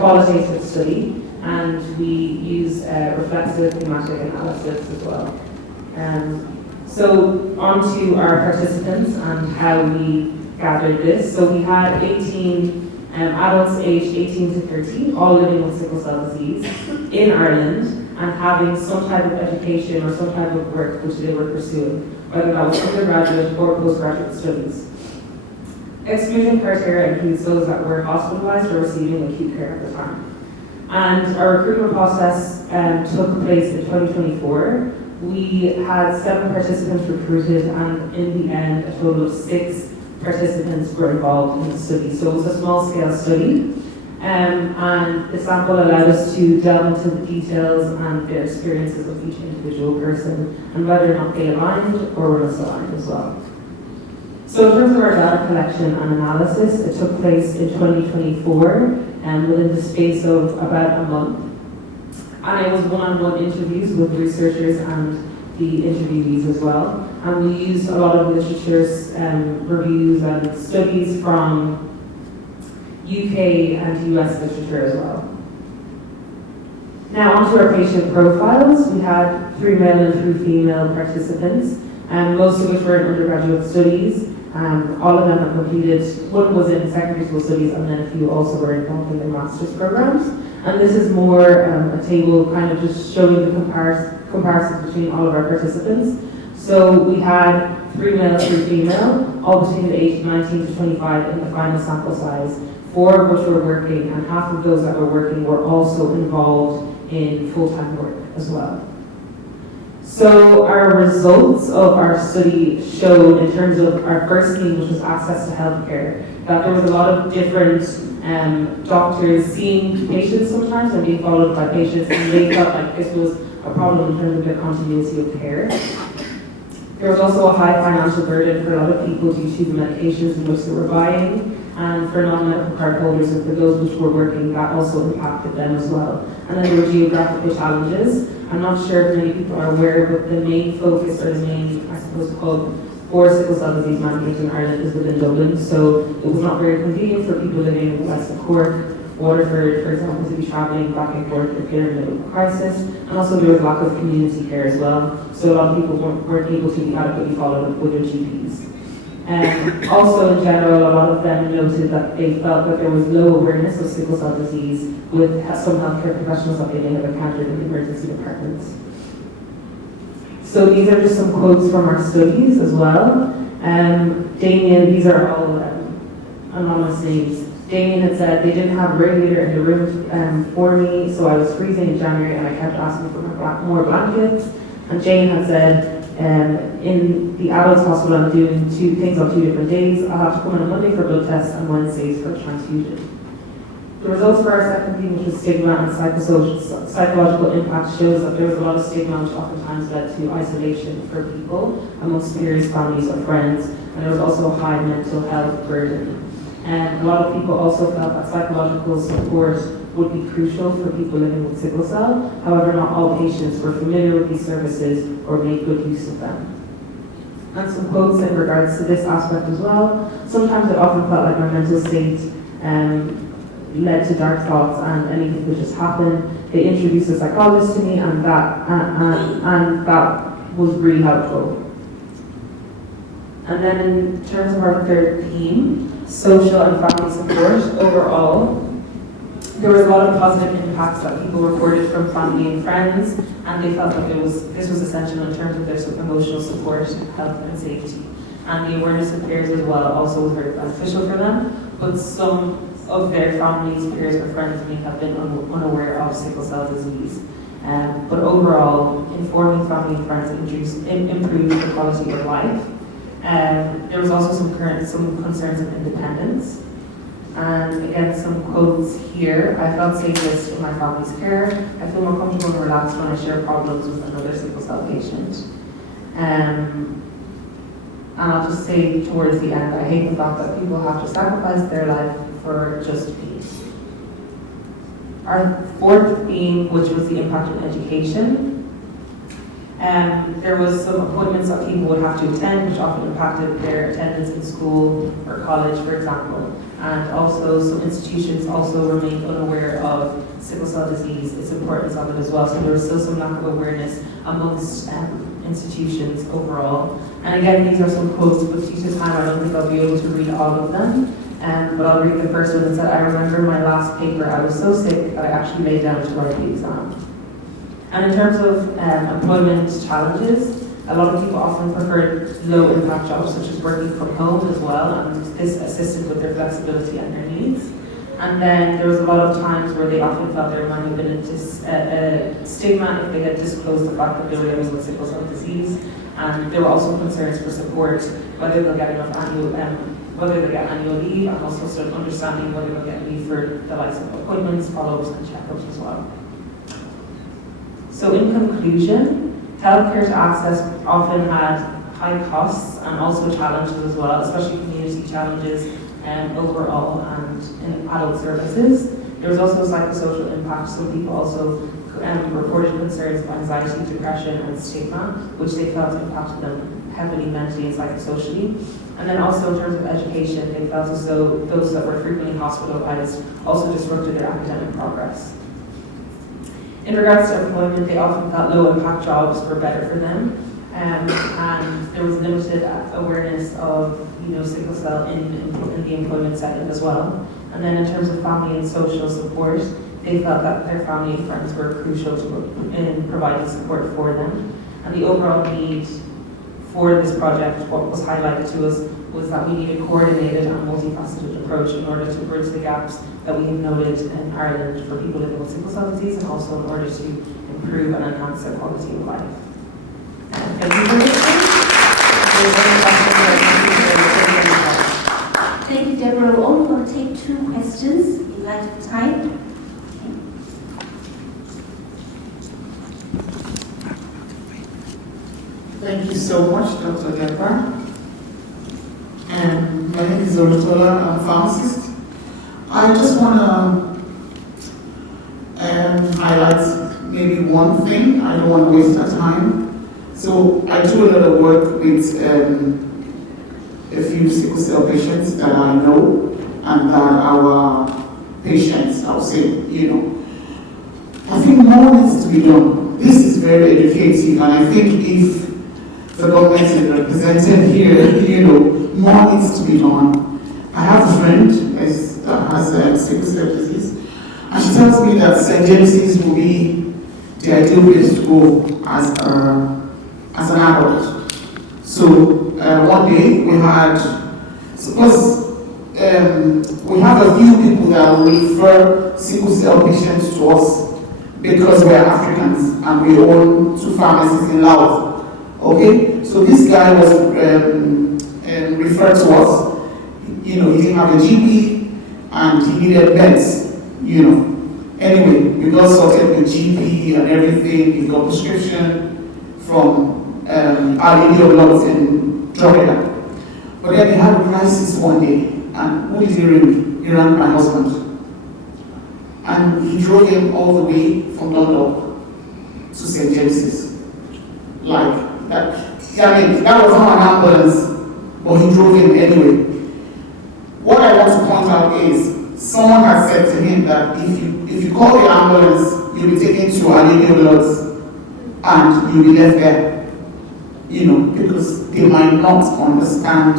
qualitative study, and we use reflexive thematic analysis as well. So on to our participants and how we gathered this. So we had 18 adults aged 18 to 30, all living with sickle cell disease in Ireland and having some type of education or some type of work which they were pursuing, whether that was undergraduate or postgraduate studies. Exclusion criteria includes those that were hospitalized or receiving acute care at the time. And our recruitment process took place in 2024. We had 7 participants recruited, and in the end, a total of 6 participants were involved in the study. So it was a small-scale study, and the sample allowed us to delve into the details and the experiences of each individual person, and whether or not they aligned or were misaligned as well. So in terms of our data collection and analysis, it took place in 2024, within the space of about a month. And it was one-on-one interviews with researchers and the interviewees as well. And we used a lot of literature reviews and studies from UK and US literature as well. Now onto our patient profiles. We had 3 male and 3 female participants, most of which were in undergraduate studies. All of them have completed, one was in secondary school studies, and then a few also were involved in their master's programs. And this is more a table kind of just showing the comparisons between all of our participants. So we had 3 male, 3 female, all between the age of 19 to 25 in the final sample size, 4 of which were working, and half of those that were working were also involved in full-time work as well. So our results of our study showed, in terms of our first theme, which was access to healthcare, that there was a lot of different doctors seeing patients sometimes and being followed by patients, and they felt like this was a problem in terms of the continuity of care. There was also a high financial burden for a lot of people due to the medications in which they were buying, and for non-medical card holders and for those which were working, that also impacted them as well. And then there were geographical challenges. I'm not sure if many people are aware, but the main focus, or the main, I suppose, hub for sickle cell disease management in Ireland is within Dublin, so it was not very convenient for people living in the west of Cork, Waterford, for example, to be travelling back and forth if they're in the middle of a crisis. And also there was lack of community care as well, so a lot of people weren't able to be adequately followed up with their GPs. Also, in general, a lot of them noted that they felt that there was low awareness of sickle cell disease with some healthcare professionals that they may have encountered in the emergency departments. So these are just some quotes from our studies as well. Damien, these are all anonymous names. Damien had said, they didn't have a radiator in the room for me, so I was freezing in January and I kept asking for more blankets. And Jane had said, in the adults hospital, I'm doing 2 things on 2 different days. I'll have to come on a Monday for blood tests and Wednesdays for transfusion. The results for our second theme, which was stigma and psychological impact, shows that there was a lot of stigma which oftentimes led to isolation for people amongst peers, families or friends, and there was also a high mental health burden. And a lot of people also felt that psychological support would be crucial for people living with sickle cell. However, not all patients were familiar with these services or made good use of them. And some quotes in regards to this aspect as well. Sometimes it often felt like my mental state led to dark thoughts and anything could just happen. They introduced a psychologist to me, and that was really helpful. And then in terms of our third theme, social and family support, overall, there was a lot of positive impacts that people reported from family and friends, and they felt that this was essential in terms of their emotional support, health and safety. And the awareness of peers as well also was very beneficial for them, but some of their families, peers or friends may have been unaware of sickle cell disease. But overall, informing family and friends improved the quality of life. There was also some concerns of independence. And again, some quotes here. I felt safest in my family's care. I feel more comfortable and relaxed when I share problems with another sickle cell patient. And I'll just say towards the end, I hate the fact that people have to sacrifice their life for just peace. Our fourth theme, which was the impact on education. There was some appointments that people would have to attend, which often impacted their attendance in school or college, for example. And also, some institutions also remained unaware of sickle cell disease, its importance of it as well. So there was still some lack of awareness amongst institutions overall. And again, these are some quotes, but due to time, I don't think I'll be able to read all of them. But I'll read the first one that said, I remember my last paper, I was so sick that I actually lay down to write the exam. And in terms of employment challenges, a lot of people often preferred low-impact jobs such as working from home as well, and this assisted with their flexibility and their needs. And then there was a lot of times where they often felt there might have been a stigma if they had disclosed the fact that they were living with sickle cell disease. And there were also concerns for support, whether they'll get enough whether they get annual leave, and also sort of understanding whether they'll get leave for the likes of appointments, follow-ups, and checkups as well. So in conclusion, healthcare to access often had high costs and also challenges as well, especially community challenges overall and in adult services. There was also psychosocial impact. Some people also reported concerns of anxiety, depression, and stigma, which they felt impacted them heavily mentally and psychosocially. And then also in terms of education, they felt as though those that were frequently hospitalized also disrupted their academic progress. In regards to employment, they often felt low-impact jobs were better for them, and there was limited awareness of sickle cell in the employment setting as well. And then in terms of family and social support, they felt that their family and friends were crucial in providing support for them. And the overall need for this project, what was highlighted to us, was that we need a coordinated and multifaceted approach in order to bridge the gaps that we have noted in Ireland for people living with sickle cell disease, and also in order to improve and enhance their quality of life. Thank you for listening. Thank you, Deborah. We're only going to take 2 questions in light of time. Thank you so much, Dr. Deborah. And my name is Olutola, I'm a pharmacist. I just want to highlight maybe one thing. I don't want to waste our time. So I do a lot of work with a few sickle cell patients that I know and that our patients, I'll say, I think more needs to be done. This is very educative, and I think if the government is represented here, more needs to be done. I have a friend that has sickle cell disease, and she tells me that St. James's will be the ideal place to go as an adult. So one day we had, suppose we have a few people that will refer sickle cell patients to us because we are Africans and we own 2 pharmacies in Laos. Okay, so this guy was referred to us. He didn't have a GP and he needed meds. Anyway, we got sorted with GP and everything. He got prescription from Our Lady of Lourdes in Florida. But then he had a crisis one day, and who did he ring? He rang my husband. And he drove him all the way from London to St. James's. Like, that was not an ambulance, but he drove him anyway. What I want to point out is, someone has said to him that if you call the ambulance, you'll be taken to Our Lady of Lourdes, and you'll be left there. Because they might not understand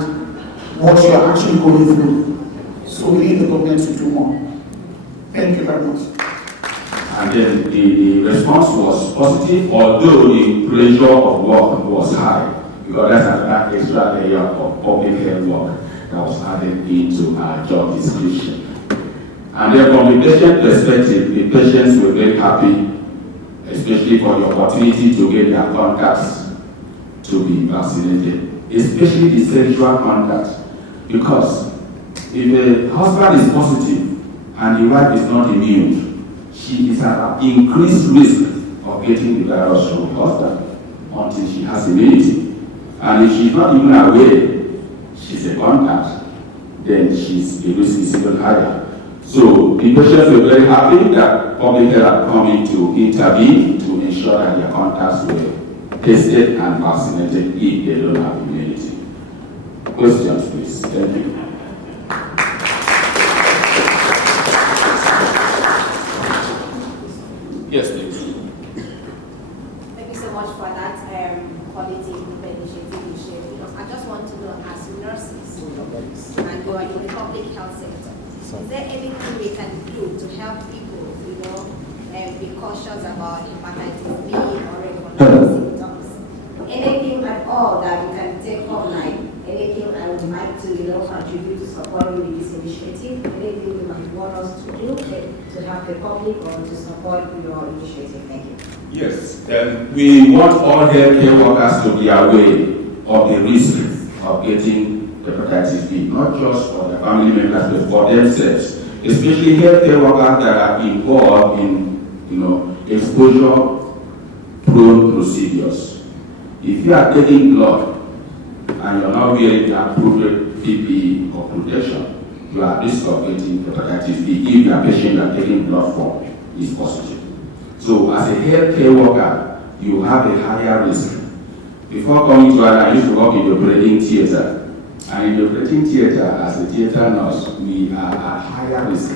what you're actually going through. So we need the government to do more. Thank you very much. And then the response was positive, although the pressure of work was high, because that's another extra layer of public health work that was added into our job description. And then from the patient perspective, the patients were very happy, especially for the opportunity to get their contacts to be vaccinated, especially the sexual contact, because if the husband is positive and the wife is not immune, she is at an increased risk of getting the virus from the husband until she has immunity. And if she's not even aware she's a contact, then the risk is even higher. So the patients were very happy that public health had come in to intervene to ensure that their contacts were tested and vaccinated if they don't have immunity. Questions, please. Thank you. Yes, please. Thank you so much for that quality initiative. I just want to know, as nurses, and you are in the public health sector, is there anything we can do to help people, be cautious about hepatitis B or recognizing symptoms? Anything at all that we can take online? Anything I would like to, contribute to supporting this initiative? Anything you might want us to do to help the public or to support your initiative? Thank you. Yes, we want all healthcare workers to be aware of the risk of getting hepatitis B, not just for their family members, but for themselves, especially healthcare workers that are involved in, exposure-prone procedures. If you are taking blood and you're not wearing the appropriate PPE or protection, you are at risk of getting hepatitis B if the patient you are taking blood from is positive. So as a healthcare worker, you have a higher risk. Before coming to us, I used to work in the operating theater. And in the operating theater, as a theater nurse, we are at higher risk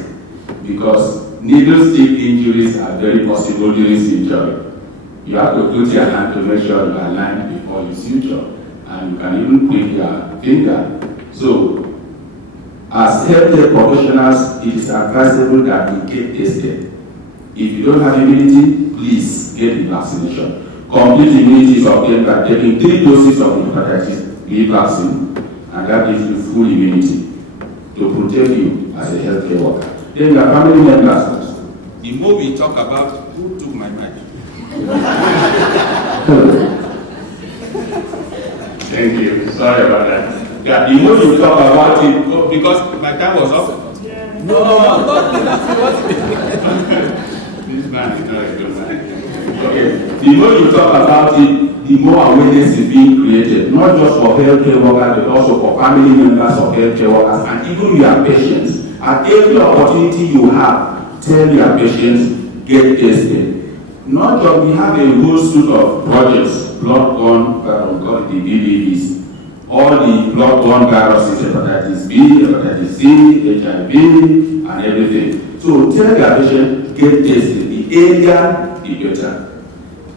because needle stick injuries are very possible during surgery. You have to put your hand to make sure you are aligned before you suture, and you can even prick your finger. So, as healthcare professionals, it is advisable that you get tested. If you don't have immunity, please get the vaccination. Complete immunity is obtained by taking 3 doses of the hepatitis B vaccine, and that gives you full immunity to protect you as a healthcare worker. Then your family members. The more we talk about who took my mic. Thank you. Sorry about that. Yeah, the more you talk about it, because my time was up. No. This man is not a good man. Okay. The more you talk about it, the more awareness is being created, not just for healthcare workers, but also for family members of healthcare workers, and even your patients. At every opportunity you have, tell your patients, get tested. Not just we have a whole suite of projects, blood-borne, the BBVs, all the blood-borne viruses, hepatitis B, hepatitis C, HIV, and everything. So tell your patient, get tested. The earlier, the better.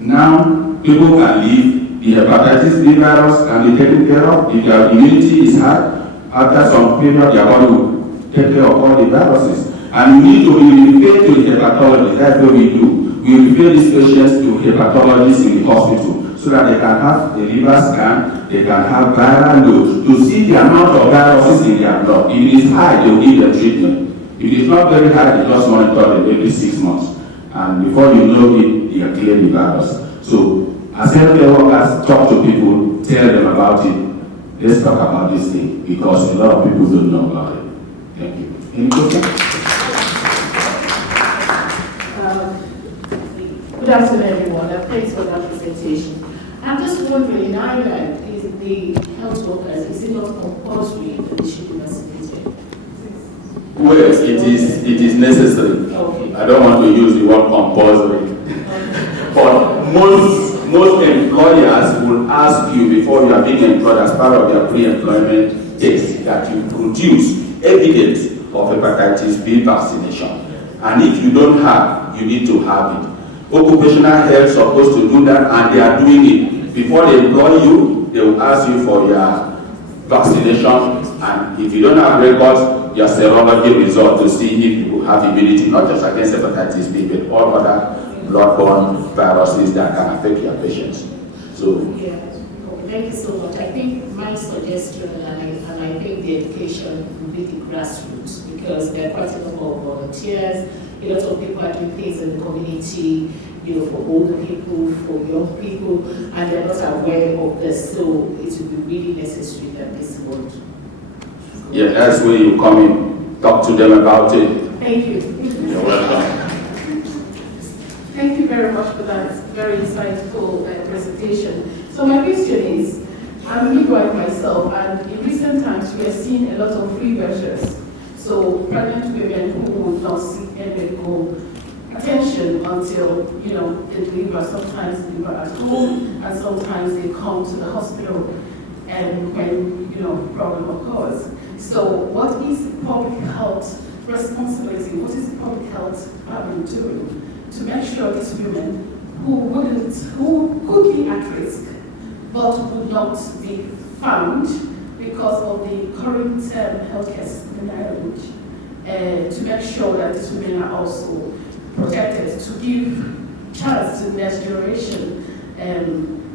Now, people can live. The hepatitis B virus can be taken care of. If your immunity is high, after some period, your body will take care of all the viruses. And we need to refer to hepatologists. That's what we do. We refer these patients to hepatologists in the hospital so that they can have a liver scan, they can have viral loads to see the amount of viruses in their blood. If it is high, they will give them treatment. If it is not very high, they just monitor them every 6 months. And before you know it, they are clear the virus. So, as healthcare workers talk to people, tell them about it. Let's talk about this thing because a lot of people don't know about it. Thank you. Any questions? Good afternoon, everyone. Thanks for that presentation. I'm just wondering, in Ireland, is the health workers, is it not compulsory that they should be vaccinated? Well, it is necessary. Okay. I don't want to use the word compulsory. But most employers will ask you before you are being employed as part of their pre-employment test that you produce evidence of hepatitis B vaccination. And if you don't have, you need to have it. Occupational health is supposed to do that, and they are doing it. Before they employ you, they will ask you for your vaccination, and if you don't have records, your serology result to see if you have immunity, not just against hepatitis B, but all other blood-borne viruses that can affect your patients. So, yeah, thank you so much. I think my suggestion, and I think the education will be the grassroots, because there are quite a number of volunteers. A lot of people are doing things in the community, for older people, for young people, and they're not aware of this. So it will be really necessary that this world. yeah, that's where you come in, talk to them about it. Thank you. You're welcome. Thank you very much for that very insightful presentation. So my question is, I'm a midwife myself, and in recent times we are seeing a lot of free births. So pregnant women who will not seek medical attention until, they deliver, sometimes deliver at home, and sometimes they come to the hospital and when, problem occurs. So what is public health responsibility? What is the public health department doing to make sure these women who could be at risk but would not be found because of the current healthcare system in Ireland, to make sure that these women are also protected, to give chance to the next generation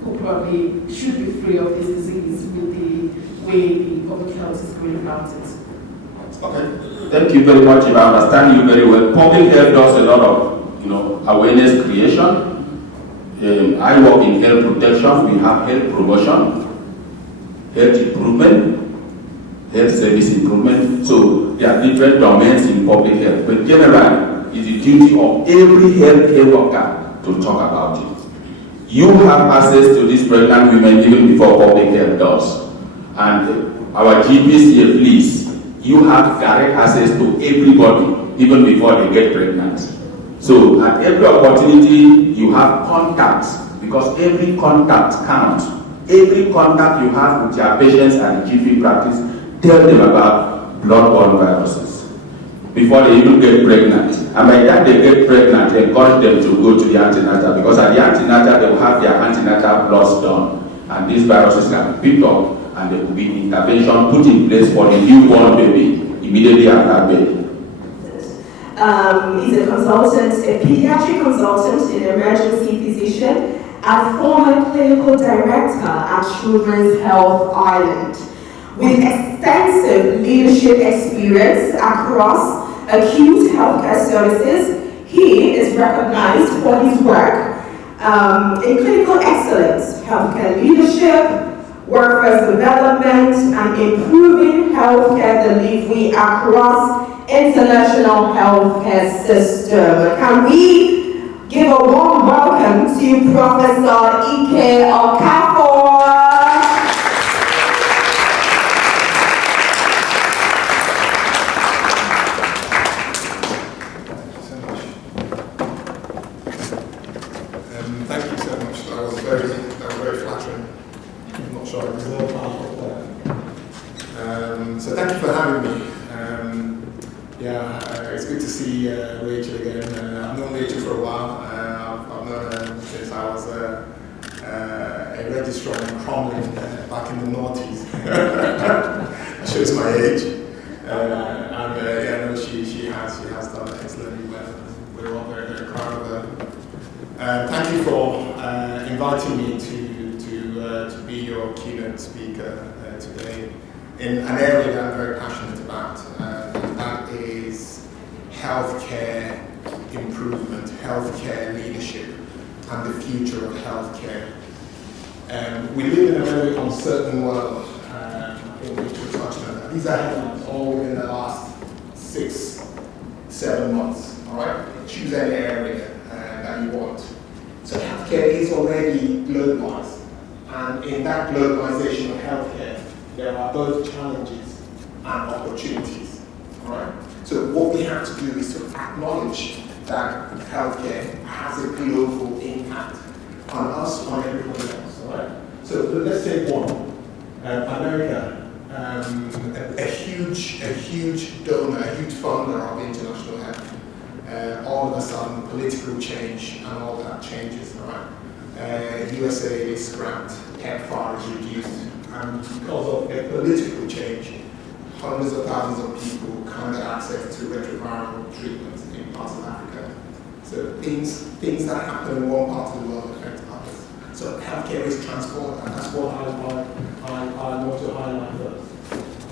who probably should be free of this disease with the way the public health is going about it. Okay. Thank you very much. If I understand you very well, public health does a lot of, awareness creation. I work in health protection. We have health promotion, health improvement, health service improvement. So there are different domains in public health. But generally, it's the duty of every healthcare worker to talk about it. You have access to these pregnant women even before public health does. And our GPs here, please, you have direct access to everybody even before they get pregnant. So at every opportunity, you have contacts, because every contact counts. Every contact you have with your patients and GP practice, tell them about blood-borne viruses before they even get pregnant. And by the time they get pregnant, they encourage them to go to the antenatal, because at the antenatal, they will have their antenatal bloods done. And these viruses can be picked up, and there will be intervention put in place for the newborn baby immediately after birth. He's a consultant, a pediatric consultant, an emergency physician, and former clinical director at Children's Health Ireland. With extensive leadership experience across acute healthcare services, he is recognized for his work in clinical excellence, healthcare leadership, workforce development, and improving healthcare delivery across international healthcare system. Can we give a warm welcome to Professor Ike Okafor? Thank you so much. That was very flattering. I'm not sure I deserve that. So thank you for having me. It's good to see Rachel again. I've known Rachel for a while. I've known her since I was a registrar in Cromlin back in the noughties. That shows my age. She has done excellently well. We're all very, very proud of her. Thank you for inviting me to be your keynote speaker today in an area that I'm very passionate about, and that is healthcare improvement, healthcare leadership, and the future of healthcare. We live in a very uncertain world, in which we're touching on that. These are headlines all within the last 6-7 months, all right? Choose any area that you want. So healthcare is already globalized, and in that globalization of healthcare, there are both challenges and opportunities, all right? So what we have to do is to acknowledge that healthcare has a global impact on us, on everyone else, all right? So let's take one. America, a huge donor, a huge funder of international health. All of a sudden, political change and all that changes, all right? USA is scrapped, PEPFAR is reduced, and because of a political change, hundreds of thousands of people can't get access to retroviral treatments in parts of Africa. So things that happen in one part of the world affect others. So healthcare is transformed, and that's what I want to highlight first.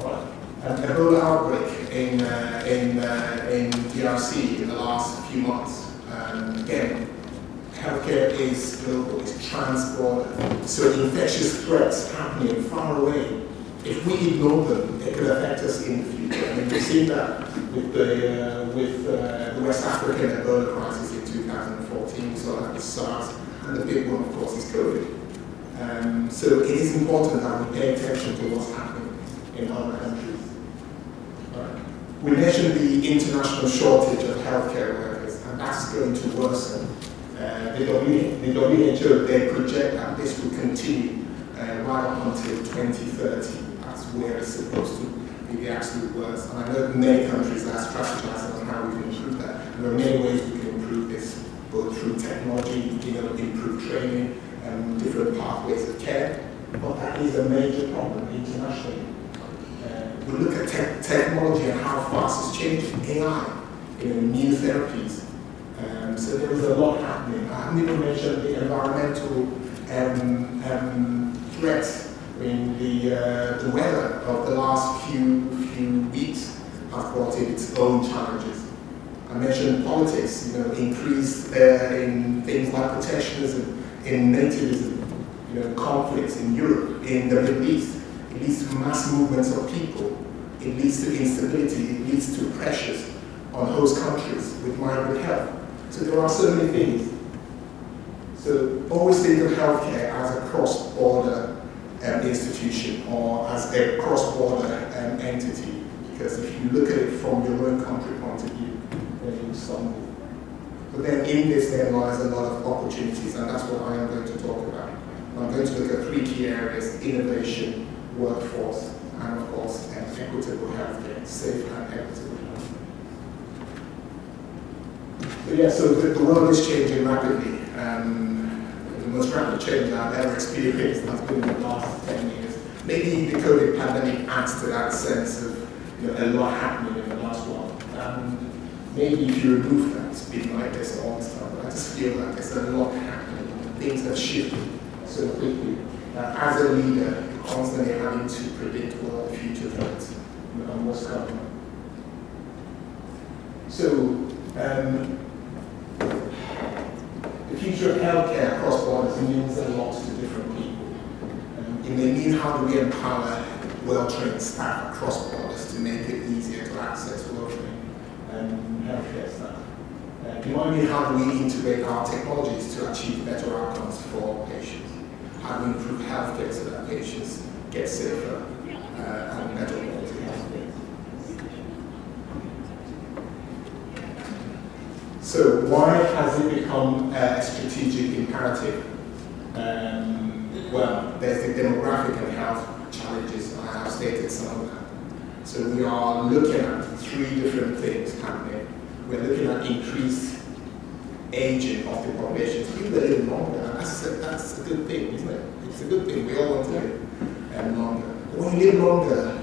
All right? An Ebola outbreak in DRC in the last few months. Again, healthcare is global, it's transborder. So infectious threats happening far away, if we ignore them, they could affect us in the future. I mean, we've seen that with the West African Ebola crisis in 2014. We saw that with SARS, and the big one, of course, is COVID. So it is important that we pay attention to what's happening in other countries. We mentioned the international shortage of healthcare workers, and that's going to worsen. The WHO, they project that this will continue right up until 2030. That's where it's supposed to be the absolute worst. And I know many countries are strategizing on how we can improve that. And there are many ways we can improve this, both through technology, improve training, and different pathways of care. But that is a major problem internationally. We look at technology and how fast it's changing, AI, new therapies. So there is a lot happening. I haven't even mentioned the environmental threats. I mean, the weather of the last few weeks has brought in its own challenges. I mentioned politics, increased in things like protectionism, in nativism, conflicts in Europe, in the Middle East. It leads to mass movements of people. It leads to instability. It leads to pressures on host countries with migrant health. So there are so many things. So always think of healthcare as a cross-border institution or as a cross-border entity, because if you look at it from your own country point of view, then you stumble. But then in this there lies a lot of opportunities, and that's what I am going to talk about. I'm going to look at 3 key areas: innovation, workforce, and of course, equitable healthcare, safe and equitable health. So the world is changing rapidly. The most rapid change I've ever experienced has been in the last 10 years. Maybe the COVID pandemic adds to that sense of a lot happening in the last one. Maybe if you remove that, it's been like this all this time, but I just feel like there's a lot happening. Things have shifted so quickly. As a leader, constantly having to predict what the future threats and what's coming. So, if future of healthcare across borders means a lot to different people. It may mean how do we empower well-trained staff across borders to make it easier to access well-trained healthcare staff. It might mean how do we integrate our technologies to achieve better outcomes for patients. How do we improve healthcare so that patients get safer and better quality healthcare. So why has it become a strategic imperative? Well, there's the demographic and health challenges, and I have stated some of that. So we are looking at 3 different things happening. We're looking at increased aging of the population. People are living longer, and that's a good thing, isn't it? It's a good thing. We all want to live longer. When you live longer,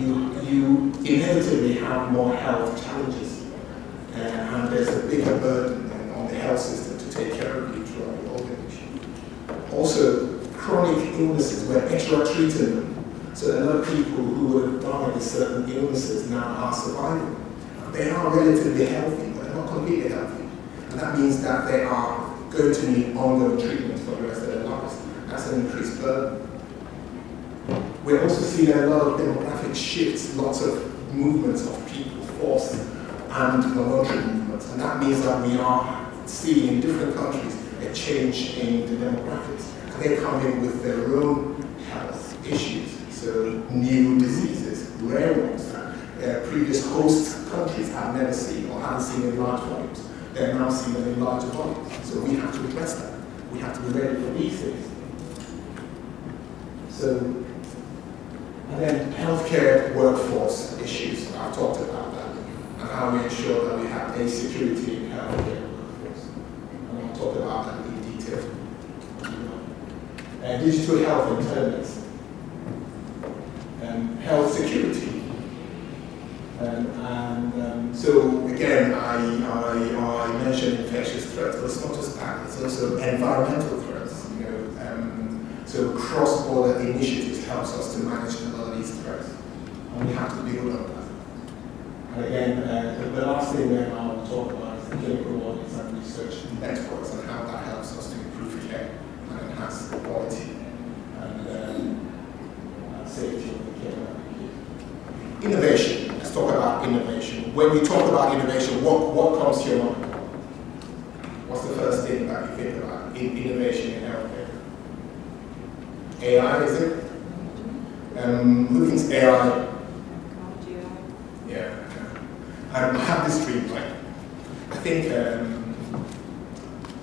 you inevitably have more health challenges, and there's a bigger burden on the health system to take care of you throughout your old age. Also, chronic illnesses, we're better at treating them. So a lot of people who have died with certain illnesses now are surviving. They are relatively healthy, but they're not completely healthy. And that means that they are going to need ongoing treatment for the rest of their lives. That's an increased burden. We're also seeing a lot of demographic shifts, lots of movements of people, forced and voluntary movements. And that means that we are seeing in different countries a change in the demographics. They come in with their own health issues, so new diseases, rare ones that previous host countries have never seen or haven't seen in large volumes. They're now seeing them in larger volumes. So we have to address that. We have to be ready for these things. So, and then healthcare workforce issues. I've talked about that, and how we ensure that we have a security in healthcare workforce. And I'll talk about that in detail. Digital health intervenants, health security. So again, I mentioned infectious threats, but it's not just that, it's also environmental threats. So cross-border initiatives helps us to manage a lot of these threats, and we have to build on that. And again, the last thing that I'll talk about is the clinical audits and research networks and how that helps us to improve care and enhance the quality and safety of the care that we give. Innovation. Let's talk about innovation. When we talk about innovation, what comes to your mind? What's the first thing that you think about in innovation in healthcare? AI, is it? Who thinks AI? Yeah. I have this dream, like, I think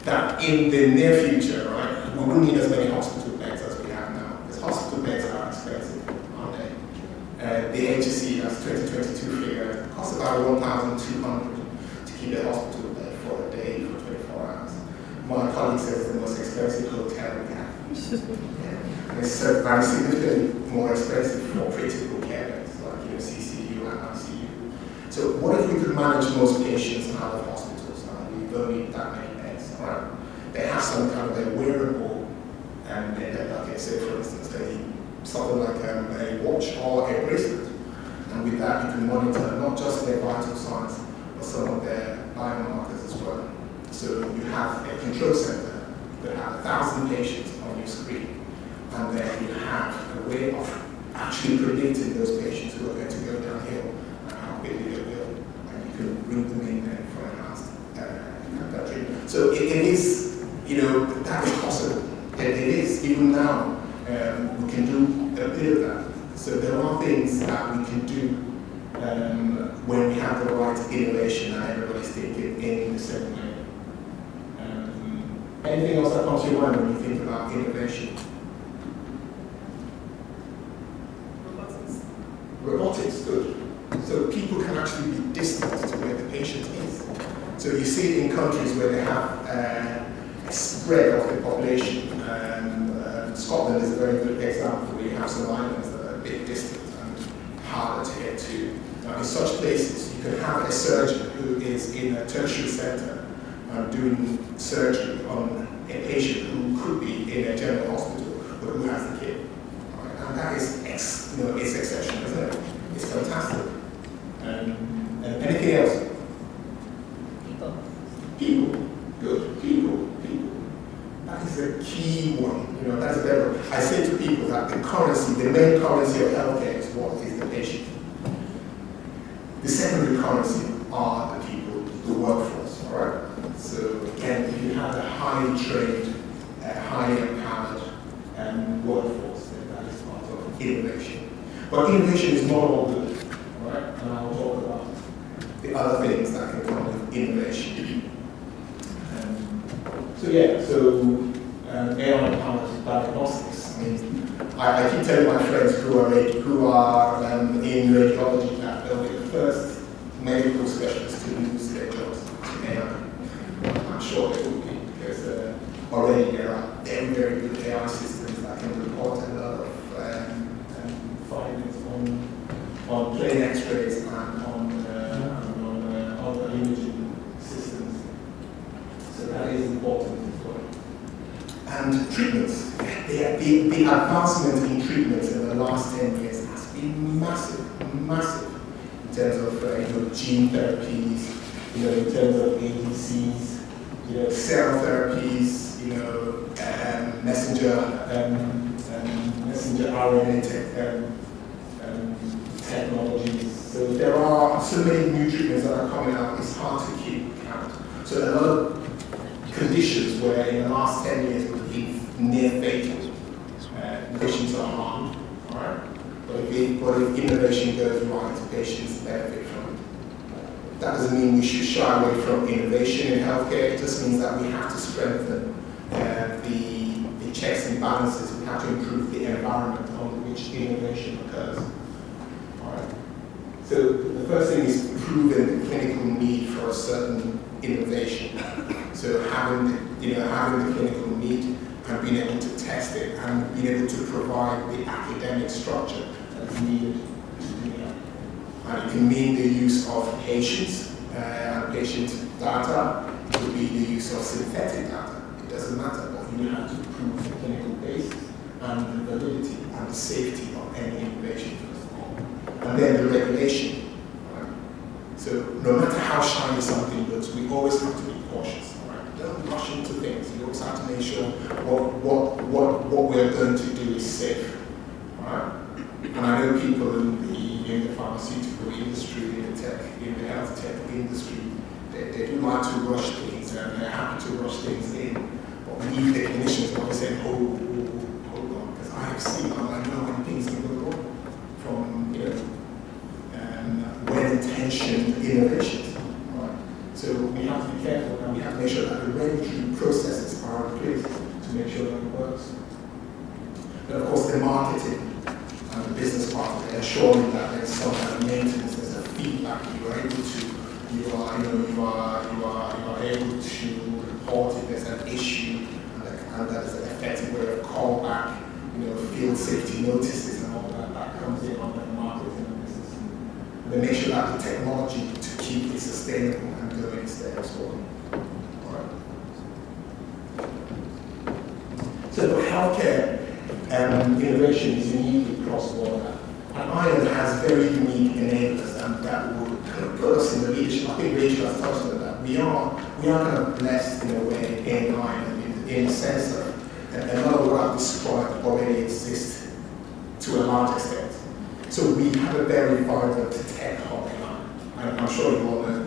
that in the near future, right, we won't need as many hospital beds as we have now. Because hospital beds are expensive, aren't they? The HSE, that's 2022 figure, costs about $1,200 to keep a hospital bed for a day, for 24 hours. My colleague says it's the most expensive hotel we have. And it's very significantly more expensive for critical care beds, like CCU and ICU. So what if we could manage most patients out of hospitals? We don't need that many beds, right? They have some kind of a wearable, like say for instance, something like a watch or a bracelet. And with that you can monitor not just their vital signs, but some of their biomarkers as well. So you have a control center that has 1,000 patients on your screen. And then you have a way of actually predicting those patients who are going to go downhill and how quickly they will, and you can bring them in there for enhanced treatment. So it is, that is possible. It is, even now, we can do a bit of that. So there are things that we can do when we have the right innovation and everybody's thinking in the same way. Anything else that comes to your mind when you think about innovation? Robotics, good. So people can actually be distant to where the patient is. So you see it in countries where they have a spread of the population. Scotland is a very good example where you have some islands that are a bit distant and harder to get to. In such places, you can have a surgeon who is in a tertiary centre doing surgery on a patient who could be in a general hospital, but who has the kid. And that is, it's exceptional, isn't it? It's fantastic. Anything else? People. People. Good. People. the key one. You know, that's a better. I say to people that the main currency of healthcare is what is the patient. The secondary currency are the people, the workforce. All right. So again, if you have a highly trained, highly empowered workforce, then that is part of innovation. But innovation is not all good. All right. And I'll talk about the other things that can come with innovation. AI-powered diagnostics. I mean, I keep telling my friends who are in radiology that they'll be the first medical specialists to lose their jobs to AI. I'm sure they will be, because already there are very, very good AI systems that can report a lot of findings on plain X-rays and on other imaging systems. So that is important as well. And treatments. The advancement in treatments in the last 10 years has been massive, massive. In terms of gene therapies, in terms of ADCs, cell therapies, messenger RNA technologies. So there are so many new treatments that are coming out. It's hard to keep count. So a lot of conditions where in the last 10 years would be near fatal. Patients are harmed, all right? But if innovation goes right, patients benefit from it. That doesn't mean we should shy away from innovation in healthcare. It just means that we have to strengthen the checks and balances. We have to improve the environment on which innovation occurs. All right? So the first thing is proving the clinical need for a certain innovation. So having the clinical need and being able to test it and being able to provide the academic structure that is needed to do that. And it can mean the use of patients and patient data. It could be the use of synthetic data. It doesn't matter, but you have to prove the clinical basis and the validity and the safety of any innovation first of all. And then the regulation. So no matter how shiny something looks, we always have to be cautious. Don't rush into things. You always have to make sure what we're going to do is safe. Right? And I know people in the pharmaceutical industry, in the health tech industry, they do like to rush things and they're happy to rush things in. But we, the clinicians, always say, hold on, because I have seen, I know when things can go wrong from well-intentioned innovations. So we have to be careful and we have to make sure that the regulatory processes are in place to make sure that it works. But of course, the marketing and the business part of it, ensuring that there's some kind of maintenance, there's a feedback. You are able to report if there's an issue, and that is an effective way of callback. Field safety notices and all that comes in under the marketing and business. And then make sure that the technology to keep it sustainable and going is there as well. All right. So healthcare innovation is uniquely cross-border. And Ireland has very unique enablers and that will kind of put us in the leadership. I think Rachel has touched on that. We are kind of blessed in a way in Ireland in the sense that a lot of what I've described already exists to a large extent. So we have a very vibrant tech hub in Ireland. I'm sure you all know.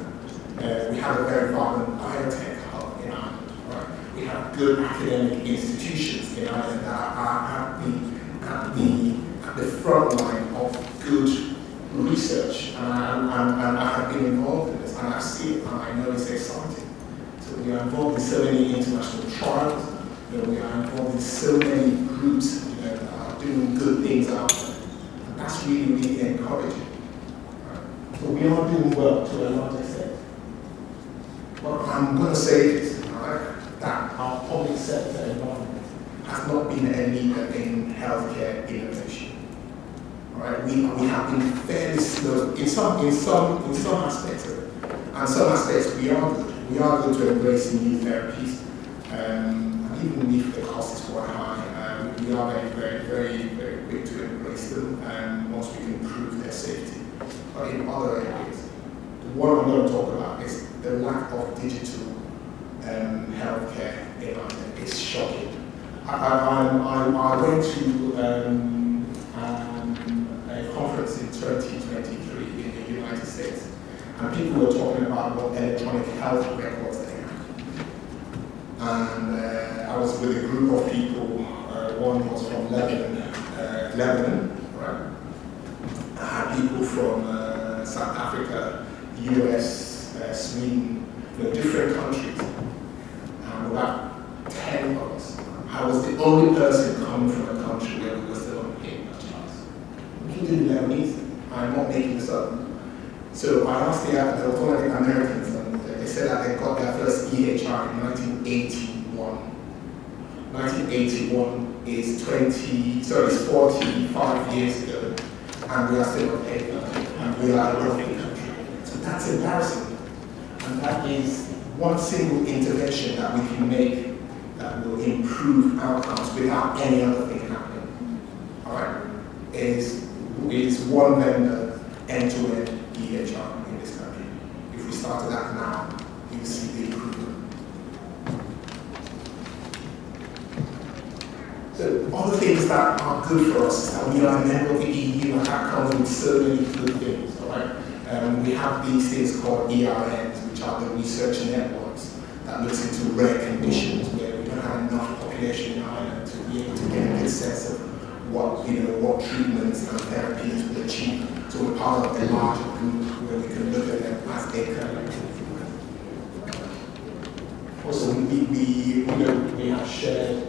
We have a very vibrant biotech hub in Ireland. Right? We have good academic institutions in Ireland that are at the front line of good research. And I have been involved in this, and I've seen it, and I know it's exciting. So we are involved in so many international trials. We are involved in so many groups that are doing good things out there. And that's really, really encouraging. Right? So we are doing well to a large extent. But I'm going to say this, right, that our public sector environment has not been a leader in healthcare innovation. Right? We have been fairly slow in some aspects of it. And some aspects we are good. We are good to embrace new therapies. Even if the cost is quite high, we are very, very, very, very quick to embrace them once we can prove their safety. But in other areas, what I'm going to talk about is the lack of digital healthcare in Ireland is shocking. I went to a conference in 2023 in the United States, and people were talking about what electronic health records they had. And I was with a group of people. One was from Lebanon, right? I had people from South Africa, US, Sweden, different countries, and about 10 of us. I was the only person coming from a country where we were still on paying that charge, including Lebanese. I'm not making this up. So I asked there was one of the Americans, and they said that they got their first EHR in 1981. 1981 is 45 years ago, and we are still on paper, and we are a wealthy country. So that's embarrassing. And that is one single intervention that we can make that will improve outcomes without any other thing happening. All right? It is one vendor, end-to-end EHR in this country. If we started that now, you will see the improvement. So other things that are good for us is that we are a member of the EU, and that comes with so many good things. All right? We have these things called ERNs, which are the research networks that looks into rare conditions where we don't have enough population in Ireland to be able to get a good sense of what treatments and therapies will achieve. So we're part of a larger group where we can look at them as a collective. Also, we have shared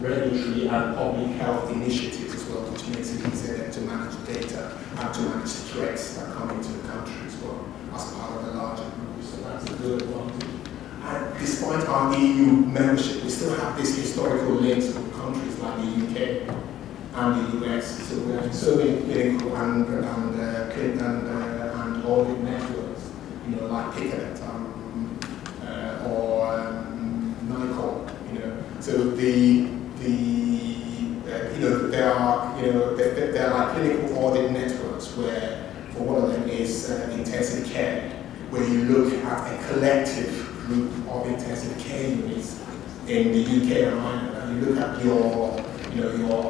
regulatory and public health initiatives as well, which makes it easier to manage data and to manage threats that come into the country as well, as part of the larger group. So that's a good advantage. And despite our EU membership, we still have this historical links with countries like the UK and the US. So we have so many clinical and audit networks, like Pickelet or NICOL. So there are clinical audit networks where, for one of them is intensive care, where you look at a collective group of intensive care units in the UK and Ireland, and you look at your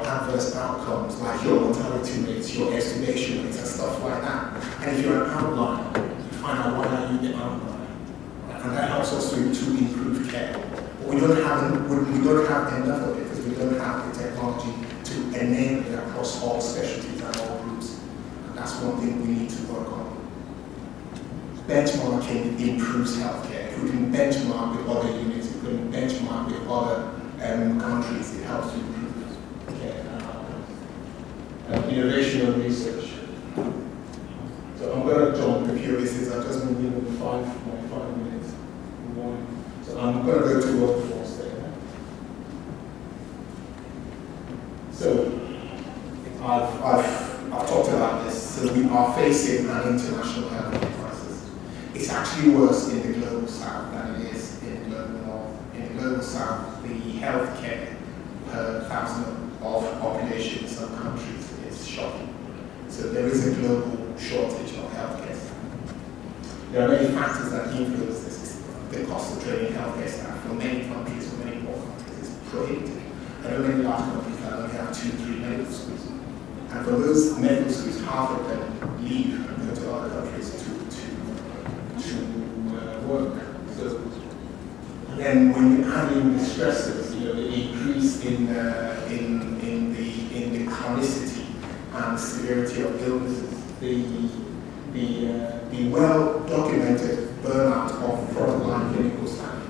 adverse outcomes, like your mortality rates, your estimation rates, and stuff like that. And if you're an outlier, you find out why are you the outlier, and that helps us to improve care. But we don't have enough of it because we don't have the technology to enable it across all specialties and all groups. And that's one thing we need to work on. Benchmarking improves healthcare. If we can benchmark with other units, if we can benchmark with other countries, it helps to improve care and outcomes. Innovation and research. So I'm going to jump a few of these things. I've just been given 5 minutes. So I'm going to go to workforce there. So I've talked about this. So we are facing an international health crisis. It's actually worse in the global south than it is in the global north. In the global south, the healthcare per thousand of population in some countries is shocking. So there is a global shortage of healthcare staff. There are many factors that influence this. The cost of training healthcare staff for many countries, for many poor countries, is prohibitive. There are many large countries that only have 2-3 medical schools. And for those medical schools, half of them leave and go to other countries to work. So, and then when you add in the stresses, the increase in the chronicity and severity of illnesses, the well-documented burnout of frontline clinical staff.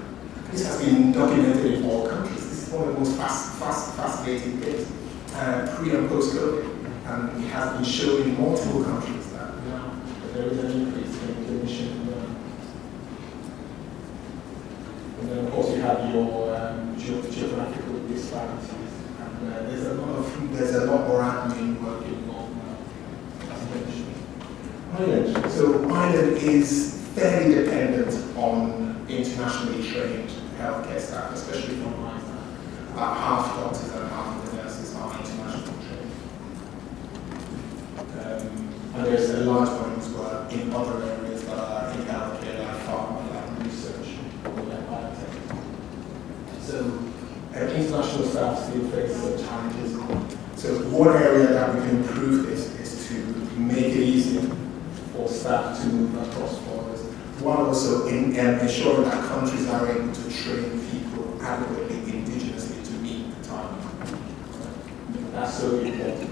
This has been documented in all countries. This is one of the most fascinating things, pre and post-COVID. And it has been shown in multiple countries that now there is an increase in clinician burnout. And then of course you have your geographical disparities. And there's a lot more admin work involved now, as mentioned. Ireland. So Ireland is fairly dependent on internationally trained healthcare staff, especially from my staff. About half doctors and half of the nurses are internationally trained. And there's a large one as well in other areas that are in healthcare, like pharma, like research, or like biotech. So international staff still face challenges. So one area that we can improve is to make it easier for staff to move across borders, while also ensuring that countries are able to train people adequately indigenously to meet the target. That's so important.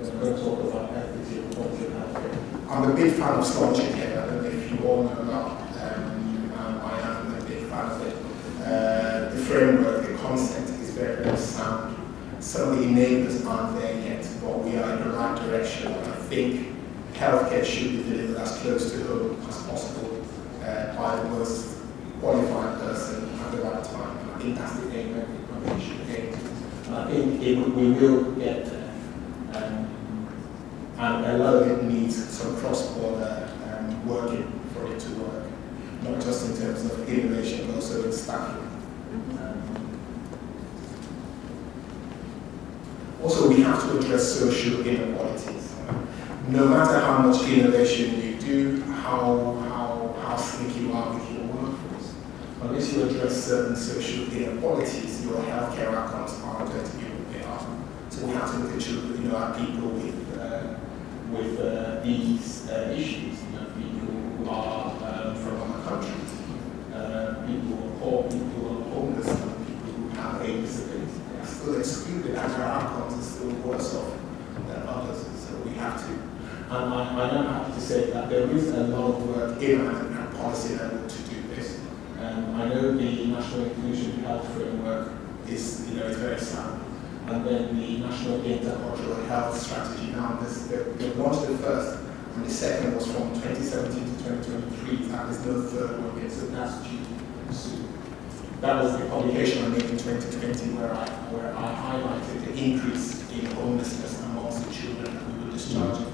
We're going to talk about equity and quality of healthcare. I'm a big fan of Sponge here. I don't know if you all know about I am a big fan of it. The framework, the concept is very, very sound. Some of the enablers aren't there yet, but we are in the right direction. And I think healthcare should be delivered as close to home as possible by the most qualified person at the right time. And I think that's the aim of the should aim. And I think we will get there. And a lot of it needs some cross-border working for it to work, not just in terms of innovation, but also in staffing. Also, we have to address social inequalities. No matter how much innovation you do, how slick you are with your workforce, unless you address certain social inequalities, your healthcare outcomes are going to be what they are. So we have to look at children, our people with these issues, people who are from other countries, people who are poor, people who are homeless, and people who have a disability. They are still excluded, and their outcomes are still worse off than others. So we have to. And I am happy to say that there is a lot of work in our policy level to do this. I know the National Inclusion Health Framework is very sound. And then the National Intercultural Health Strategy. Now, they launched the first, and the second was from 2017 to 2023, and there's no third one yet, so that's due soon. That was the publication I made in 2020 where I highlighted the increase in homelessness amongst the children that we were discharging.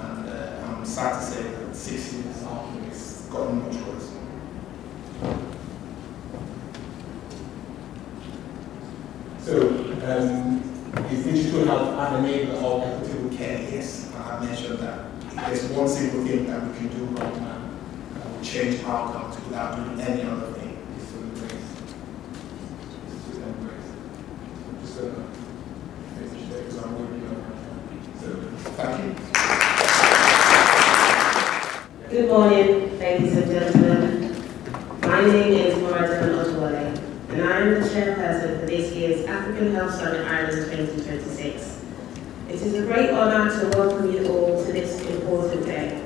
And I'm sad to say that 6 years after, it's gotten much worse. So, is digital health an enabler of equitable care? Yes, I have mentioned that. If there's one single thing that we can do right now that will change outcomes without doing any other thing, is to embrace. I'm just going to finish there because I'm working on it. So, thank you. Good morning, ladies and gentlemen. My name is Moradon Otuwale, and I am the chairperson for this year's African Health Summit Ireland 2026. It is a great honour to welcome you all to this important day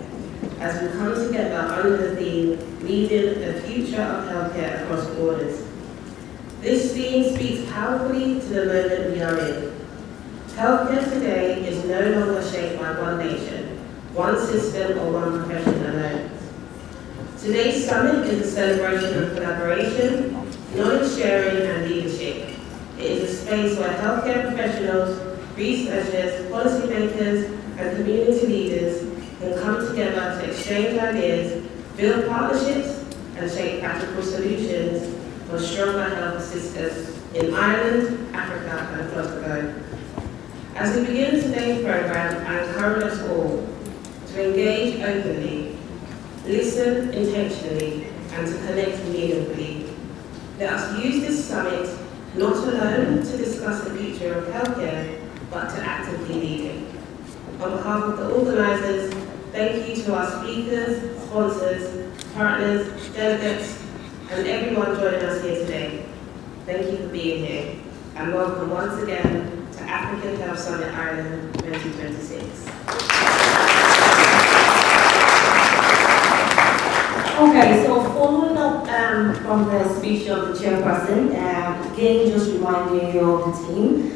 as we come together under the theme Leading the Future of Healthcare Across Borders. This theme speaks powerfully to the moment we are in. Healthcare today is no longer shaped by one nation, one system or one profession alone. Today's summit is a celebration of collaboration, knowledge sharing and leadership. It is a space where healthcare professionals, researchers, policymakers and community leaders can come together to exchange ideas, build partnerships and shape practical solutions for stronger health systems in Ireland, Africa and across the globe. As we begin today's programme, I encourage us all to engage openly, listen intentionally and to connect meaningfully. Let us use this summit not alone to discuss the future of healthcare, but to actively lead it. On behalf of the organisers, thank you to our speakers, sponsors, partners, delegates, and everyone joining us here today. Thank you for being here, and welcome once again to African Health Summit Ireland 2026. Okay, so following up from the speech of the chairperson, again just reminding you of the team,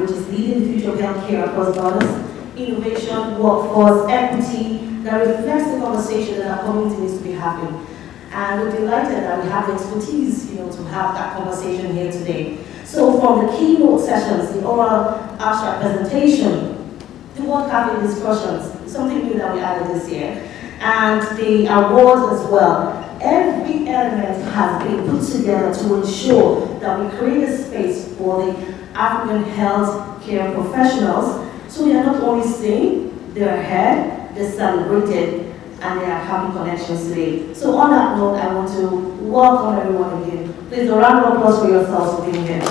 which is leading the future of healthcare across borders, innovation, workforce, equity, that reflects the conversation that our community needs to be having. And we're delighted that we have the expertise, to have that conversation here today. So from the keynote sessions, the oral abstract presentation, the work-having discussions, something new that we added this year, and the awards as well. Every element has been put together to ensure that we create a space for the African health care professionals, so they are not only seen, they're heard, they're celebrated, and they are having connections today. So on that note, I want to welcome everyone again. Please a round of applause for yourselves for being here.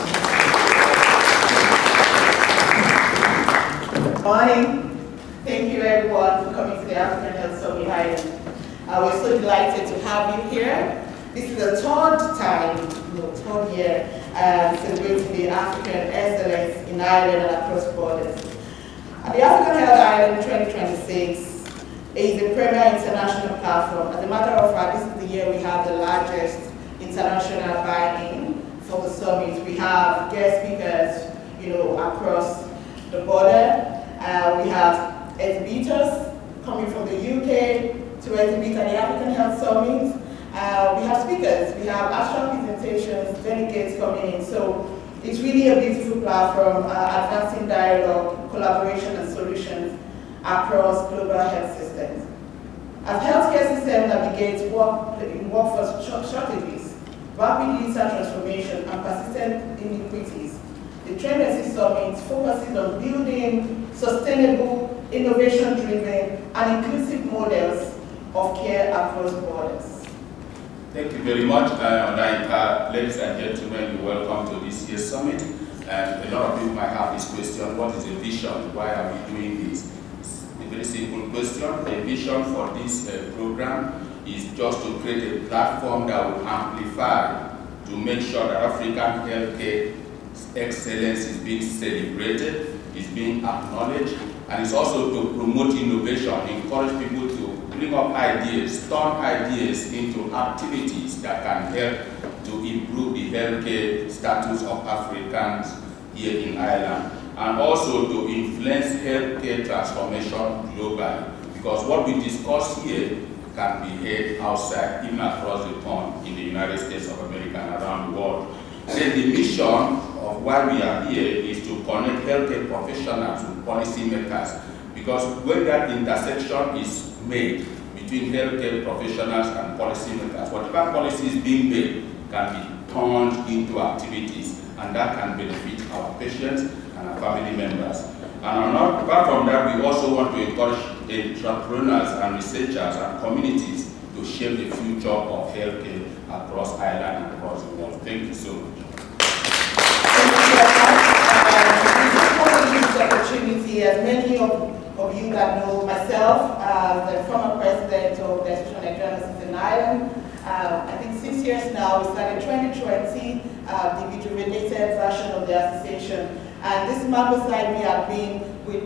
Morning. Thank you everyone for coming to the African Health Summit Island. We're so delighted to have you here. This is the third year celebrating the African excellence in Ireland and across borders. The African Health Island 2026 is a premier international platform. As a matter of fact, this is the year we have the largest international buy-in for the summit. We have guest speakers, across the border. We have exhibitors coming from the UK to exhibit at the African Health Summit. We have speakers, we have actual presentations, delegates coming in. So it's really a beautiful platform, advancing dialogue, collaboration and solutions across global health systems. As healthcare system navigates workforce shortages, rapid user transformation and persistent inequities, the Train Summit focuses on building sustainable, innovation-driven and inclusive models of care across borders. Thank you very much, Naika. Ladies and gentlemen, you're welcome to this year's summit. And a lot of people might have this question, what is the vision? Why are we doing this? It's a very simple question. The vision for this program is just to create a platform that will amplify to make sure that African healthcare excellence is being celebrated, is being acknowledged, and it's also to promote innovation, encourage people to bring up ideas, turn ideas into activities that can help to improve the healthcare status of Africans here in Ireland, and also to influence healthcare transformation globally. Because what we discuss here can be heard outside, even across the pond in the United States of America and around the world. Then the mission of why we are here is to connect healthcare professionals with policymakers, because when that intersection is made between healthcare professionals and policymakers, whatever policy is being made can be turned into activities, and that can benefit our patients and our family members. And apart from that, we also want to encourage entrepreneurs and researchers and communities to shape the future of healthcare across Ireland and across the world. Thank you so much. I want to use the opportunity, as many of you that know myself, the former president of the Association of Nigerian Nurses in Ireland. I think 6 years now. We started 2020, the rejuvenated version of the association. And this man beside me have been with,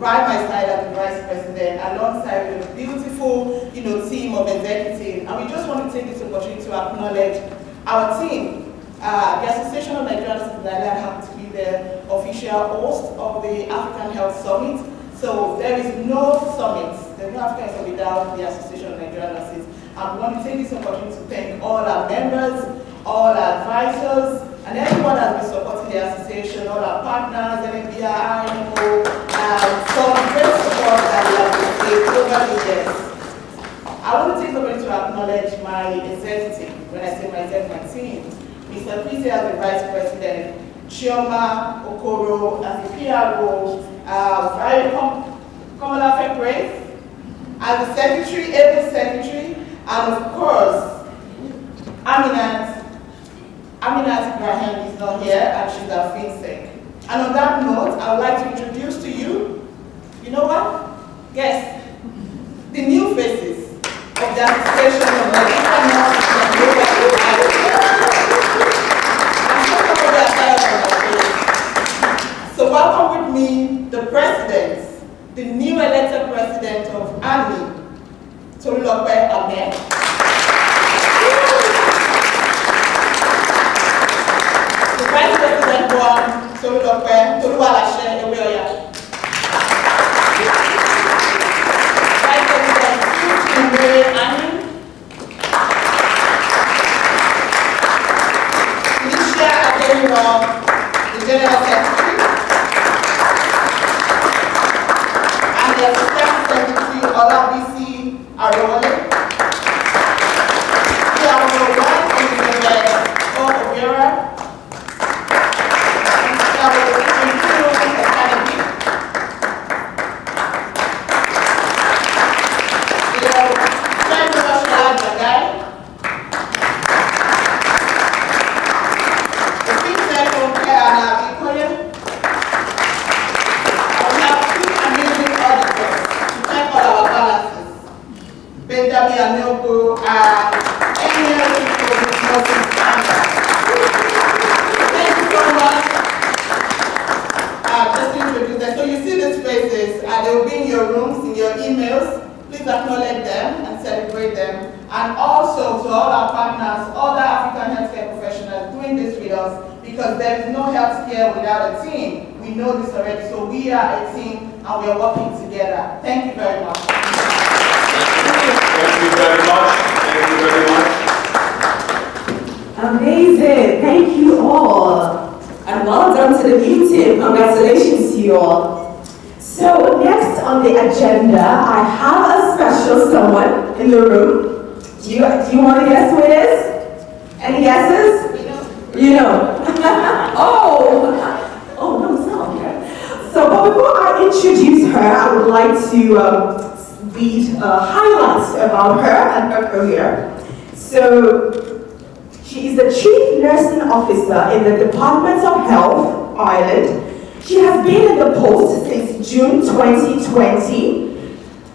by my side as the vice president, alongside with a beautiful, team of executives. And we just want to take this opportunity to acknowledge our team. The Association of Nigerian Nurses in Ireland happens to be the official host of the African Health Summit. So there is no summit, there's no African Summit without the Association of Nigerian Nurses. And we want to take this opportunity to thank all our members, all our advisors, and everyone that has been supporting the association, all our partners, NMBI, INMO, for the great support that we have received over the years. I want to take the opportunity to acknowledge my executive, when I say my executive, my team. Mr. Kwesi as the Vice President, Chioma Okoro as the PRO, Kamala Fekwe as the Secretary, able Secretary, and of course, Aminat Ibrahim is not here, and she's our FinSec. And on that note, I would like to introduce to you, you know what? Guess, the new faces of the Association of Nigerian Nurses and So welcome with me the president, the new elected president of ANMI, Tolulope Ahmed. The vice president one, Tolulope Toluwalashe Eweoya. Vice president two, Mary Annie. Alicia Adeniran, the general secretary. And the assistant secretary, Olabisi Arole. We are on the right in the Obiora. because there is no healthcare without a team. We know this already, so we are a team and we are working together. Thank you very much. Thank you very much. Thank you very much. Amazing. Thank you all. And well done to the new team. Congratulations to you all. So next on the agenda, I have a special someone in the room. Do you want to guess who it is? Any guesses? You know. Oh, no, it's not here. So, but before I introduce her, I would like to read highlights about her and her career. So, she is the Chief Nursing Officer in the Department of Health, Ireland. She has been in the post since June 2020.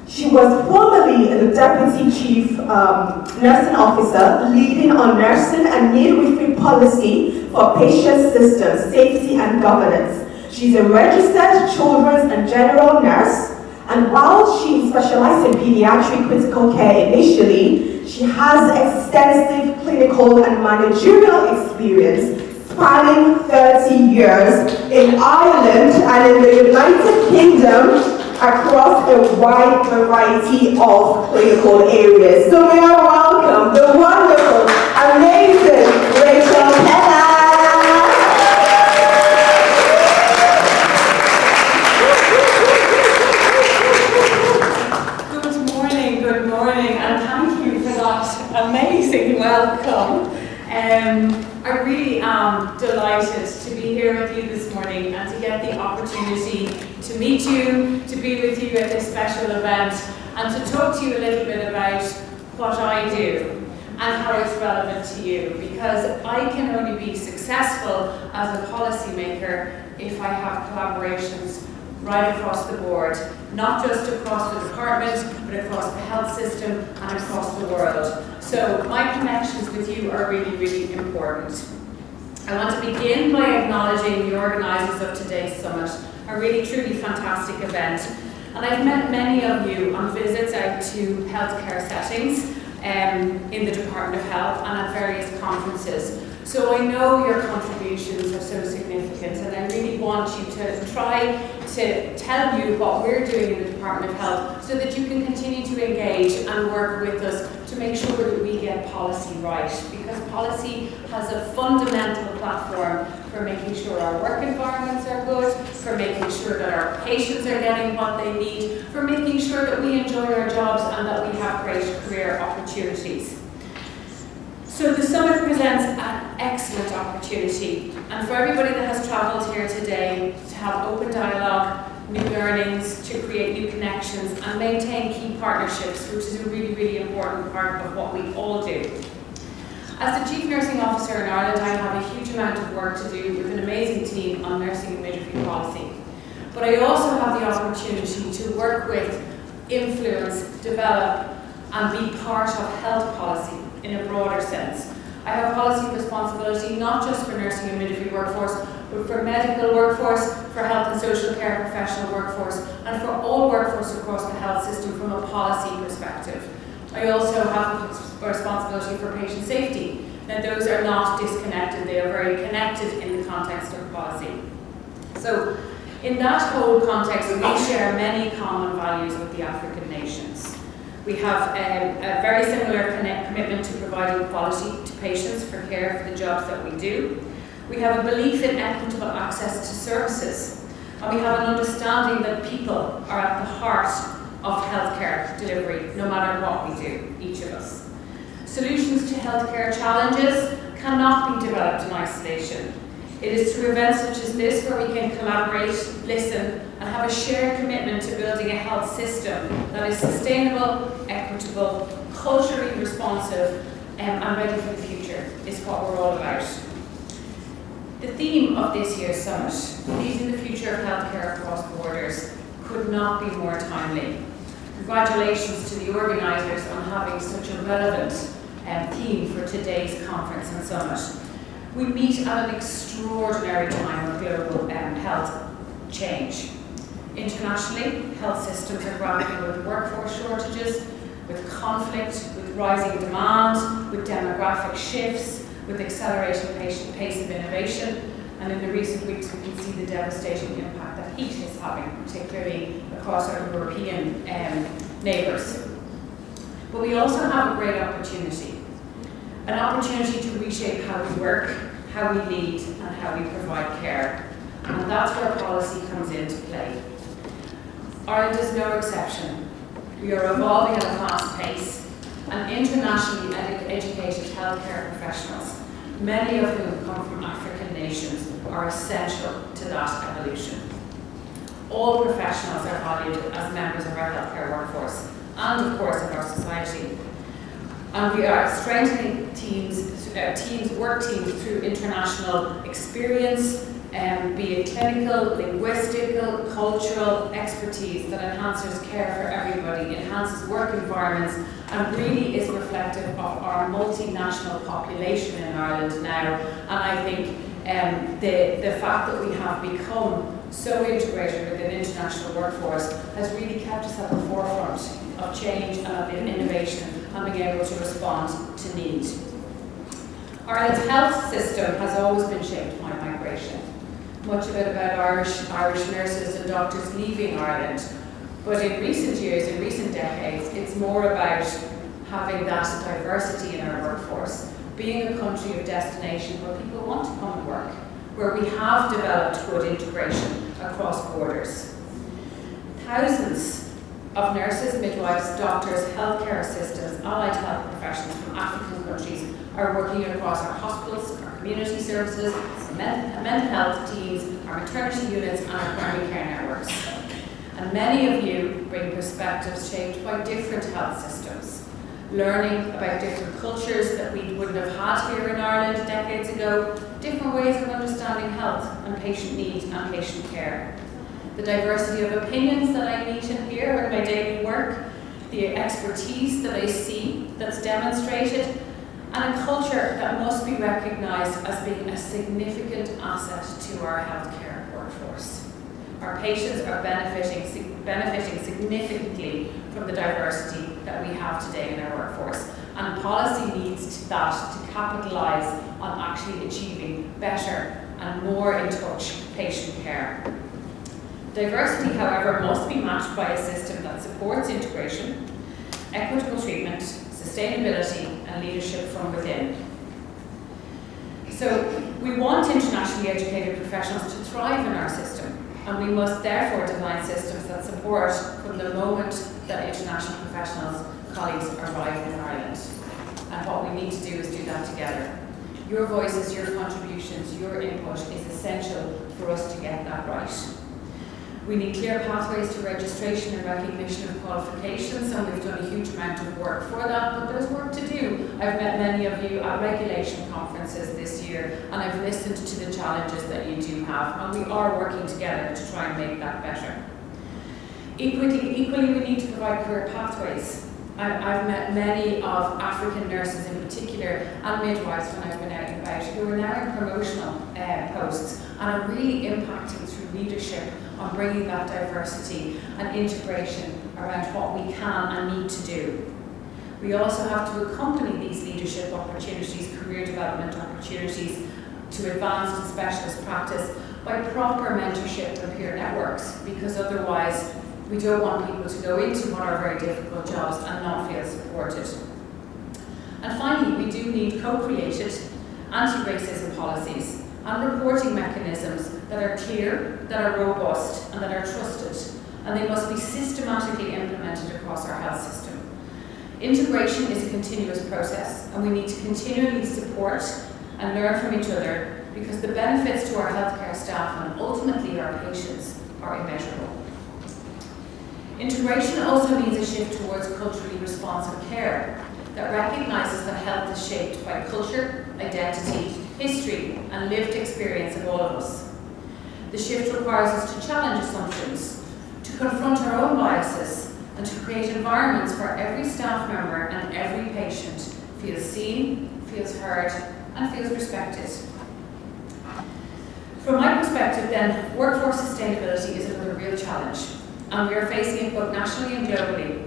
She was formerly the Deputy Chief Nursing Officer, leading on nursing and midwifery policy for patient systems, safety and governance. She's a registered children's and general nurse, and while she specialized in pediatric critical care initially, she has extensive clinical and managerial experience spanning 30 years in Ireland and in the United Kingdom across a wide variety of clinical areas. So we are welcome the wonderful, amazing Rachel Penna. Good morning, and thank you for that amazing welcome. I really am delighted to be here with you this morning and to get the opportunity to meet you, to be with you at this special event, and to talk to you a little bit about what I do and how it's relevant to you, because I can only be successful as a policymaker if I have collaborations right across the board, not just across the department, but across the health system and across the world. So my connections with you are really, really important. I want to begin by acknowledging the organisers of today's summit, a really, truly fantastic event. And I've met many of you on visits out to healthcare settings in the Department of Health and at various conferences. So I know your contributions are so significant, and I really want you to try to tell you what we're doing in the Department of Health so that you can continue to engage and work with us to make sure that we get policy right, because policy has a fundamental platform for making sure our work environments are good, for making sure that our patients are getting what they need, for making sure that we enjoy our jobs and that we have great career opportunities. So the summit presents an excellent opportunity, and for everybody that has travelled here today to have open dialogue, new learnings, to create new connections and maintain key partnerships, which is a really, really important part of what we all do. As the Chief Nursing Officer in Ireland, I have a huge amount of work to do with an amazing team on nursing and midwifery policy. But I also have the opportunity to work with, influence, develop and be part of health policy in a broader sense. I have policy responsibility not just for nursing and midwifery workforce, but for medical workforce, for health and social care professional workforce, and for all workforce across the health system from a policy perspective. I also have a responsibility for patient safety. Now those are not disconnected, they are very connected in the context of policy. So in that whole context, we share many common values with the African nations. We have a very similar commitment to providing quality to patients for care for the jobs that we do. We have a belief in equitable access to services. And we have an understanding that people are at the heart of healthcare delivery, no matter what we do, each of us. Solutions to healthcare challenges cannot be developed in isolation. It is through events such as this where we can collaborate, listen, and have a shared commitment to building a health system that is sustainable, equitable, culturally responsive, and ready for the future is what we're all about. The theme of this year's summit, Leading the Future of Healthcare Across Borders, could not be more timely. Congratulations to the organisers on having such a relevant theme for today's conference and summit. We meet at an extraordinary time of global health change. Internationally, health systems are grappling with workforce shortages, with conflict, with rising demand, with demographic shifts, with accelerating pace of innovation, and in the recent weeks we can see the devastating impact that heat is having, particularly across our European neighbours. But we also have a great opportunity, an opportunity to reshape how we work, how we lead, and how we provide care. And that's where policy comes into play. Ireland is no exception. We are evolving at a fast pace, and internationally educated healthcare professionals, many of whom come from African nations, are essential to that evolution. All professionals are valued as members of our healthcare workforce, and of course of our society. And we are strengthening work teams through international experience, be it clinical, linguistical, cultural expertise that enhances care for everybody, enhances work environments, and really is reflective of our multinational population in Ireland now. And I think the fact that we have become so integrated with an international workforce has really kept us at the forefront of change and of innovation and being able to respond to need. Ireland's health system has always been shaped by migration. Much of it about Irish nurses and doctors leaving Ireland. But in recent years, in recent decades, it's more about having that diversity in our workforce, being a country of destination where people want to come and work, where we have developed good integration across borders. Thousands of nurses, midwives, doctors, healthcare assistants, allied health professionals from African countries are working across our hospitals, our community services, our mental health teams, our maternity units, and our primary care networks. And many of you bring perspectives shaped by different health systems, learning about different cultures that we wouldn't have had here in Ireland decades ago, different ways of understanding health and patient needs and patient care. The diversity of opinions that I meet and hear in my daily work, the expertise that I see that's demonstrated, and a culture that must be recognised as being a significant asset to our healthcare workforce. Our patients are benefiting significantly from the diversity that we have today in our workforce, and policy needs that to capitalise on actually achieving better and more in touch patient care. Diversity, however, must be matched by a system that supports integration, equitable treatment, sustainability, and leadership from within. So we want internationally educated professionals to thrive in our system, and we must therefore design systems that support from the moment that international professionals, colleagues arrive in Ireland. And what we need to do is do that together. Your voices, your contributions, your input is essential for us to get that right. We need clear pathways to registration and recognition of qualifications, and we've done a huge amount of work for that, but there's work to do. I've met many of you at regulation conferences this year, and I've listened to the challenges that you do have, and we are working together to try and make that better. Equally, we need to provide career pathways. I've met many of African nurses in particular, and midwives when I've been out and about, who are now in promotional posts and are really impacting through leadership on bringing that diversity and integration around what we can and need to do. We also have to accompany these leadership opportunities, career development opportunities, to advanced and specialist practice by proper mentorship and peer networks, because otherwise we don't want people to go into what are very difficult jobs and not feel supported. And finally, we do need co-created anti-racism policies and reporting mechanisms that are clear, that are robust, and that are trusted, and they must be systematically implemented across our health system. Integration is a continuous process, and we need to continually support and learn from each other, because the benefits to our healthcare staff and ultimately our patients are immeasurable. Integration also means a shift towards culturally responsive care that recognises that health is shaped by culture, identity, history, and lived experience of all of us. The shift requires us to challenge assumptions, to confront our own biases, and to create environments where every staff member and every patient feels seen, feels heard, and feels respected. From my perspective then, workforce sustainability is another real challenge, and we are facing it both nationally and globally.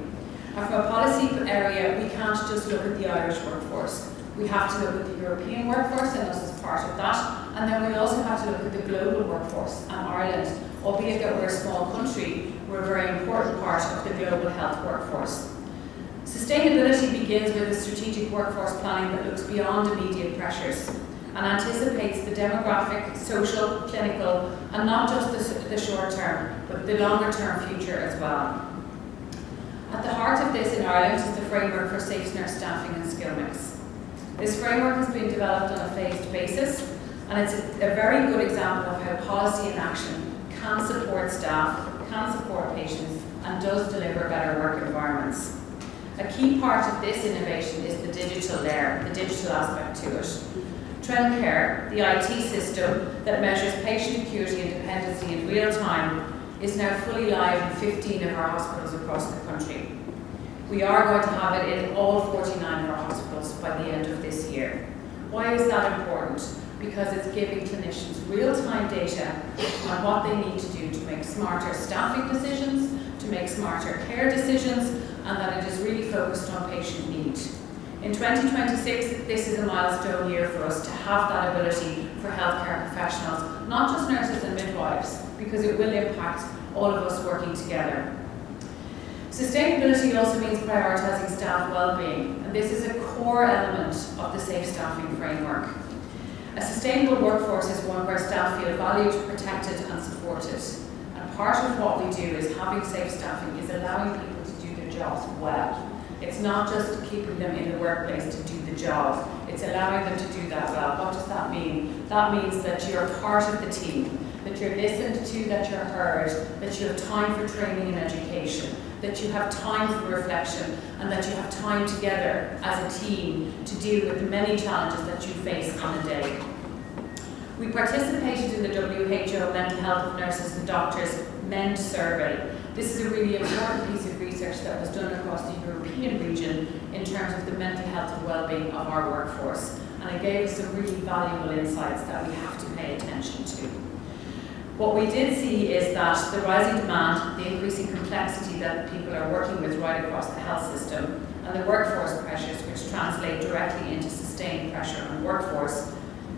And from a policy area, we can't just look at the Irish workforce. We have to look at the European workforce and us as part of that. And then we also have to look at the global workforce and Ireland. Albeit that we're a small country, we're a very important part of the global health workforce. Sustainability begins with a strategic workforce planning that looks beyond immediate pressures and anticipates the demographic, social, clinical, and not just the short term, but the longer term future as well. At the heart of this in Ireland is the framework for safe nurse staffing and skill mix. This framework has been developed on a phased basis, and it's a very good example of how policy and action can support staff, can support patients, and does deliver better work environments. A key part of this innovation is the digital layer, the digital aspect to it. TrendCare, the IT system that measures patient acuity and dependency in real time, is now fully live in 15 of our hospitals across the country. We are going to have it in all 49 of our hospitals by the end of this year. Why is that important? Because it's giving clinicians real-time data on what they need to do to make smarter staffing decisions, to make smarter care decisions, and that it is really focused on patient need. In 2026, this is a milestone year for us to have that ability for healthcare professionals, not just nurses and midwives, because it will impact all of us working together. Sustainability also means prioritising staff well-being, and this is a core element of the Safe Staffing Framework. A sustainable workforce is one where staff feel valued, protected and supported. And part of what we do is having safe staffing is allowing people to do their jobs well. It's not just keeping them in the workplace to do the job, it's allowing them to do that well. What does that mean? That means that you're part of the team, that you're listened to, that you're heard, that you have time for training and education, that you have time for reflection, and that you have time together as a team to deal with the many challenges that you face on a day. We participated in the WHO Mental Health of Nurses and Doctors MEND survey. This is a really important piece of research that was done across the European region in terms of the mental health and well-being of our workforce. And it gave us some really valuable insights that we have to pay attention to. What we did see is that the rising demand, the increasing complexity that people are working with right across the health system, and the workforce pressures which translate directly into sustained pressure on workforce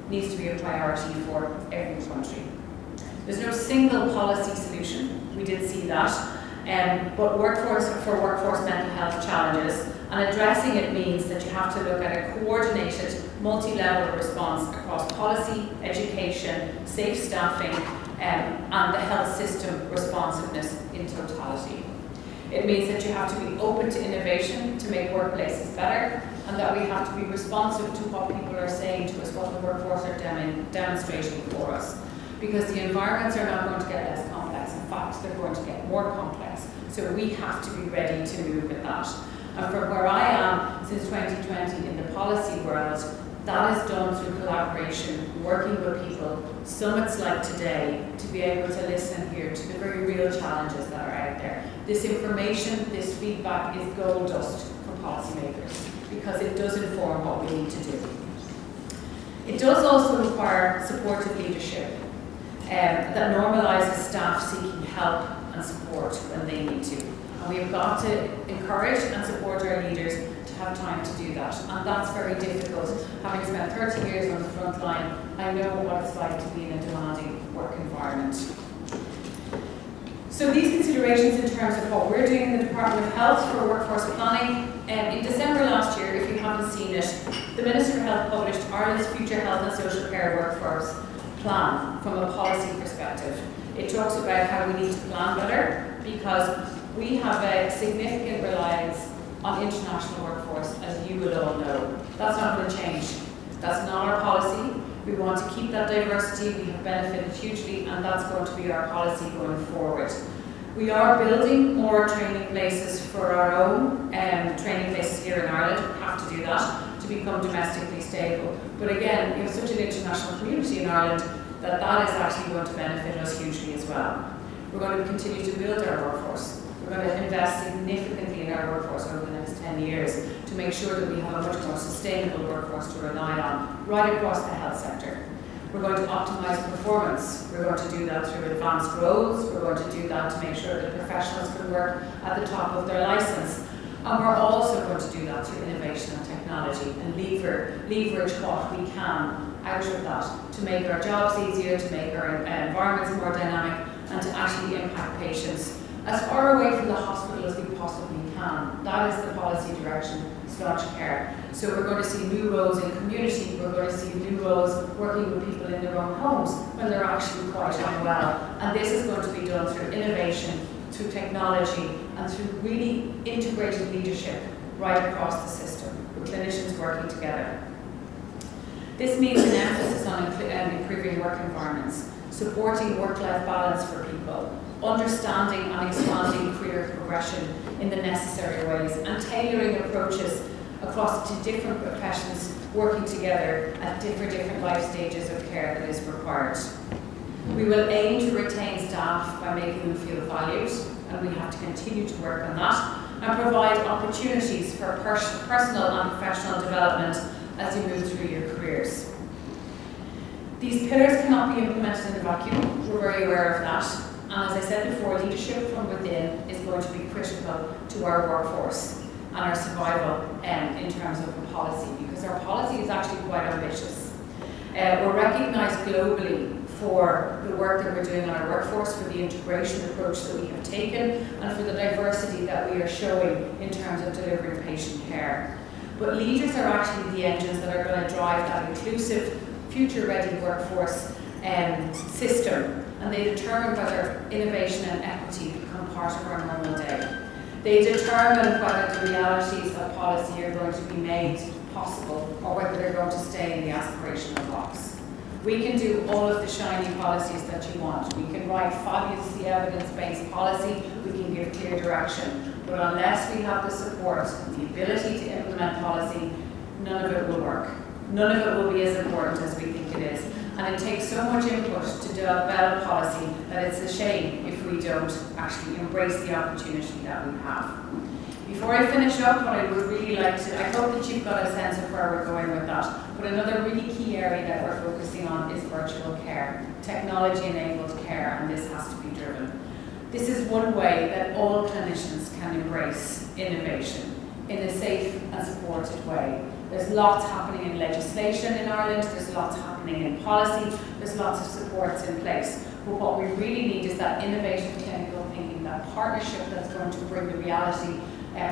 needs to be a priority for every country. There's no single policy solution, we did see that, but workforce mental health challenges, and addressing it means that you have to look at a coordinated, multi-level response across policy, education, safe staffing, and the health system responsiveness in totality. It means that you have to be open to innovation to make workplaces better, and that we have to be responsive to what people are saying to us, what the workforce are demonstrating for us. Because the environments are not going to get less complex, in fact, they're going to get more complex. So we have to be ready to move with that. And from where I am since 2020 in the policy world, that is done through collaboration, working with people, summits like today, to be able to listen here to the very real challenges that are out there. This information, this feedback is gold dust for policymakers because it does inform what we need to do. It does also require supportive leadership that normalises staff seeking help and support when they need to. And we've got to encourage and support our leaders to have time to do that. And that's very difficult. Having spent 30 years on the front line, I know what it's like to be in a demanding work environment. So these considerations in terms of what we're doing in the Department of Health for workforce planning, in December last year, if you haven't seen it, the Minister for Health published Ireland's Future Health and Social Care Workforce Plan from a policy perspective. It talks about how we need to plan better because we have a significant reliance on international workforce, as you will all know. That's not going to change. That's not our policy. We want to keep that diversity. We have benefited hugely, and that's going to be our policy going forward. We are building more training places for our own training places here in Ireland. We have to do that to become domestically stable. But again, we have such an international community in Ireland that that is actually going to benefit us hugely as well. We're going to continue to build our workforce. We're going to invest significantly in our workforce over the next 10 years to make sure that we have a much more sustainable workforce to rely on right across the health sector. We're going to optimise performance. We're going to do that through advanced roles. We're going to do that to make sure that professionals can work at the top of their licence. And we're also going to do that through innovation and technology and leverage what we can out of that to make our jobs easier, to make our environments more dynamic, and to actually impact patients as far away from the hospital as we possibly can. That is the policy direction, Scotch Care. So we're going to see new roles in community, we're going to see new roles working with people in their own homes when they're actually quite unwell. And this is going to be done through innovation, through technology, and through really integrated leadership right across the system, with clinicians working together. This means an emphasis on improving work environments, supporting work-life balance for people, understanding and expanding career progression in the necessary ways, and tailoring approaches across to different professions working together at different life stages of care that is required. We will aim to retain staff by making them feel valued, and we have to continue to work on that, and provide opportunities for personal and professional development as you move through your careers. These pillars cannot be implemented in a vacuum. We're very aware of that. And as I said before, leadership from within is going to be critical to our workforce and our survival in terms of the policy, because our policy is actually quite ambitious. We're recognised globally for the work that we're doing on our workforce, for the integration approach that we have taken, and for the diversity that we are showing in terms of delivering patient care. But leaders are actually the engines that are going to drive that inclusive, future-ready workforce system, and they determine whether innovation and equity become part of our normal day. They determine whether the realities of policy are going to be made possible or whether they're going to stay in the aspirational box. We can do all of the shiny policies that you want. We can write fabulously evidence-based policy, we can give clear direction, but unless we have the support, the ability to implement policy, none of it will work. None of it will be as important as we think it is. And it takes so much input to develop policy that it's a shame if we don't actually embrace the opportunity that we have. Before I finish up, what I would really like to, I hope that you've got a sense of where we're going with that, but another really key area that we're focusing on is virtual care, technology-enabled care, and this has to be driven. This is one way that all clinicians can embrace innovation in a safe and supported way. There's lots happening in legislation in Ireland, there's lots happening in policy, there's lots of supports in place. But what we really need is that innovative clinical thinking, that partnership that's going to bring the reality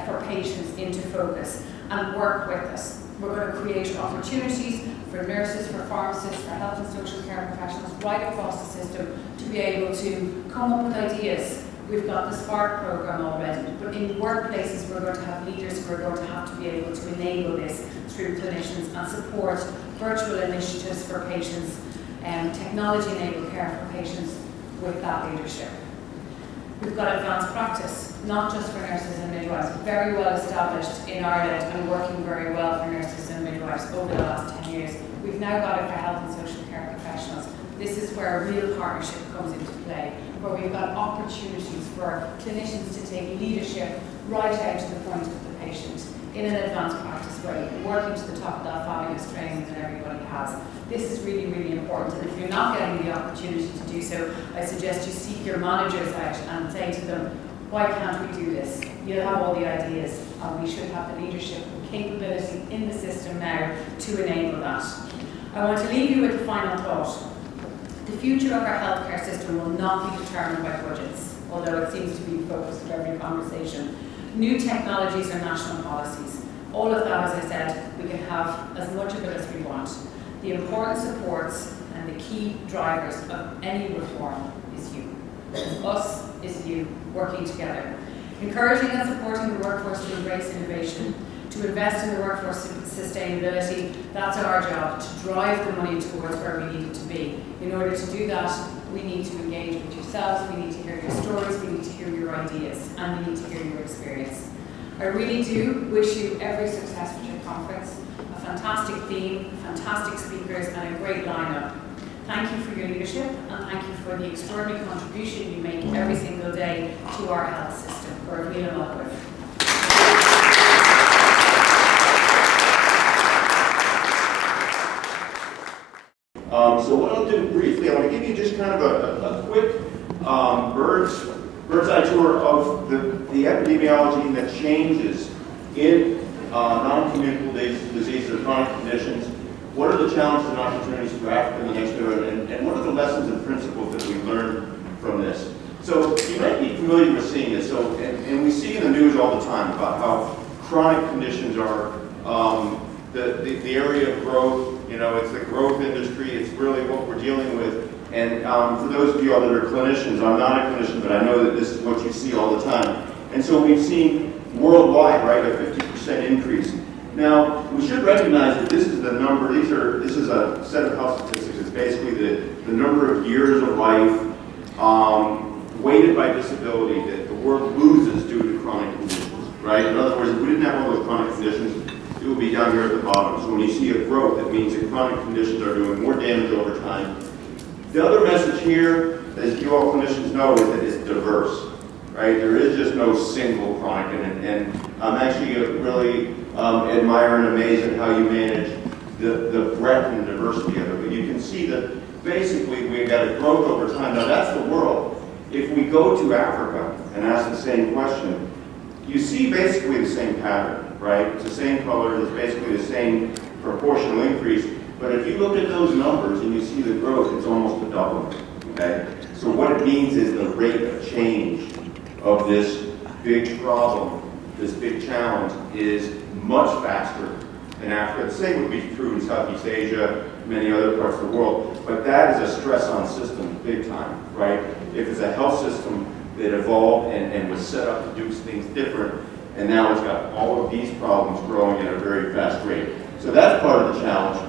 for patients into focus and work with us. We're going to create opportunities for nurses, for pharmacists, for health and social care professionals right across the system to be able to come up with ideas. We've got the Spark program already, but in workplaces we're going to have leaders who are going to have to be able to enable this through clinicians and support virtual initiatives for patients and technology-enabled care for patients with that leadership. We've got advanced practice, not just for nurses and midwives, very well established in Ireland and working very well for nurses and midwives over the last 10 years. We've now got it for health and social care professionals. This is where a real partnership comes into play, where we've got opportunities for clinicians to take leadership right out to the point of the patient in an advanced practice way, working to the top of that fabulous training that everybody has. This is really, really important, and if you're not getting the opportunity to do so, I suggest you seek your managers out and say to them, why can't we do this? You'll have all the ideas, and we should have the leadership and capability in the system now to enable that. I want to leave you with a final thought. The future of our healthcare system will not be determined by budgets, although it seems to be the focus of every conversation. New technologies are national policies. All of that, as I said, we can have as much of it as we want. The important supports and the key drivers of any reform is you. It's us, is you, working together. Encouraging and supporting the workforce to embrace innovation, to invest in the workforce sustainability, that's our job, to drive the money towards where we need it to be. In order to do that, we need to engage with yourselves, we need to hear your stories, we need to hear your ideas, and we need to hear your experience. I really do wish you every success with your conference, a fantastic theme, fantastic speakers, and a great lineup. Thank you for your leadership, and thank you for the extraordinary contribution you make every single day to our health system. We're really welcome. So what I'll do briefly, I want to give you just kind of a quick bird's eye tour of the epidemiology that changes in non-communicable diseases or chronic conditions. What are the challenges and opportunities for Africa in the next era, and what are the lessons and principles that we learned from this? So you might be familiar with seeing this. So, and we see in the news all the time about how chronic conditions are the area of growth. You know, it's the growth industry. It's really what we're dealing with. And for those of you all that are clinicians, I'm not a clinician, but I know that this is what you see all the time. And so we've seen worldwide, right, a 50% increase. Now, we should recognize that this is the number, this is a set of health statistics. It's basically the number of years of life weighted by disability that the world loses due to chronic conditions, right? In other words, if we didn't have all those chronic conditions, it would be down here at the bottom. So when you see a growth, it means that chronic conditions are doing more damage over time. The other message here, as you all clinicians know, is that it's diverse, right? There is just no single chronic, and I'm actually really admire and amazed at how you manage the breadth and diversity of it. But you can see that basically we've got a growth over time. Now that's the world. If we go to Africa and ask the same question, you see basically the same pattern, right? It's the same color, it's basically the same proportional increase. But if you look at those numbers and you see the growth, it's almost a doubling, okay? So what it means is the rate of change of this big problem, this big challenge, is much faster in Africa. The same would be true in Southeast Asia, many other parts of the world. But that is a stress on systems big time, right? If it's a health system that evolved and was set up to do things different, and now it's got all of these problems growing at a very fast rate. So that's part of the challenge.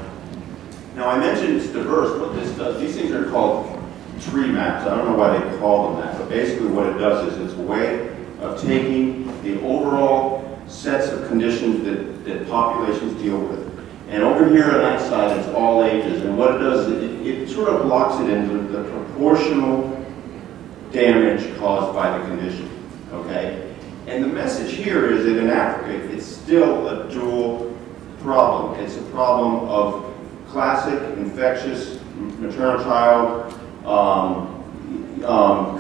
Now I mentioned it's diverse. What this does, these things are called tree maps. I don't know why they call them that, but basically what it does is it's a way of taking the overall sets of conditions that populations deal with. And over here on that side, it's all ages. And what it does is it sort of blocks it into the proportional damage caused by the condition, okay? And the message here is that in Africa, it's still a dual problem. It's a problem of classic infectious maternal-child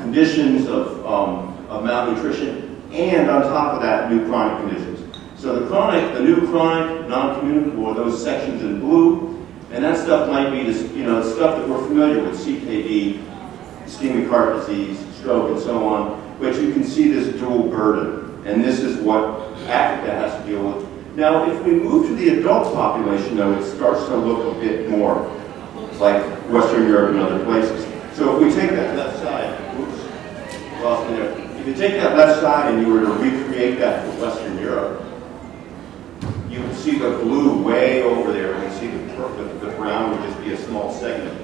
conditions of malnutrition, and on top of that, new chronic conditions. So the new chronic, non-communicable are those sections in blue, and that stuff might be this, stuff that we're familiar with, CKD, ischemic heart disease, stroke, and so on. But you can see this dual burden, and this is what Africa has to deal with. Now, if we move to the adult population, though, it starts to look a bit more like Western Europe and other places. So if we take that left side, if you take that left side and you were to recreate that for Western Europe, you would see the blue way over there, and you see the brown would just be a small segment.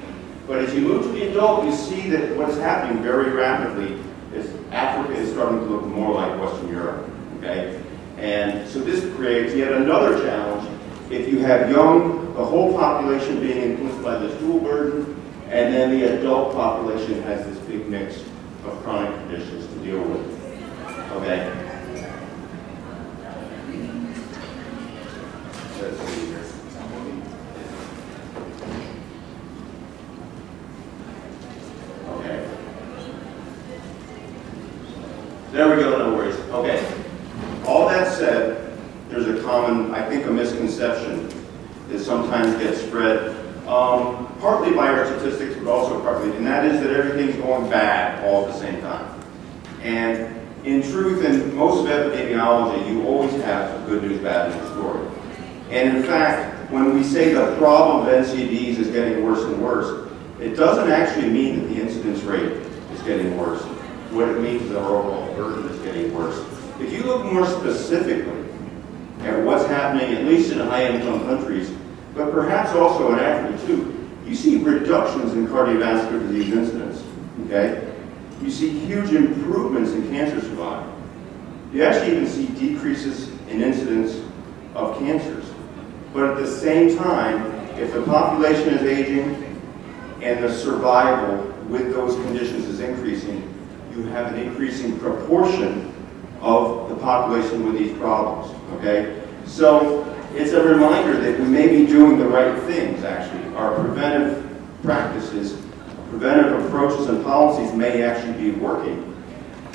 But as you move to the adult, you see that what's happening very rapidly is Africa is starting to look more like Western Europe, okay? And so this creates yet another challenge. If you have the whole population being influenced by this dual burden, and then the adult population has this big mix of chronic conditions to deal with, okay? Let's see here. Okay. There we go, no worries. Okay. All that said, there's a common, I think, a misconception that sometimes gets spread, partly by our statistics, but also partly, and that is that everything's going bad all at the same time. And in truth, in most of epidemiology, you always have a good news, bad news story. And in fact, when we say the problem of NCDs is getting worse and worse, it doesn't actually mean that the incidence rate is getting worse. What it means is that our overall burden is getting worse. If you look more specifically at what's happening, at least in high-income countries, but perhaps also in Africa too, you see reductions in cardiovascular disease incidence, okay? You see huge improvements in cancer survival. You actually even see decreases in incidence of cancers. But at the same time, if the population is aging and the survival with those conditions is increasing, you have an increasing proportion of the population with these problems, okay? So it's a reminder that we may be doing the right things, actually. Our preventive practices, preventive approaches and policies may actually be working,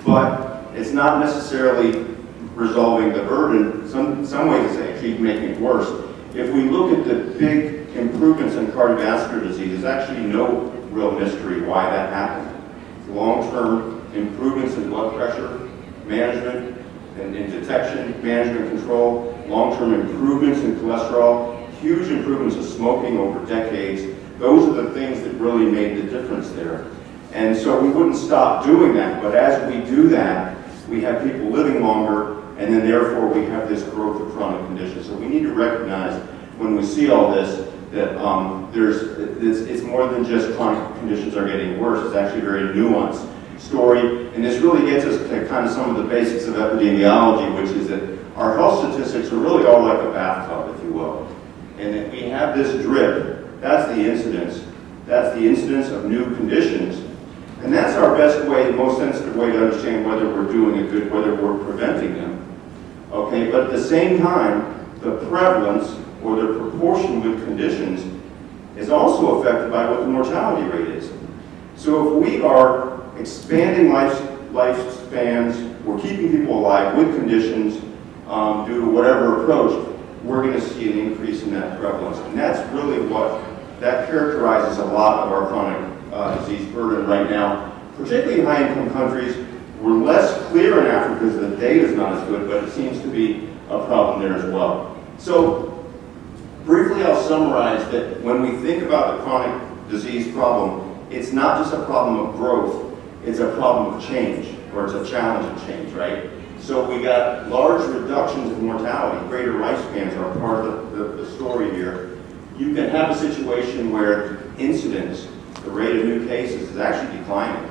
but it's not necessarily resolving the burden. Some ways it's actually making it worse. If we look at the big improvements in cardiovascular disease, there's actually no real mystery why that happened. Long-term improvements in blood pressure management and in detection, management, control, long-term improvements in cholesterol, huge improvements of smoking over decades. Those are the things that really made the difference there. And so we wouldn't stop doing that, but as we do that, we have people living longer, and then therefore we have this growth of chronic conditions. So we need to recognize when we see all this that it's more than just chronic conditions are getting worse. It's actually a very nuanced story, and this really gets us to kind of some of the basics of epidemiology, which is that our health statistics are really all like a bathtub, if you will. And that we have this drip, that's the incidence. That's the incidence of new conditions. And that's our best way, most sensitive way to understand whether we're doing a good, whether we're preventing them. Okay, but at the same time, the prevalence or the proportion with conditions is also affected by what the mortality rate is. So if we are expanding lifespans, we're keeping people alive with conditions due to whatever approach, we're going to see an increase in that prevalence. And that's really what, that characterizes a lot of our chronic disease burden right now, particularly in high-income countries. We're less clear in Africa because the data is not as good, but it seems to be a problem there as well. So briefly, I'll summarize that when we think about the chronic disease problem, it's not just a problem of growth, it's a problem of change, or it's a challenge of change, right? So we got large reductions in mortality, greater lifespans are part of the story here. You can have a situation where incidence, the rate of new cases, is actually declining,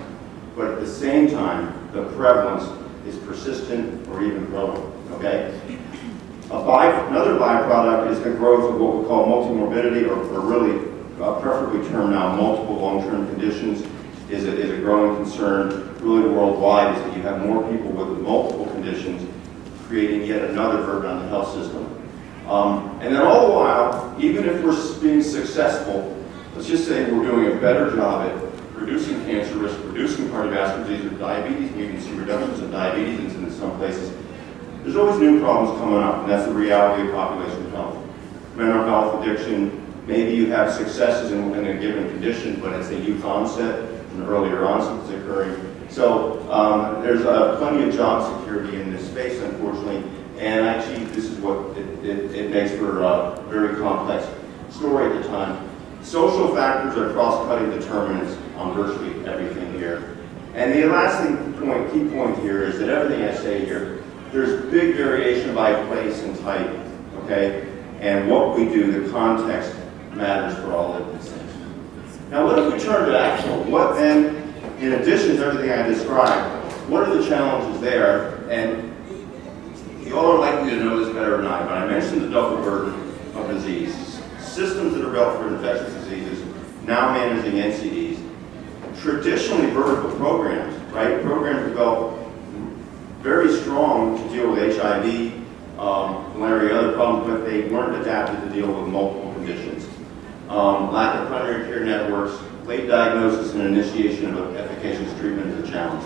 but at the same time, the prevalence is persistent or even growing, okay? Another byproduct is the growth of what we call multimorbidity, or really preferably termed now multiple long-term conditions, is a growing concern really worldwide, is that you have more people with multiple conditions creating yet another burden on the health system. And then all the while, even if we're being successful, let's just say we're doing a better job at reducing cancer risk, reducing cardiovascular disease with diabetes, we can see reductions in diabetes incidence in some places. There's always new problems coming up, and that's the reality of population health. Mental health, addiction, maybe you have successes in a given condition, but it's a youth onset, an earlier onset that's occurring. So there's plenty of job security in this space, unfortunately, and actually this is what it makes for a very complex story at the time. Social factors are cross-cutting determinants on virtually everything here. And the last key point here is that everything I say here, there's big variation by place and type, okay? And what we do, the context matters for all of these things. Now what if we turn to actual? What then, in addition to everything I described, what are the challenges there? And you all are likely to know this better than I, but I mentioned the double burden of disease. Systems that are built for infectious diseases, now managing NCDs. Traditionally vertical programs, right? Programs developed very strong to deal with HIV, malaria, other problems, but they weren't adapted to deal with multiple conditions. Lack of primary care networks, late diagnosis and initiation of efficacious treatment is a challenge.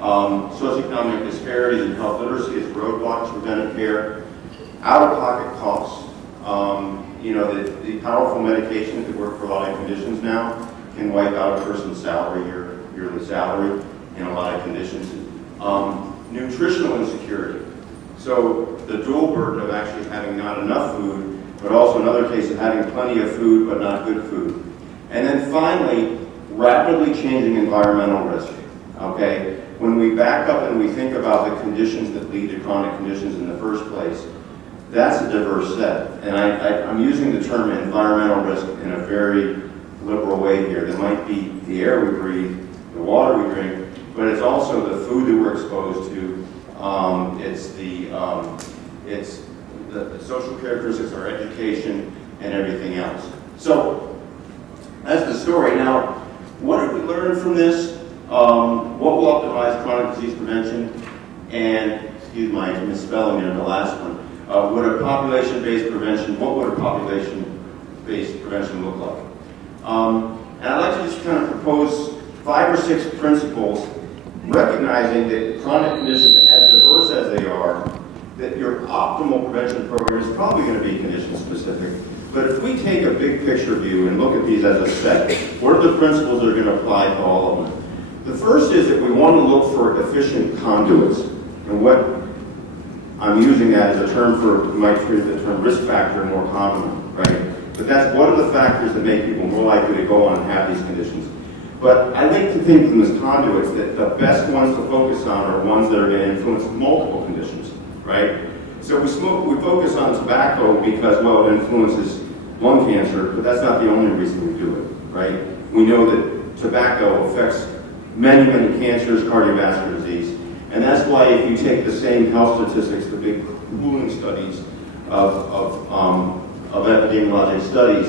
Socioeconomic disparities in health literacy is roadblocks to preventive care. Out-of-pocket costs. The powerful medications that work for a lot of conditions now can wipe out a person's salary, yearly salary, in a lot of conditions. Nutritional insecurity. So the dual burden of actually having not enough food, but also another case of having plenty of food but not good food. And then finally, rapidly changing environmental risk. Okay? When we back up and we think about the conditions that lead to chronic conditions in the first place, that's a diverse set. And I'm using the term environmental risk in a very liberal way here. There might be the air we breathe, the water we drink, but it's also the food that we're exposed to. It's the social characteristics, our education, and everything else. So that's the story. Now, what did we learn from this? What will optimize chronic disease prevention? And, excuse my misspelling there in the last one. What would a population-based prevention look like? And I'd like to just kind of propose 5 or 6 principles, recognizing that chronic conditions, as diverse as they are, that your optimal prevention program is probably going to be condition specific. But if we take a big picture view and look at these as a set, what are the principles that are going to apply to all of them? The first is that we want to look for efficient conduits. And what I'm using that as a term for, you might treat the term risk factor more commonly, right? But that's what are the factors that make people more likely to go on and have these conditions. But I like to think of them as conduits, that the best ones to focus on are ones that are going to influence multiple conditions, right? So we focus on tobacco because, well, it influences lung cancer, but that's not the only reason we do it, right? We know that tobacco affects many, many cancers, cardiovascular disease, and that's why if you take the same health statistics, the big pooling studies of epidemiologic studies,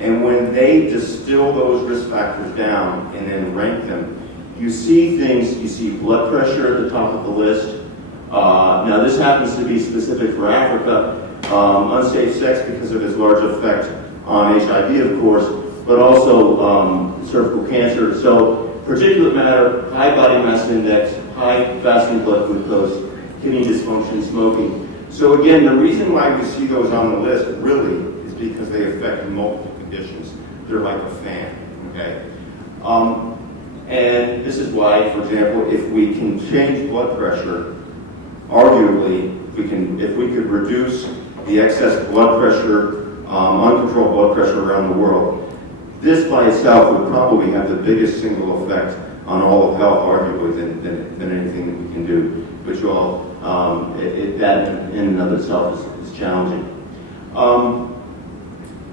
and when they distill those risk factors down and then rank them, you see things, you see blood pressure at the top of the list. Now this happens to be specific for Africa, unsafe sex because of its large effect on HIV, of course, but also cervical cancer. So particulate matter, high body mass index, high fasting blood glucose, kidney dysfunction, smoking. So again, the reason why we see those on the list really is because they affect multiple conditions. They're like a fan, okay? And this is why, for example, if we can change blood pressure, arguably, if we could reduce the excess blood pressure, uncontrolled blood pressure around the world, this by itself would probably have the biggest single effect on all of health, arguably, than anything that we can do. Which all, that in and of itself is challenging.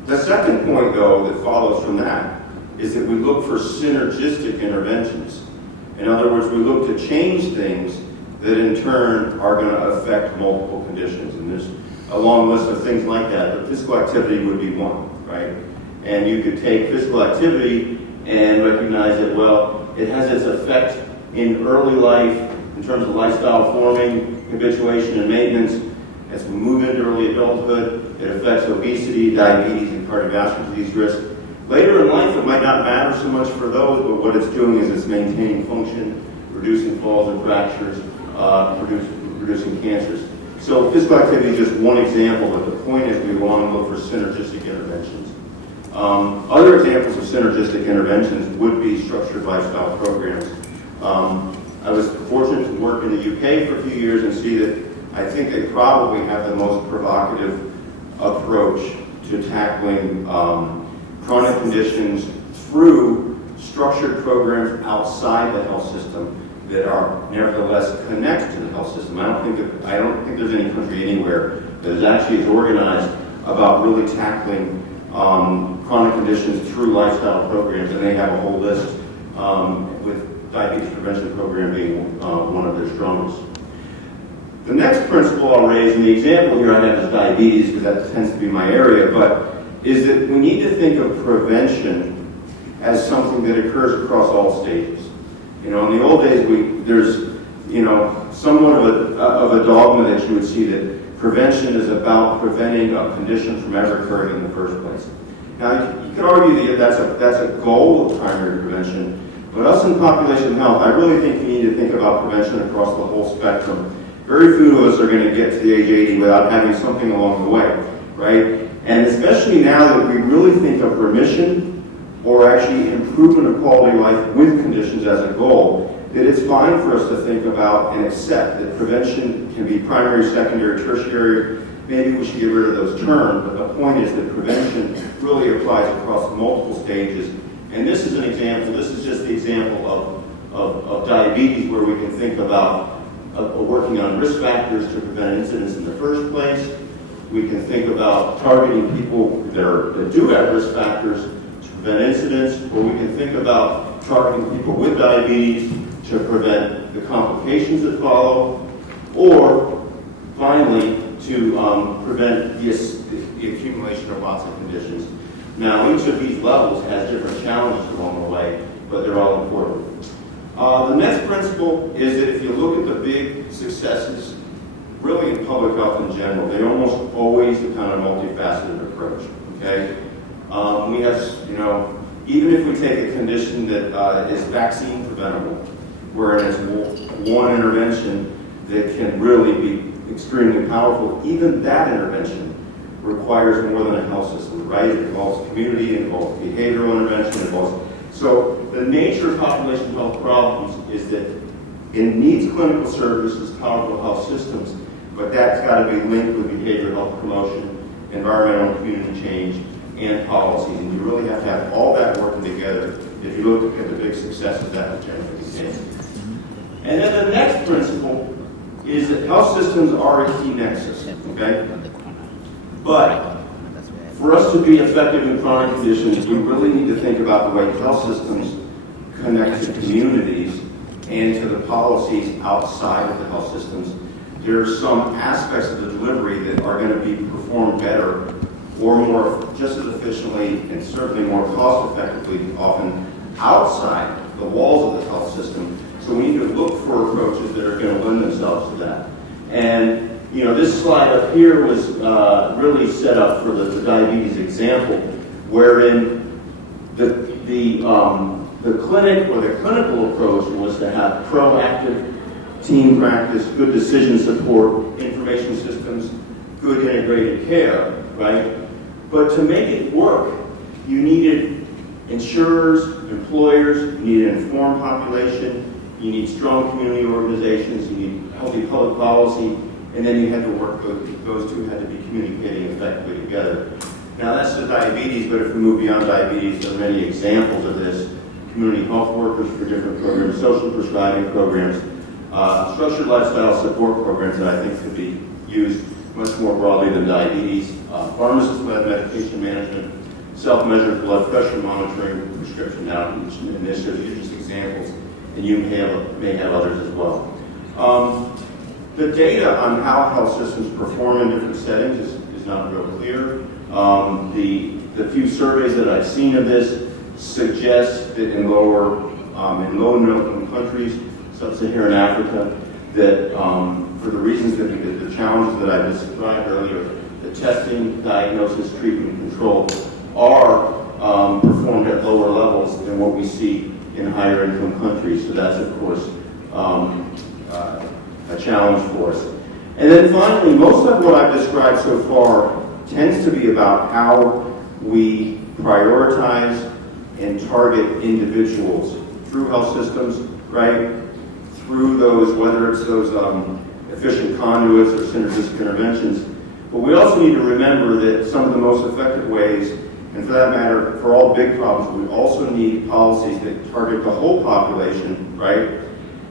The second point, though, that follows from that is that we look for synergistic interventions. In other words, we look to change things that in turn are going to affect multiple conditions. And there's a long list of things like that, but physical activity would be one, right? And you could take physical activity and recognize that, well, it has its effect in early life in terms of lifestyle forming, habituation, and maintenance. As we move into early adulthood, it affects obesity, diabetes, and cardiovascular disease risk. Later in life, it might not matter so much for those, but what it's doing is it's maintaining function, reducing falls and fractures, reducing cancers. So physical activity is just one example, but the point is we want to look for synergistic interventions. Other examples of synergistic interventions would be structured lifestyle programs. I was fortunate to work in the UK for a few years and see that I think they probably have the most provocative approach to tackling chronic conditions through structured programs outside the health system that are nevertheless connected to the health system. I don't think there's any country anywhere that is actually as organized about really tackling chronic conditions through lifestyle programs, and they have a whole list with diabetes prevention program being one of their strongest. The next principle I'll raise, and the example here I have is diabetes because that tends to be my area, but is that we need to think of prevention as something that occurs across all stages. You know, in the old days, there's, you know, somewhat of a dogma that you would see that prevention is about preventing a condition from ever occurring in the first place. Now, you could argue that that's a goal of primary prevention, but us in population health, I really think we need to think about prevention across the whole spectrum. Very few of us are going to get to the age 80 without having something along the way, right? And especially now that we really think of remission or actually improvement of quality of life with conditions as a goal, that it's fine for us to think about and accept that prevention can be primary, secondary, tertiary. Maybe we should get rid of those terms, but the point is that prevention really applies across multiple stages. And this is an example, this is just the example of diabetes where we can think about working on risk factors to prevent incidence in the first place. We can think about targeting people that do have risk factors to prevent incidence, or we can think about targeting people with diabetes to prevent the complications that follow, or finally to prevent the accumulation of lots of conditions. Now, each of these levels has different challenges along the way, but they're all important. The next principle is that if you look at the big successes, really in public health in general, they almost always a kind of multifaceted approach, okay? We have, you know, even if we take a condition that is vaccine preventable, where it's one intervention that can really be extremely powerful, even that intervention requires more than a health system, right? It involves community, it involves behavioral intervention, it involves... So the nature of population health problems is that it needs clinical services, powerful health systems, but that's got to be linked with behavioral health promotion, environmental and community change, and policies. And you really have to have all that working together if you look at the big successes that have generally been made. And then the next principle is that health systems are a key nexus, okay? But for us to be effective in chronic conditions, we really need to think about the way health systems connect to communities and to the policies outside of the health systems. There are some aspects of the delivery that are going to be performed better or more just as efficiently and certainly more cost effectively often outside the walls of the health system. So we need to look for approaches that are going to lend themselves to that. And you know, this slide up here was really set up for the diabetes example, wherein the clinic or the clinical approach was to have proactive team practice, good decision support, information systems, good integrated care, right? But to make it work, you needed insurers, employers, you need an informed population, you need strong community organizations, you need healthy public policy, and then you had to work, those two had to be communicating effectively together. Now that's the diabetes, but if we move beyond diabetes, there are many examples of this. Community health workers for different programs, social prescribing programs, structured lifestyle support programs that I think could be used much more broadly than diabetes, pharmacist-led medication management, self-measured blood pressure monitoring, prescription outreach initiatives. These are just examples, and you may have others as well. The data on how health systems perform in different settings is not real clear. The few surveys that I've seen of this suggest that in low and middle-income countries, sub-Saharan Africa, that for the reasons that the challenges that I described earlier, the testing, diagnosis, treatment, and control are performed at lower levels than what we see in higher income countries. So that's, of course, a challenge for us. And then finally, most of what I've described so far tends to be about how we prioritize and target individuals through health systems, right? Through those, whether it's those efficient conduits or synergistic interventions. But we also need to remember that some of the most effective ways, and for that matter, for all big problems, we also need policies that target the whole population, right?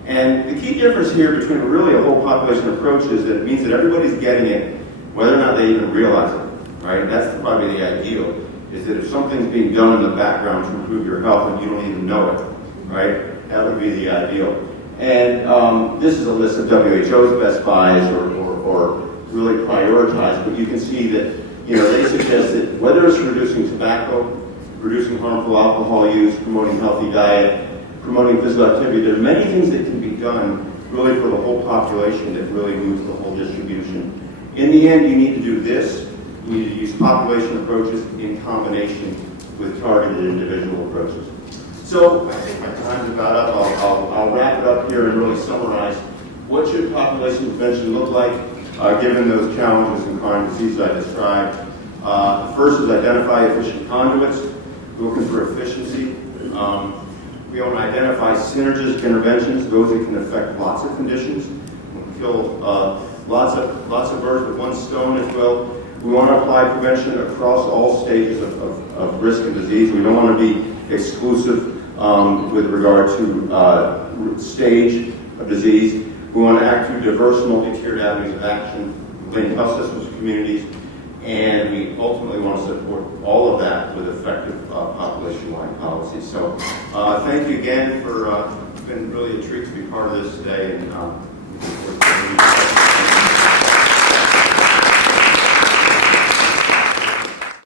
And the key difference here between really a whole population approach is that it means that everybody's getting it, whether or not they even realize it, right? That's probably the ideal, is that if something's being done in the background to improve your health and you don't even know it, right? That would be the ideal. And this is a list of WHO's best buys or really prioritized, but you can see that, you know, they suggest that whether it's reducing tobacco, reducing harmful alcohol use, promoting healthy diet, promoting physical activity, there are many things that can be done really for the whole population that really moves the whole distribution. In the end, you need to do this. You need to use population approaches in combination with targeted individual approaches. So I think my time's about up. I'll wrap it up here and really summarize what should population prevention look like given those challenges in chronic disease I described. The first is identify efficient conduits. We're looking for efficiency. We want to identify synergistic interventions, those that can affect lots of conditions. We'll kill lots of birds with one stone, if you will. We want to apply prevention across all stages of risk and disease. We don't want to be exclusive with regard to stage of disease. We want to act through diverse multi-tiered avenues of action, link health systems to communities, and we ultimately want to support all of that with effective population-wide policies. So thank you again for, it's been really a treat to be part of this today, and